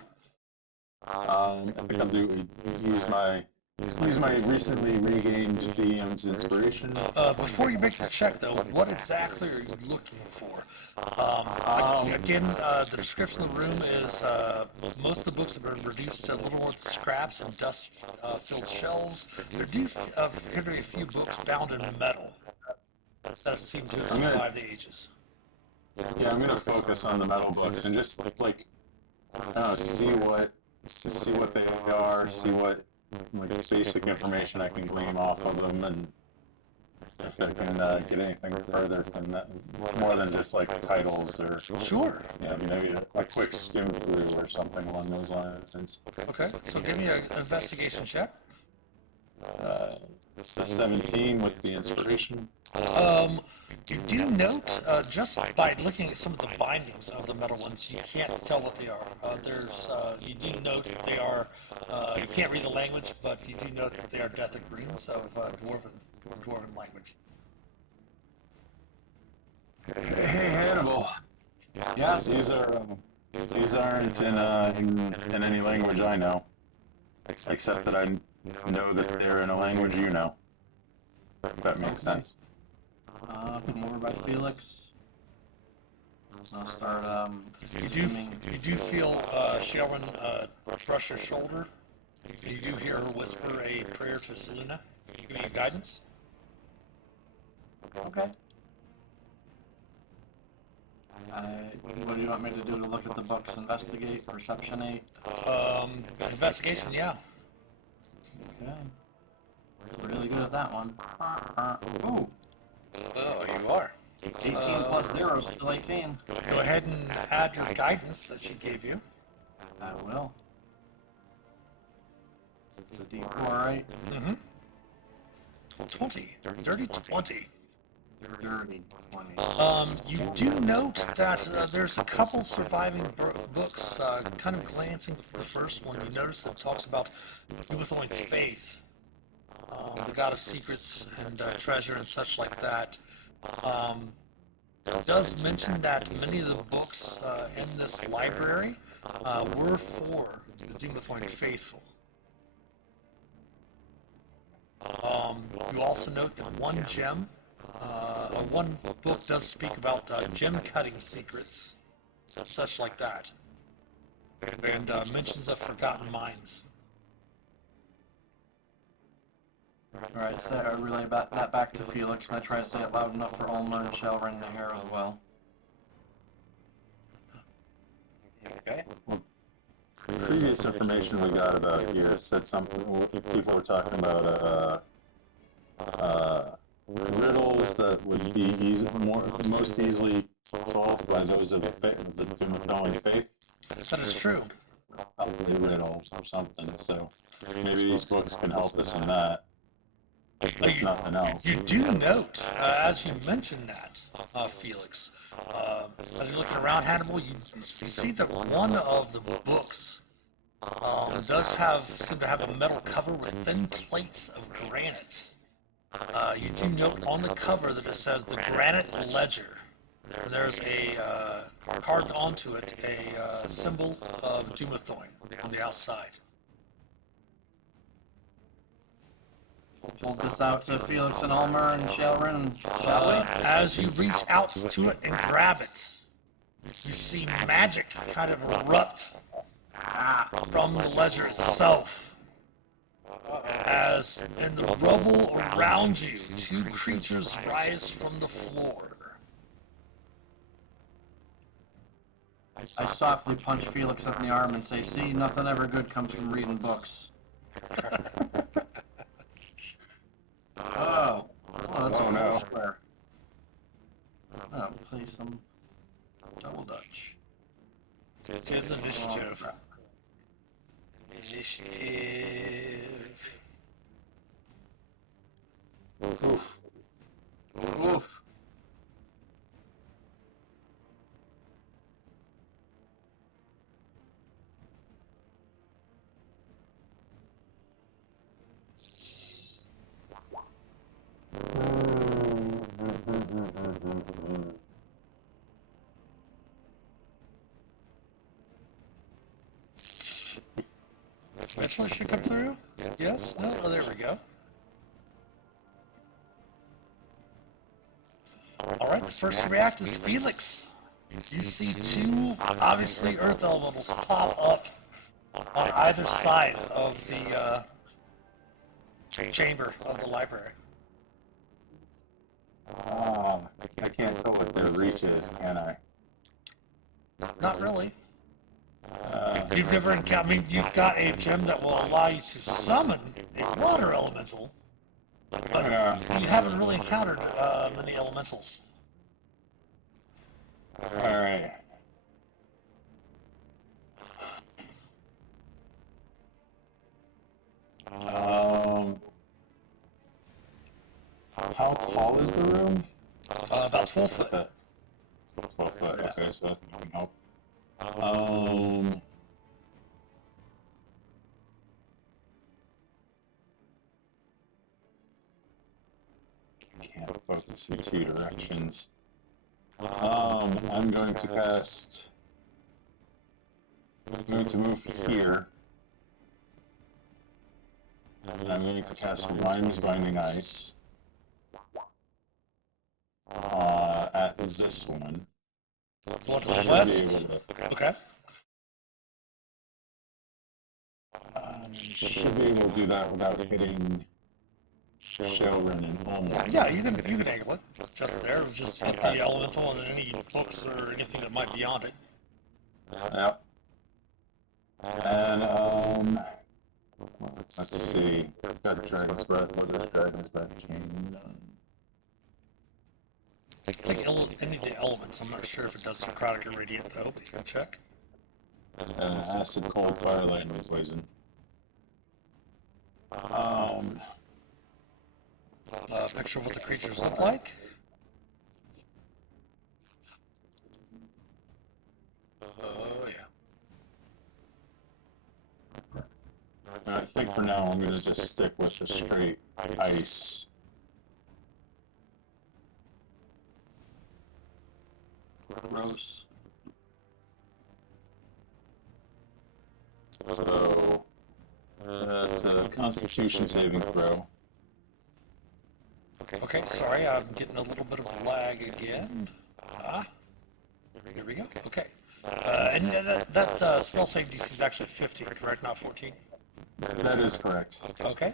I think I'll use my recently regained DM's inspiration. Before you make the check, though, what exactly are you looking for? Again, the description of the room is most of the books have been reduced to little more than scraps and dust-filled shelves. There do appear to be a few books bound in metal that seem to have survived the ages. Yeah, I'm gonna focus on the metal books and just like I don't know, see what they are, see what like basic information I can glean off of them, and if I can get anything further from that, more than just like titles or Sure. yeah, maybe a quick skim through or something along those lines. Okay, so give me an investigation check. The 17 with the inspiration. You do note, just by looking at some of the bindings of the metal ones, you can't tell what they are. You do note that they are, you can't read the language, but you do note that they are Death runes of dwarven language. Hey, Hannibal. Yeah. These are These aren't in any language I know, except that I know that they're in a language you know. If that makes sense. Come over by Phelix. I'll start, You do feel Sharon brush your shoulder. You do hear her whisper a prayer to Selena, giving you guidance. Okay. What do you want me to do to look at the books? Investigate, perception 8? Investigation, yeah. Okay. Really good at that one. Ooh, Oh, you are. 18 plus 0 is still 18. Go ahead and add your guidance that she gave you. I will. It's a D4, right? Mm-hmm. 20. Dirty 20. Dirty 20. You do note that there's a couple surviving books, kind of glancing at the first one. You notice that it talks about Umathoin's faith, the god of secrets and treasure and such like that. It does mention that many of the books in this library were for the Umathoin faithful. You also note that one gem, one book does speak about gem cutting secrets, such like that, and mentions of forgotten mines. Alright, so I relay that back to Phelix, and I try to say it loud enough for Ulmor and Shalrin to hear as well. Okay. Previous information we got about you said something. People were talking about riddles that would be most easily solved by those of the Dumathoan faith. That is true. Probably riddles or something. So maybe these books can help us in that. If nothing else. You do note, as you mentioned that, Felix, as you're looking around Hannibal, you see that one of the books seem to have a metal cover with thin plates of granite. You do note on the cover that it says the Granite Ledger. There's a carved onto it a symbol of Dumathoin on the outside. Hold this out to Phelix and Ulmor and Shalrin, shall we? As you reach out to it and grab it, you see magic kind of erupt from the ledger itself. As in the rubble around you, two creatures rise from the floor. I softly punch Phelix up in the arm and say, see, nothing ever good comes from reading books. Oh, that's a no. full square. Oh, play some double dutch. It is initiative. Initiative. Oof. Oof. Eventually should come through? Yes? No? Oh, there we go. Alright, the first to react is Felix. You see two, obviously, earth elementals pop up on either side of the chamber of the library. I can't tell what their reach is, can I? Not really. You've never encountered, I mean, you've got a gem that will allow you to summon a water elemental, but you haven't really encountered many elementals. Alright. How tall is the room? About 12 foot. 12 foot, okay, so that's not gonna help. Can't focus in two directions. I'm going to cast I'm going to move here. And I'm going to cast Rhymes Binding Ice at this one. Going to the Should be west. able to- Okay. should be able to do that without hitting Shailran and Ulmor. Yeah, you can angle it. Just there. Just hit the elemental and any books or anything that might be on it. Yep. And let's see. Got Dragon's Breath. What is Dragon's Breath King? I think any of the elements. I'm not sure if it does necrotic or radiant though, but you can check. Acid, Cold, Fire, Lightning, Poison. Picture of what the creatures look like. Oh yeah. I think for now I'm going to just stick with the straight ice. Gross. So that's a Constitution saving throw. Okay, sorry, I'm getting a little bit of lag again. Here we go. Okay. And that spell save DC is actually 15, correct? Not 14? That is correct. Okay.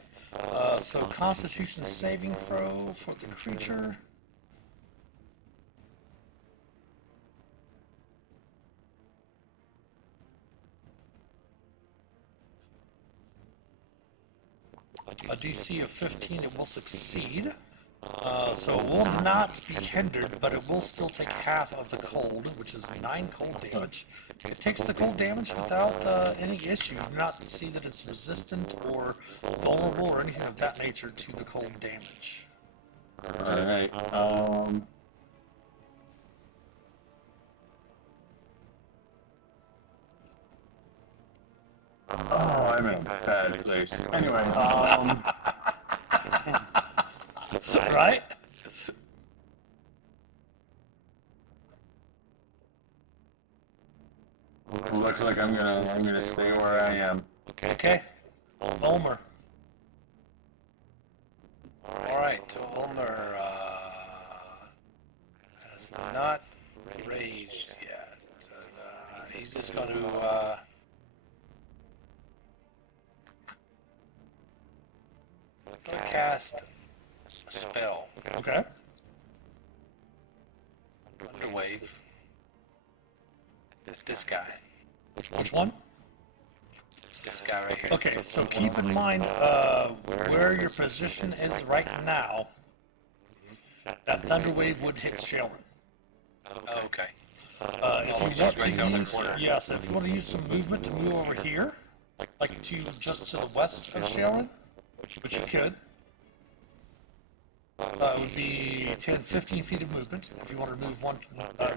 So Constitution saving throw for the creature. A DC of 15, it will succeed. So it will not be hindered, but it will still take half of the cold, which is 9 cold damage. It takes the cold damage without any issue. You do not see that it's resistant or vulnerable or anything of that nature to the cold damage. Alright, oh, I'm in a bad place. Anyway, Right? looks like I'm gonna stay where I am. Okay. Ulmor. Alright, Ulmor has not raged yet. He's just going to cast a spell. Okay. Underwave. This guy. Which one? This guy right here. Okay, so keep in mind where your position is right now. That thunder wave would hit Shailran. Okay. If you want to use, yes, if you want to use some movement to move over here, like to just to the west of Shailran, which you could, it would be 10, 15 feet of movement. If you want to move one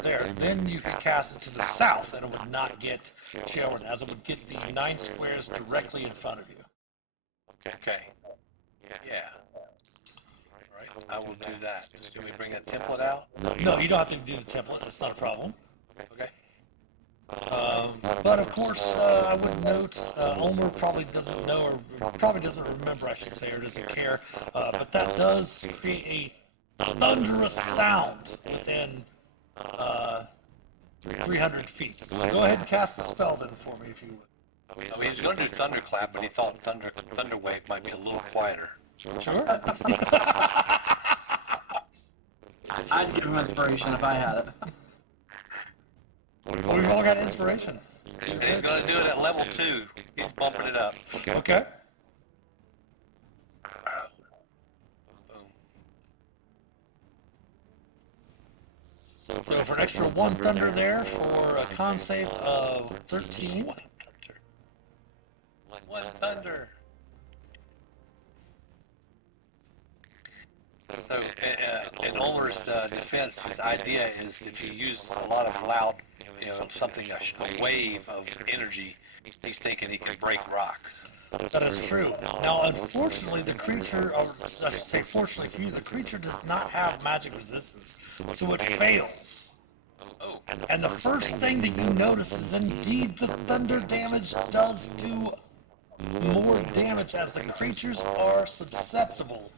there, then you could cast it to the south, and it would not get Shailran, as it would get the 9 squares directly in front of you. Okay. Yeah. Alright, I will do that. Can we bring that template out? No, you don't have to do the template. That's not a problem. Okay. But of course, I would note, Ulmor probably doesn't know, or probably doesn't remember, I should say, or doesn't care, but that does create a thunderous sound within 300 feet. So go ahead and cast the spell then for me, if you would. He was going to do Thunderclap, but he thought Thunder Wave might be a little quieter. Sure. I'd give him inspiration if I had it. Well, we've all got inspiration. He's going to do it at level 2. He's bumping it up. Okay. Boom. So for an extra 1 thunder there for a con save of 13. One thunder. So, in Ulmer's defense, his idea is if you use a lot of loud, something, a wave of energy, he's thinking he can break rocks. That is true. Now, unfortunately, the creature, or I should say fortunately for you, the creature does not have magic resistance, so it fails. Oh, And the first thing that you notice is indeed the thunder damage does do more damage as the creatures are susceptible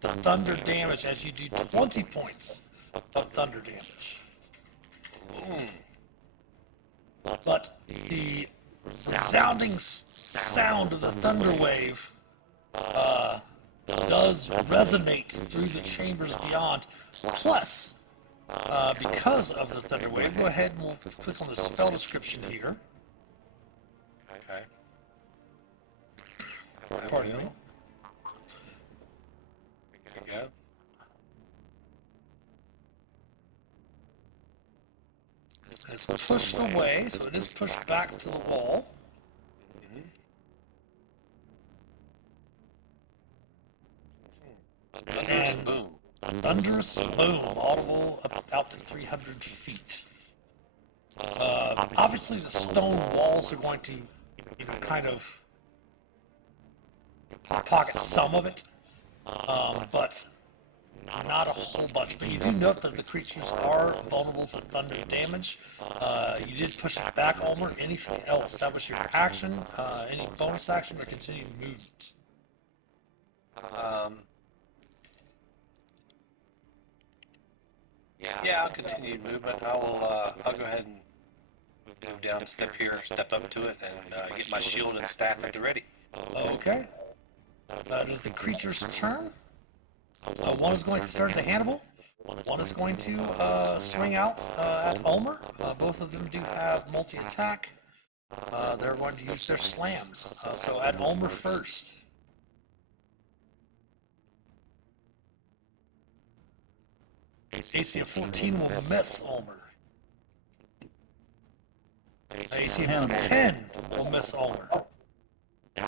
to thunder damage as you do 20 points of thunder damage. But the resounding sound of the thunder wave does resonate through the chambers beyond. Plus, because of the thunder wave, go ahead and we'll click on the spell description here. okay. Pardon me. There you go. It's pushed away, so it is pushed back to the wall. Thunderous boom. Thunderous boom, audible out to 300 feet. Obviously, the stone walls are going to, kind of pocket some of it, but not a whole bunch. But you do note that the creatures are vulnerable to thunder damage. You did push it back, Ulmor. Anything else? That was your action. Any bonus action or continued movement? Yeah, I'll continue movement. I'll go ahead and move down, step here, step up to it, and get my shield and staff at the ready. Okay. That is the creature's turn. One is going to turn to Hannibal. One is going to swing out at Ulmor. Both of them do have multi-attack. They're going to use their slams. So at Ulmor first. AC of 14 will miss Ulmor. AC of 10 will miss Ulmor.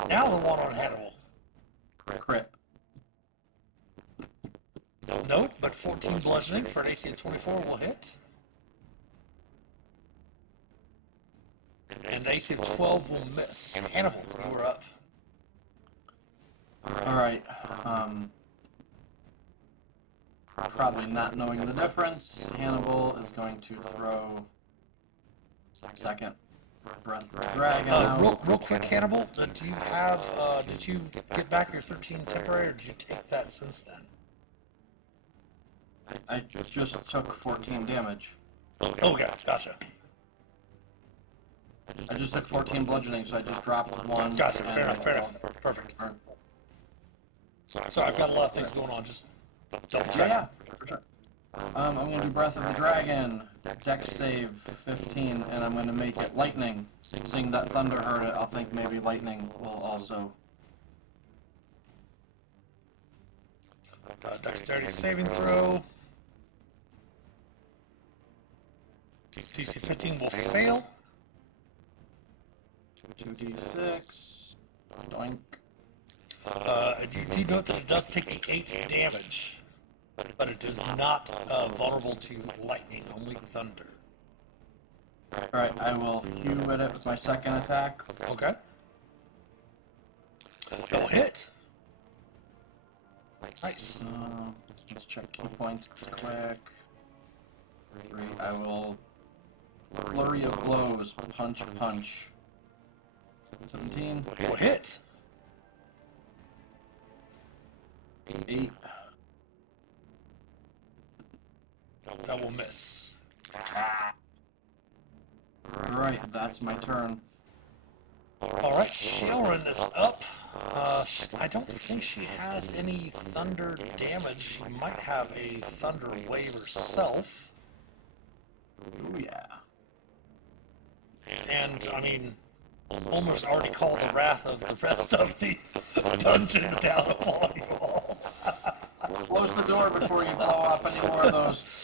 Now the one on Hannibal. Crit. Nope, but 14 bludgeoning for an AC of 24 will hit. And AC of 12 will miss. Hannibal, you are up. Alright, probably not knowing the difference, Hannibal is going to throw second breath of the dragon out. Real quick, Hannibal, do you have, did you get back your 13 temporary, or did you take that since then? I just took 14 damage. Oh, gotcha. I just took 14 bludgeoning, so I just dropped one. Gotcha, and fair enough. Perfect. Sorry, I've got a lot of things going on, just double check. Yeah, for sure. I'm gonna do Breath of the Dragon, Dex save 15, and I'm gonna make it lightning. Seeing that thunder hurt it, I'll think maybe lightning will also. Dexterity saving throw. DC 15 will fail. 2d6. Doink. You do note that it does take the 8 damage, but it is not vulnerable to lightning, only thunder. Alright, I will hew at it with my second attack. Okay. That will hit. Nice. Let's check key points quick. 3. I will flurry of blows, punch. 17. Will hit. 8. That will miss. Alright, that's my turn. Alright, Shaelrin is up. I don't think she has any thunder damage. She might have a thunder wave herself. Ooh, yeah. And, I mean, Ulmor's already called the wrath of the rest of the dungeon down upon you all. Close the door before you blow up any more of those.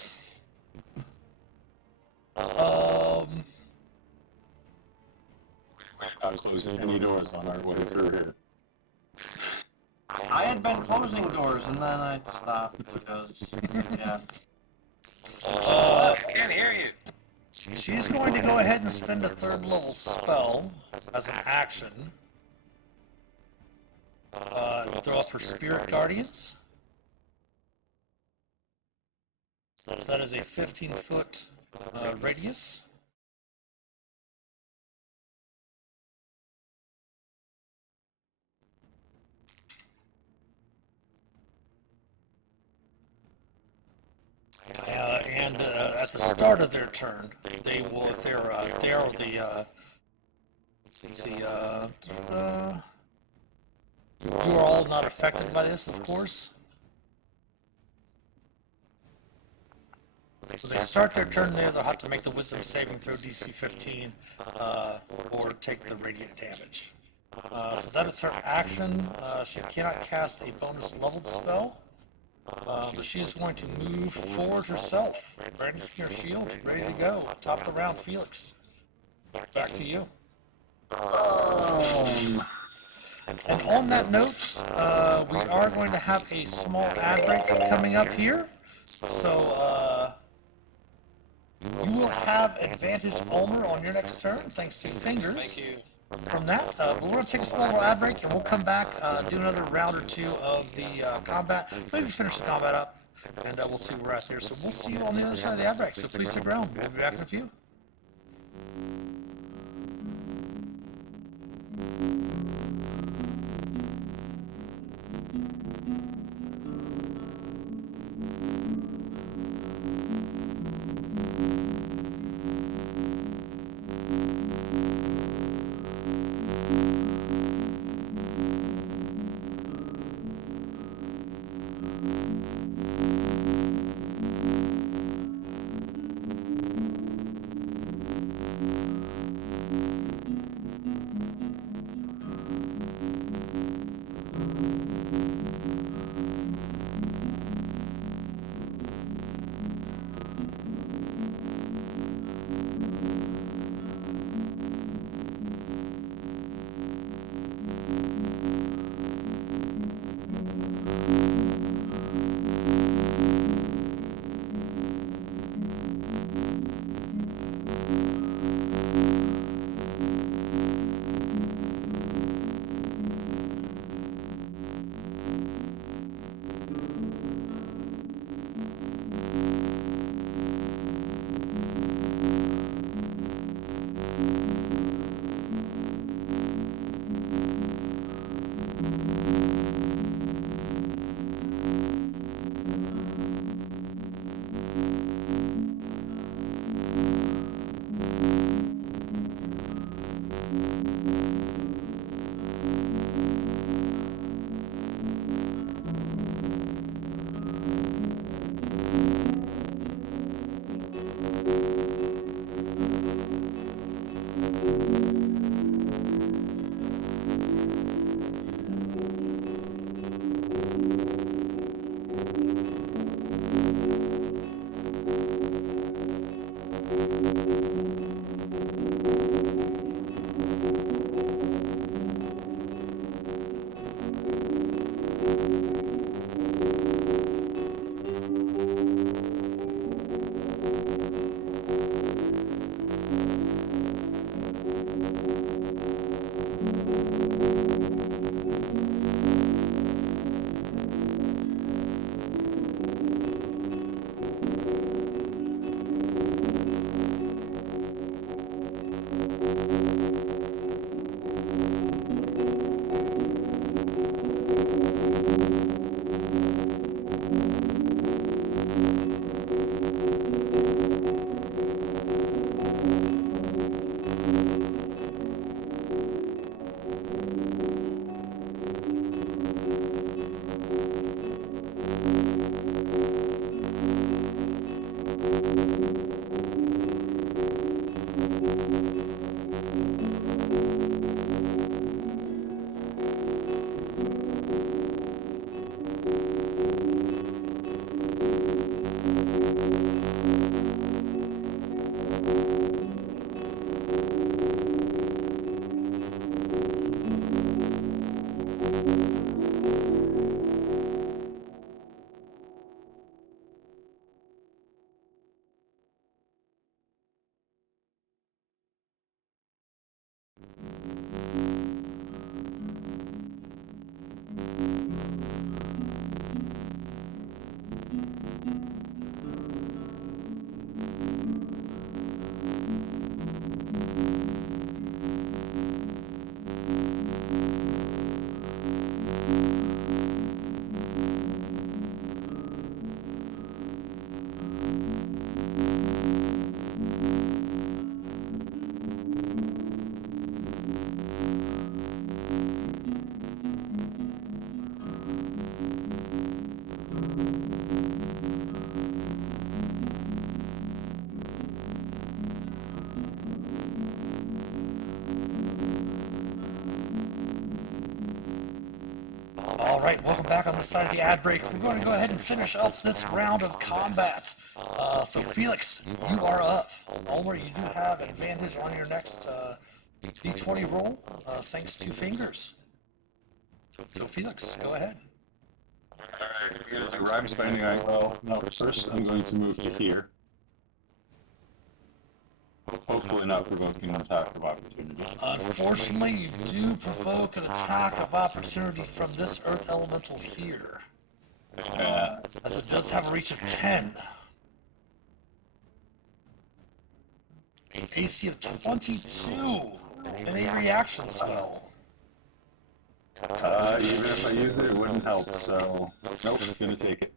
I'm closing any doors on our way through here. I had been closing doors and then I stopped because, yeah. I can't hear you. She's going to go ahead and spend a 3rd level spell as an action. Throw up her Spirit Guardians. So that is a 15-foot radius. And at the start of their turn, they will, if they're the, let's see, you are all not affected by this, of course. So they start their turn there, they'll have to make the wisdom saving throw DC 15, or take the radiant damage. So that is her action. She cannot cast a bonus leveled spell. But she is going to move forward herself, brandishing her shield, ready to go. Top of the round, Phelix. Back to you. And on that note, we are going to have a small ad break coming up here. So you will have advantage Ulmor on your next turn, thanks to Fingers. Thank you. From that, we're going to take a small little ad break, and we'll come back, do another round or two of the combat, maybe finish the combat up, and we'll see where we're at there. So we'll see you on the other side of the ad break, so please stick around. We'll be back in a few. right, welcome back on the side of the ad break. We're going to go ahead and finish up this round of combat. So Phelix, you are up. Ulmor, you do have advantage on your next D20 roll, thanks to fingers. So Phelix, go ahead. Alright, as a rhyme spending, no, first I'm going to move to here. Hopefully not provoking an attack of opportunity. Unfortunately, you do provoke an attack of opportunity from this earth elemental here, as it does have a reach of 10. AC of 22, and a reaction spell. Even if I used it, it wouldn't help, so nope, gonna take it.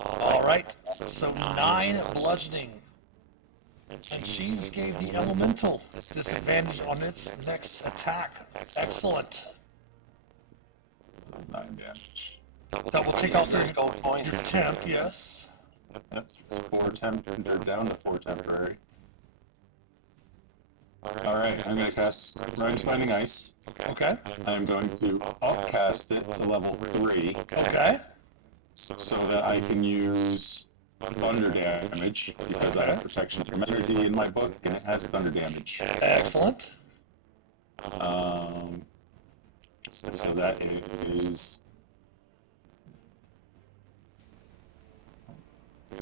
Alright, so 9 bludgeoning. And Sheaves gave the elemental disadvantage on its next attack. Excellent. 9 damage. That will take out your temp, yes. Yep, it's 4 temp, and they're down to 4 temporary. Alright, I'm gonna cast Rhyme Spinding Ice. Okay. I'm going to upcast it to level 3, Okay. so that I can use thunder damage, because I have protection from energy in my book, and it has thunder damage. Excellent. So that is...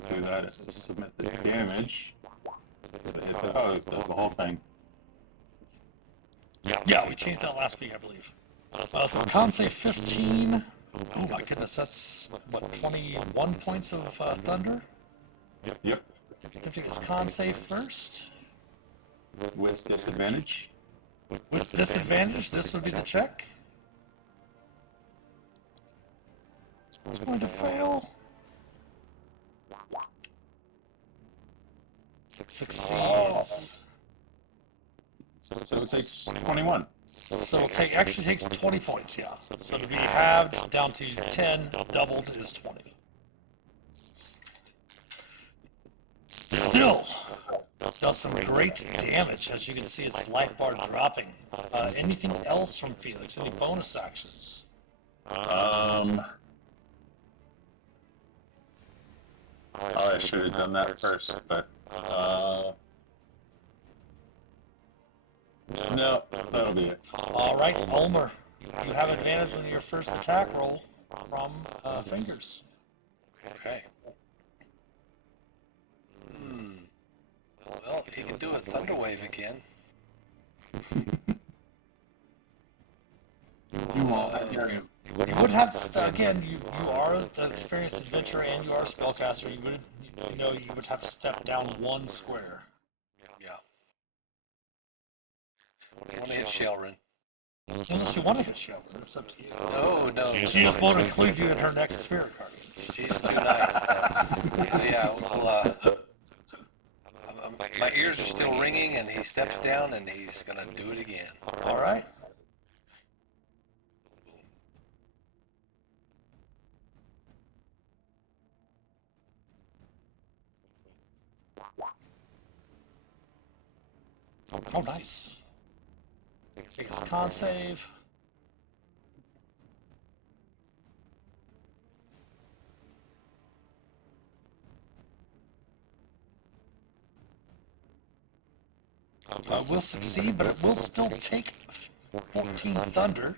Do that, submit the damage. Oh, it does the whole thing. Yeah, we changed that last week, I believe. So con save 15. Oh my goodness, that's, what, 21 points of thunder? Yep. I think it's con save first. With disadvantage. With disadvantage, this would be the check. It's going to fail. Succeeds. So it takes 21. So it actually takes 20 points, yeah. So to be halved down to 10, doubled is 20. Still, does some great damage. As you can see, its life bar dropping. Anything else from Phelix? Any bonus actions? Oh, I should have done that first, but no, that'll be it. All right, Ulmor, you have advantage on your first attack roll from fingers. Okay. Well, he can do a thunder wave again. You won't, I hear you. You would have to, again, you are an experienced adventurer and you are a spellcaster. You would have to step down 1 square. Yeah. I want to hit Shelrin. Unless you want to hit Shae, it's up to you. No. She just won't include you in her next spirit card. She's too nice. Yeah, well, my ears are still ringing, and he steps down, and he's gonna do it again. All right. Oh, nice. It's con save. Will succeed, but it will still take 14 thunder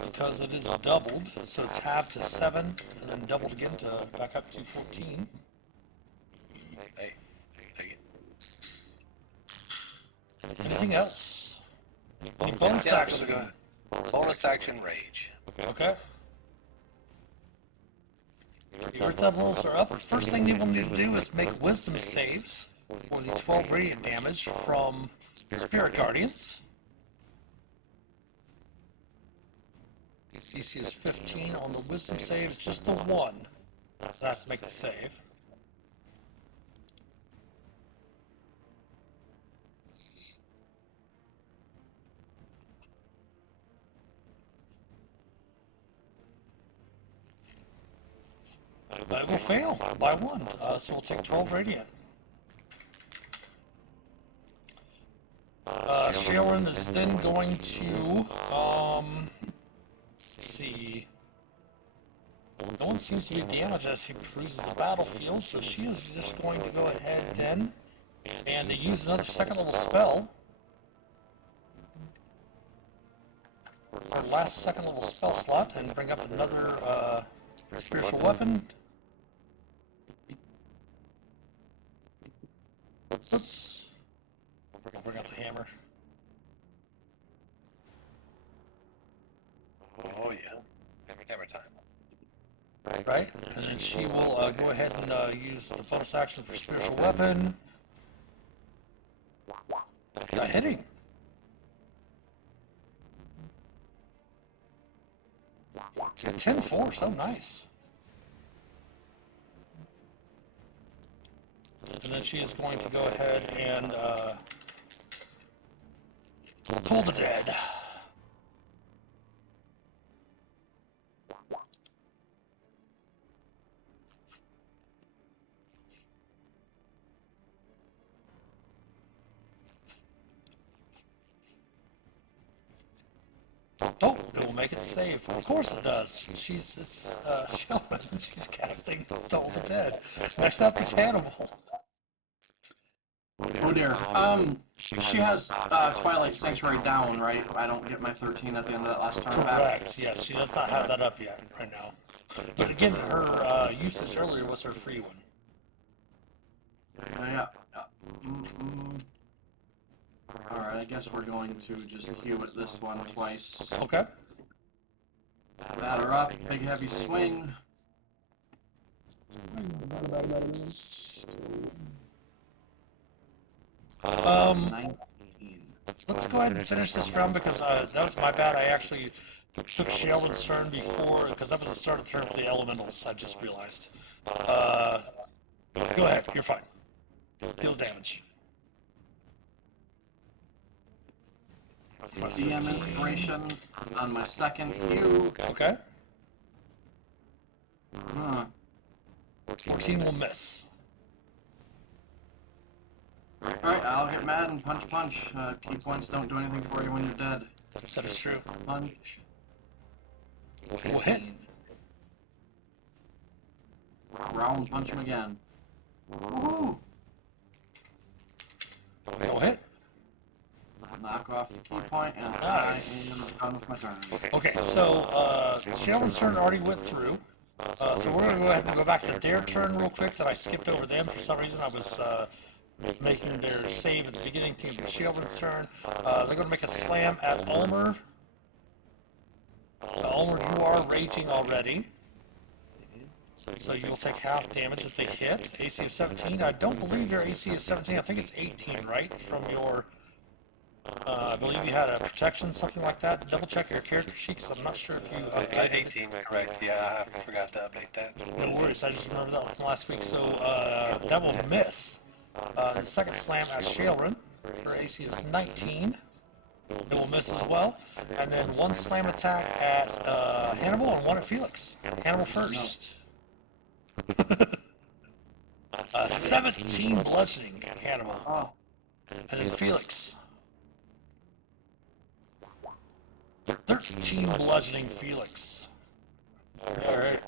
because it is doubled, so it's halved to 7 and then doubled again to back up to 14. Hey, take it. Anything else? Any bonus Yeah, action? go ahead. Bonus action rage. Okay. Your levels are up. First thing you will need to do is make wisdom saves for the 12 radiant damage from Spirit Guardians. DC is 15 on the wisdom saves, just the 1. So that's to make the save. It will fail by 1, so we'll take 12 radiant. Sharon is then going to see. No one seems to be damaged as she cruises the battlefield, so she is just going to go ahead then and use another second level spell. Our last second level spell slot, and bring up another spiritual weapon. Oops. I'll bring out the hammer. Oh yeah. Hammer time. Right? And then she will go ahead and use the bonus action for spiritual weapon. Not hitting. A 10-4, so nice. And then she is going to go ahead and toll the dead. Oh, it will make it save. Of course it does. She's she's casting Toll the Dead. Next up is Hannibal. Oh dear. She has Twilight Sanctuary down, right? I don't get my 13 at the end of that last turn back. Correct. Yes, she does not have that up yet right now. But again, her usage earlier was her free one. Yeah. Alright, I guess we're going to just hew at this one twice. Okay. Batter up, big heavy swing. Um, 19. let's go ahead and finish this round because that was my bad. I actually took Sheldon's turn before, because that was the start of the turn for the elementals, I just realized. Go ahead, you're fine. Deal damage. DM inspiration on my second hew. Okay. Huh. 14 will miss. Alright, I'll get mad and punch. Key points don't do anything for you when you're dead. That is true. Punch. Will hit. Round punch him again. Woohoo! No hit. Knock off the key point, and Nice. I am done with my turn. Okay, so Sheldon's turn already went through. So we're going to go ahead and go back to their turn real quick that I skipped over them. For some reason I was making their save at the beginning to the Sheldon's turn. They're going to make a slam at Ulmor. Ulmor, you are raging already. So you'll take half damage if they hit. AC of 17. I don't believe your AC is 17. I think it's 18, right? From your... I believe you had a protection, something like that. Double check your character sheet, because I'm not sure if you updated it. 18, correct. Yeah, I forgot to update that. No worries, I just remember that from last week. So that will miss. The second slam at Shaelrin. Her AC is 19. It will miss as well. And then one slam attack at Hannibal and one at Phelix. Hannibal first. 17 bludgeoning Hannibal. Oh, And then Phelix. 13 bludgeoning Phelix. Alright.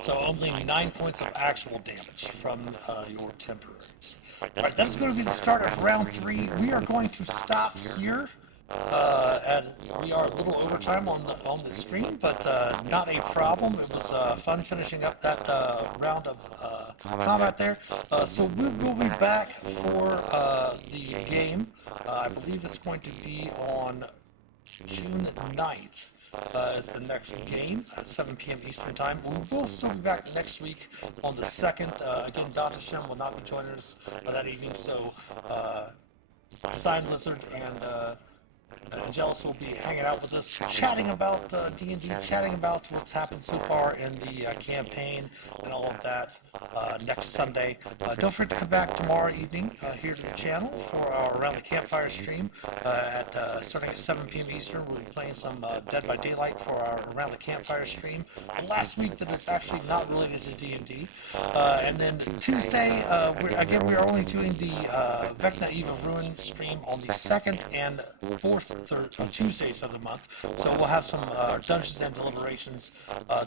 So only 9 points of actual damage from your temporaries. Alright, that is going to be the start of round 3. We are going to stop here. And we are a little overtime on the stream, but not a problem. It was fun finishing up that round of combat there. So we will be back for the game. I believe it's going to be on June 9th. Is the next game at 7 p.m. Eastern Time. We will still be back next week on the 2nd. Again, Dr. Shem will not be joining us that evening, so Design Lizard and Angelus will be hanging out with us, chatting about D&D, chatting about what's happened so far in the campaign and all of that next Sunday. Don't forget to come back tomorrow evening here to the channel for our Around the Campfire stream starting at 7 p.m. Eastern. We'll be playing some Dead by Daylight for our Around the Campfire stream. Last week that is actually not related to D&D. And then Tuesday, we are only doing the Vecna Eve of Ruin stream on the 2nd and 4th Tuesdays of the month. So we'll have some Dungeons and Deliberations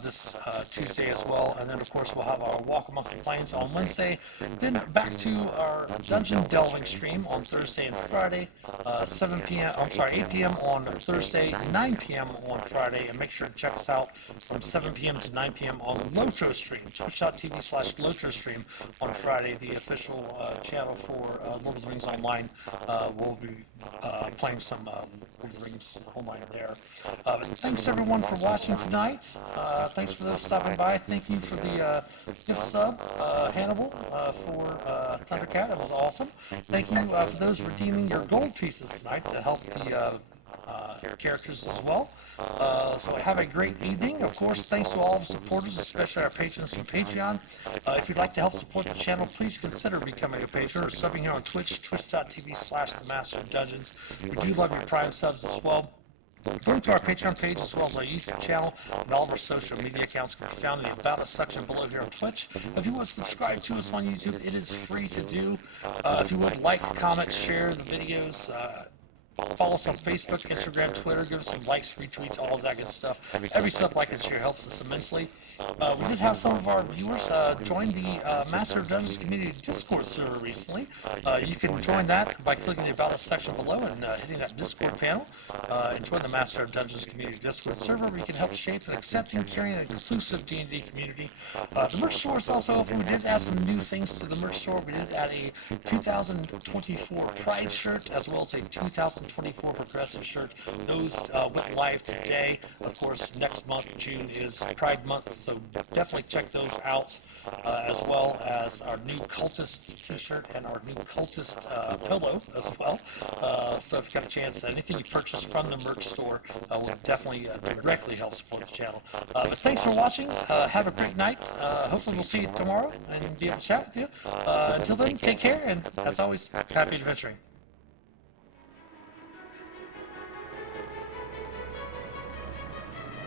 this Tuesday as well. And then, of course, we'll have our Walk Amongst the Plains on Wednesday. Then back to our Dungeon Delving stream on Thursday and Friday, 7 p.m. I'm sorry, 8 p.m. on Thursday, 9 p.m. on Friday. And make sure to check us out from 7 p.m. to 9 p.m. on Lotro stream, twitch.tv/Lotro stream on Friday, the official channel for Lord of the Rings Online. We'll be playing some Lord of the Rings Online there. But thanks everyone for watching tonight. Thanks for those stopping by. Thank you for the gift sub, Hannibal, for Thundercat. That was awesome. Thank you for those redeeming your gold pieces tonight to help the characters as well. So have a great evening. Of course, thanks to all the supporters, especially our patrons from Patreon. If you'd like to help support the channel, please consider becoming a patron or subbing here on Twitch, twitch.tv/themasterofdungeons. We do love your Prime subs as well. Go to our Patreon page as well as our YouTube channel, and all of our social media accounts can be found in the About Us section below here on Twitch. If you want to subscribe to us on YouTube, it is free to do. If you would like, comment, share the videos, follow us on Facebook, Instagram, Twitter, give us some likes, retweets, all of that good stuff. Every sub, like, and share helps us immensely. We did have some of our viewers join the Master of Dungeons Community Discord server recently. You can join that by clicking the About Us section below and hitting that Discord panel. And join the Master of Dungeons Community Discord server where you can help shape an accepting, caring, and inclusive D&D community. The merch store is also open. We did add some new things to the merch store. We did add a 2024 Pride shirt as well as a 2024 Progressive shirt. Those went live today. Of course, next month, June, is Pride Month. So definitely check those out, as well as our new Cultist t-shirt and our new Cultist pillows as well. So if you got a chance, anything you purchase from the merch store will definitely directly help support the channel. But thanks for watching. Have a great night. Hopefully we'll see you tomorrow and be able to chat with you. Until then, take care, and as always, happy adventuring.